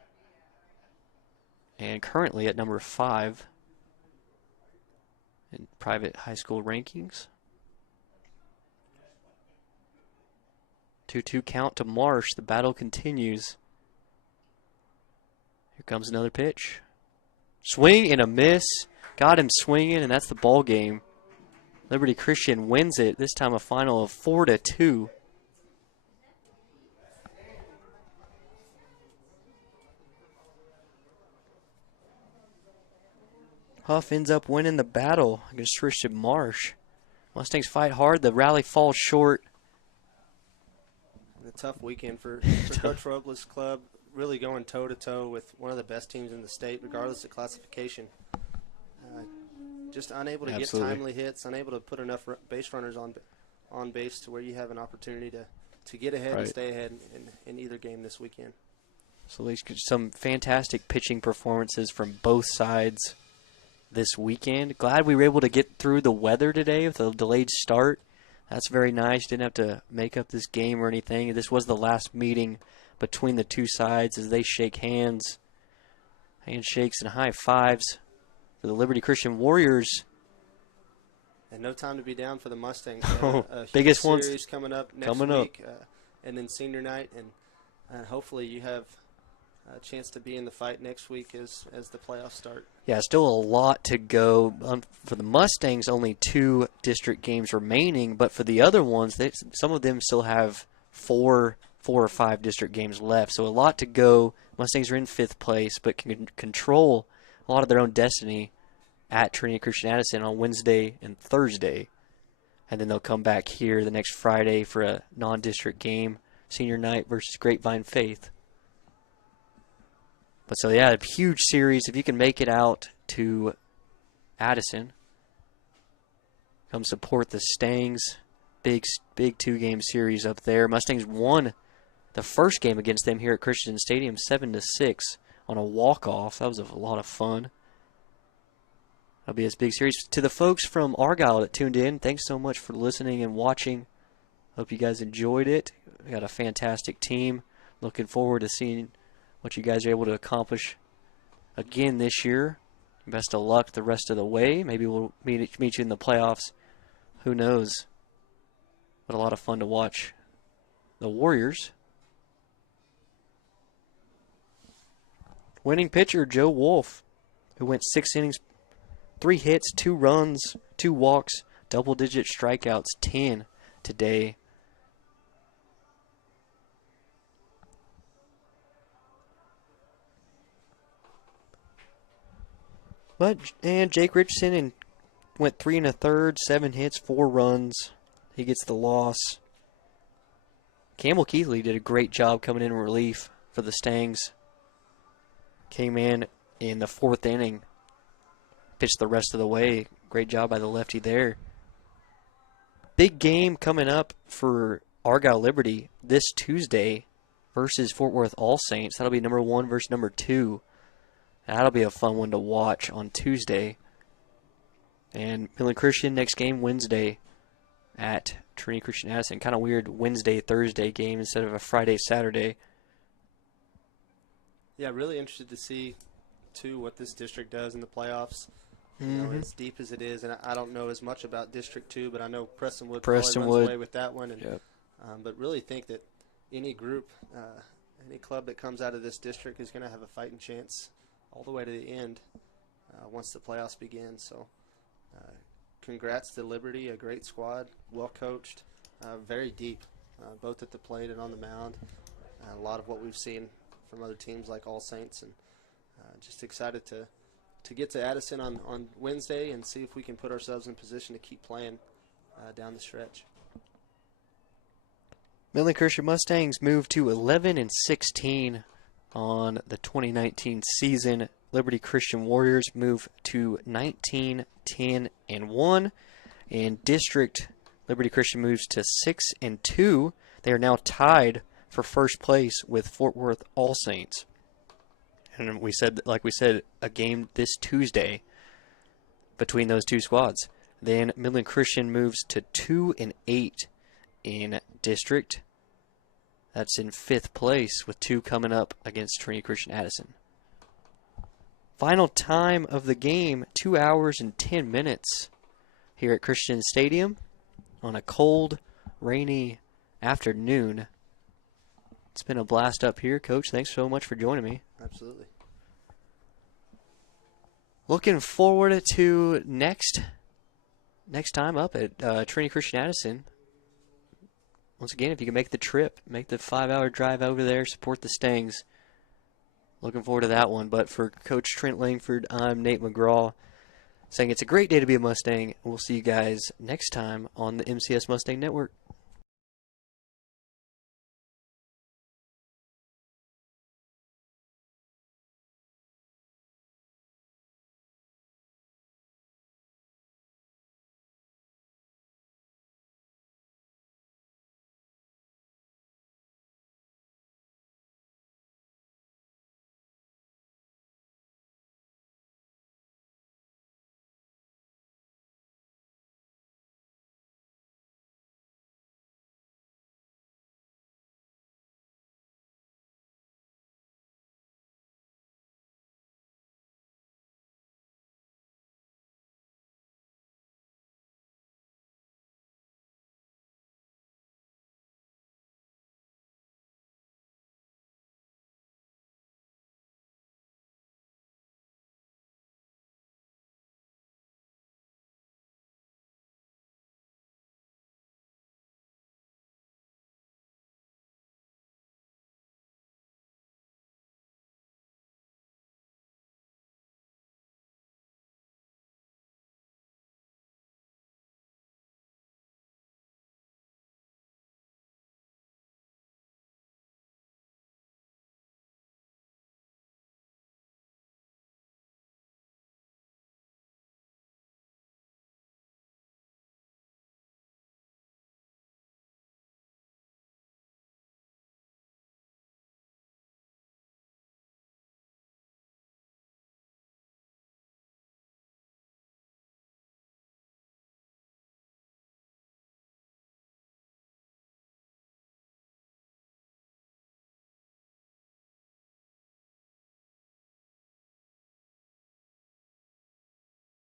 And currently at number 5 in private high school rankings. 2-2 count to Marsh. The battle continues. Here comes another pitch. Swing and a miss. Got him swinging, and that's the ball game. Liberty Christian wins it. This time a final of 4-2. Huff ends up winning the battle against Tristan Marsh. Mustangs fight hard. The rally falls short. A tough weekend for Coach Robles' club. Really going toe-to-toe with one of the best teams in the state, regardless of classification. Just unable to get timely hits, unable to put enough base runners on base to where you have an opportunity to get ahead and stay ahead in either game this weekend. So at least some fantastic pitching performances from both sides this weekend. Glad we were able to get through the weather today with a delayed start. That's very nice. Didn't have to make up this game or anything. This was the last meeting between the two sides as they shake hands. Handshakes and high fives for the Liberty Christian Warriors. And no time to be down for the Mustangs. Biggest one series coming up next week. And then senior night. And hopefully you have a chance to be in the fight next week as the playoffs start. Yeah, still a lot to go. For the Mustangs, only 2 district games remaining, but for the other ones, some of them still have 4 or 5 district games left. So a lot to go. Mustangs are in 5th place, but can control a lot of their own destiny at Trinity Christian Addison on Wednesday and Thursday. And then they'll come back here the next Friday for a non-district game, senior night versus Grapevine Faith. But so, yeah, a huge series. If you can make it out to Addison, come support the Stangs. Big 2-game series up there. Mustangs won the first game against them here at Christian Stadium 7-6 on a walk-off. That was a lot of fun. That'll be a big series. To the folks from Argyle that tuned in, thanks so much for listening and watching. Hope you guys enjoyed it. We got a fantastic team. Looking forward to seeing what you guys are able to accomplish again this year. Best of luck the rest of the way. Maybe we'll meet you in the playoffs. Who knows? But a lot of fun to watch. The Warriors. Winning pitcher Joe Wolf, who went 6 innings, 3 hits, 2 runs, 2 walks, double-digit strikeouts, 10 today. And Jake Richardson went 3 1/3, 7 hits, 4 runs. He gets the loss. Campbell Keithley did a great job coming in relief for the Stangs. Came in the 4th inning. Pitched the rest of the way. Great job by the lefty there. Big game coming up for Argyle Liberty this Tuesday versus Fort Worth All Saints. That'll be #1 versus #2. That'll be a fun one to watch on Tuesday. And Midland Christian next game Wednesday at Trinity Christian Addison. Kind of weird Wednesday-Thursday game instead of a Friday-Saturday. Yeah, really interested to see, too, what this district does in the playoffs. You know, as deep as it is, and I don't know as much about District 2, but I know Prestonwood probably runs away with that one. And, yep. But really think that any group, any club that comes out of this district is going to have a fighting chance all the way to the end once the playoffs begin. So congrats to Liberty, a great squad, well coached, very deep, both at the plate and on the mound. A lot of what we've seen from other teams like All Saints, and just excited to get to Addison on Wednesday and see if we can put ourselves in position to keep playing down the stretch. Midland Christian Mustangs move to 11-16 on the 2019 season. Liberty Christian Warriors move to 19-10-1, and District Liberty Christian moves to 6-2. They are now tied for first place with Fort Worth All Saints. And like we said, a game this Tuesday between those two squads. Then Midland Christian moves to 2-8 in district. That's in 5th place with 2 coming up against Trinity Christian Addison. Final time of the game, 2 hours and 10 minutes here at Christian Stadium on a cold, rainy afternoon. It's been a blast up here, Coach. Thanks so much for joining me. Absolutely. Looking forward to next time up at Trinity Christian Addison. Once again, if you can make the trip, make the 5-hour drive over there, support the Stangs. Looking forward to that one. But for Coach Trent Langford, I'm Nate McGraw, saying it's a great day to be a Mustang. We'll see you guys next time on the MCS Mustang Network.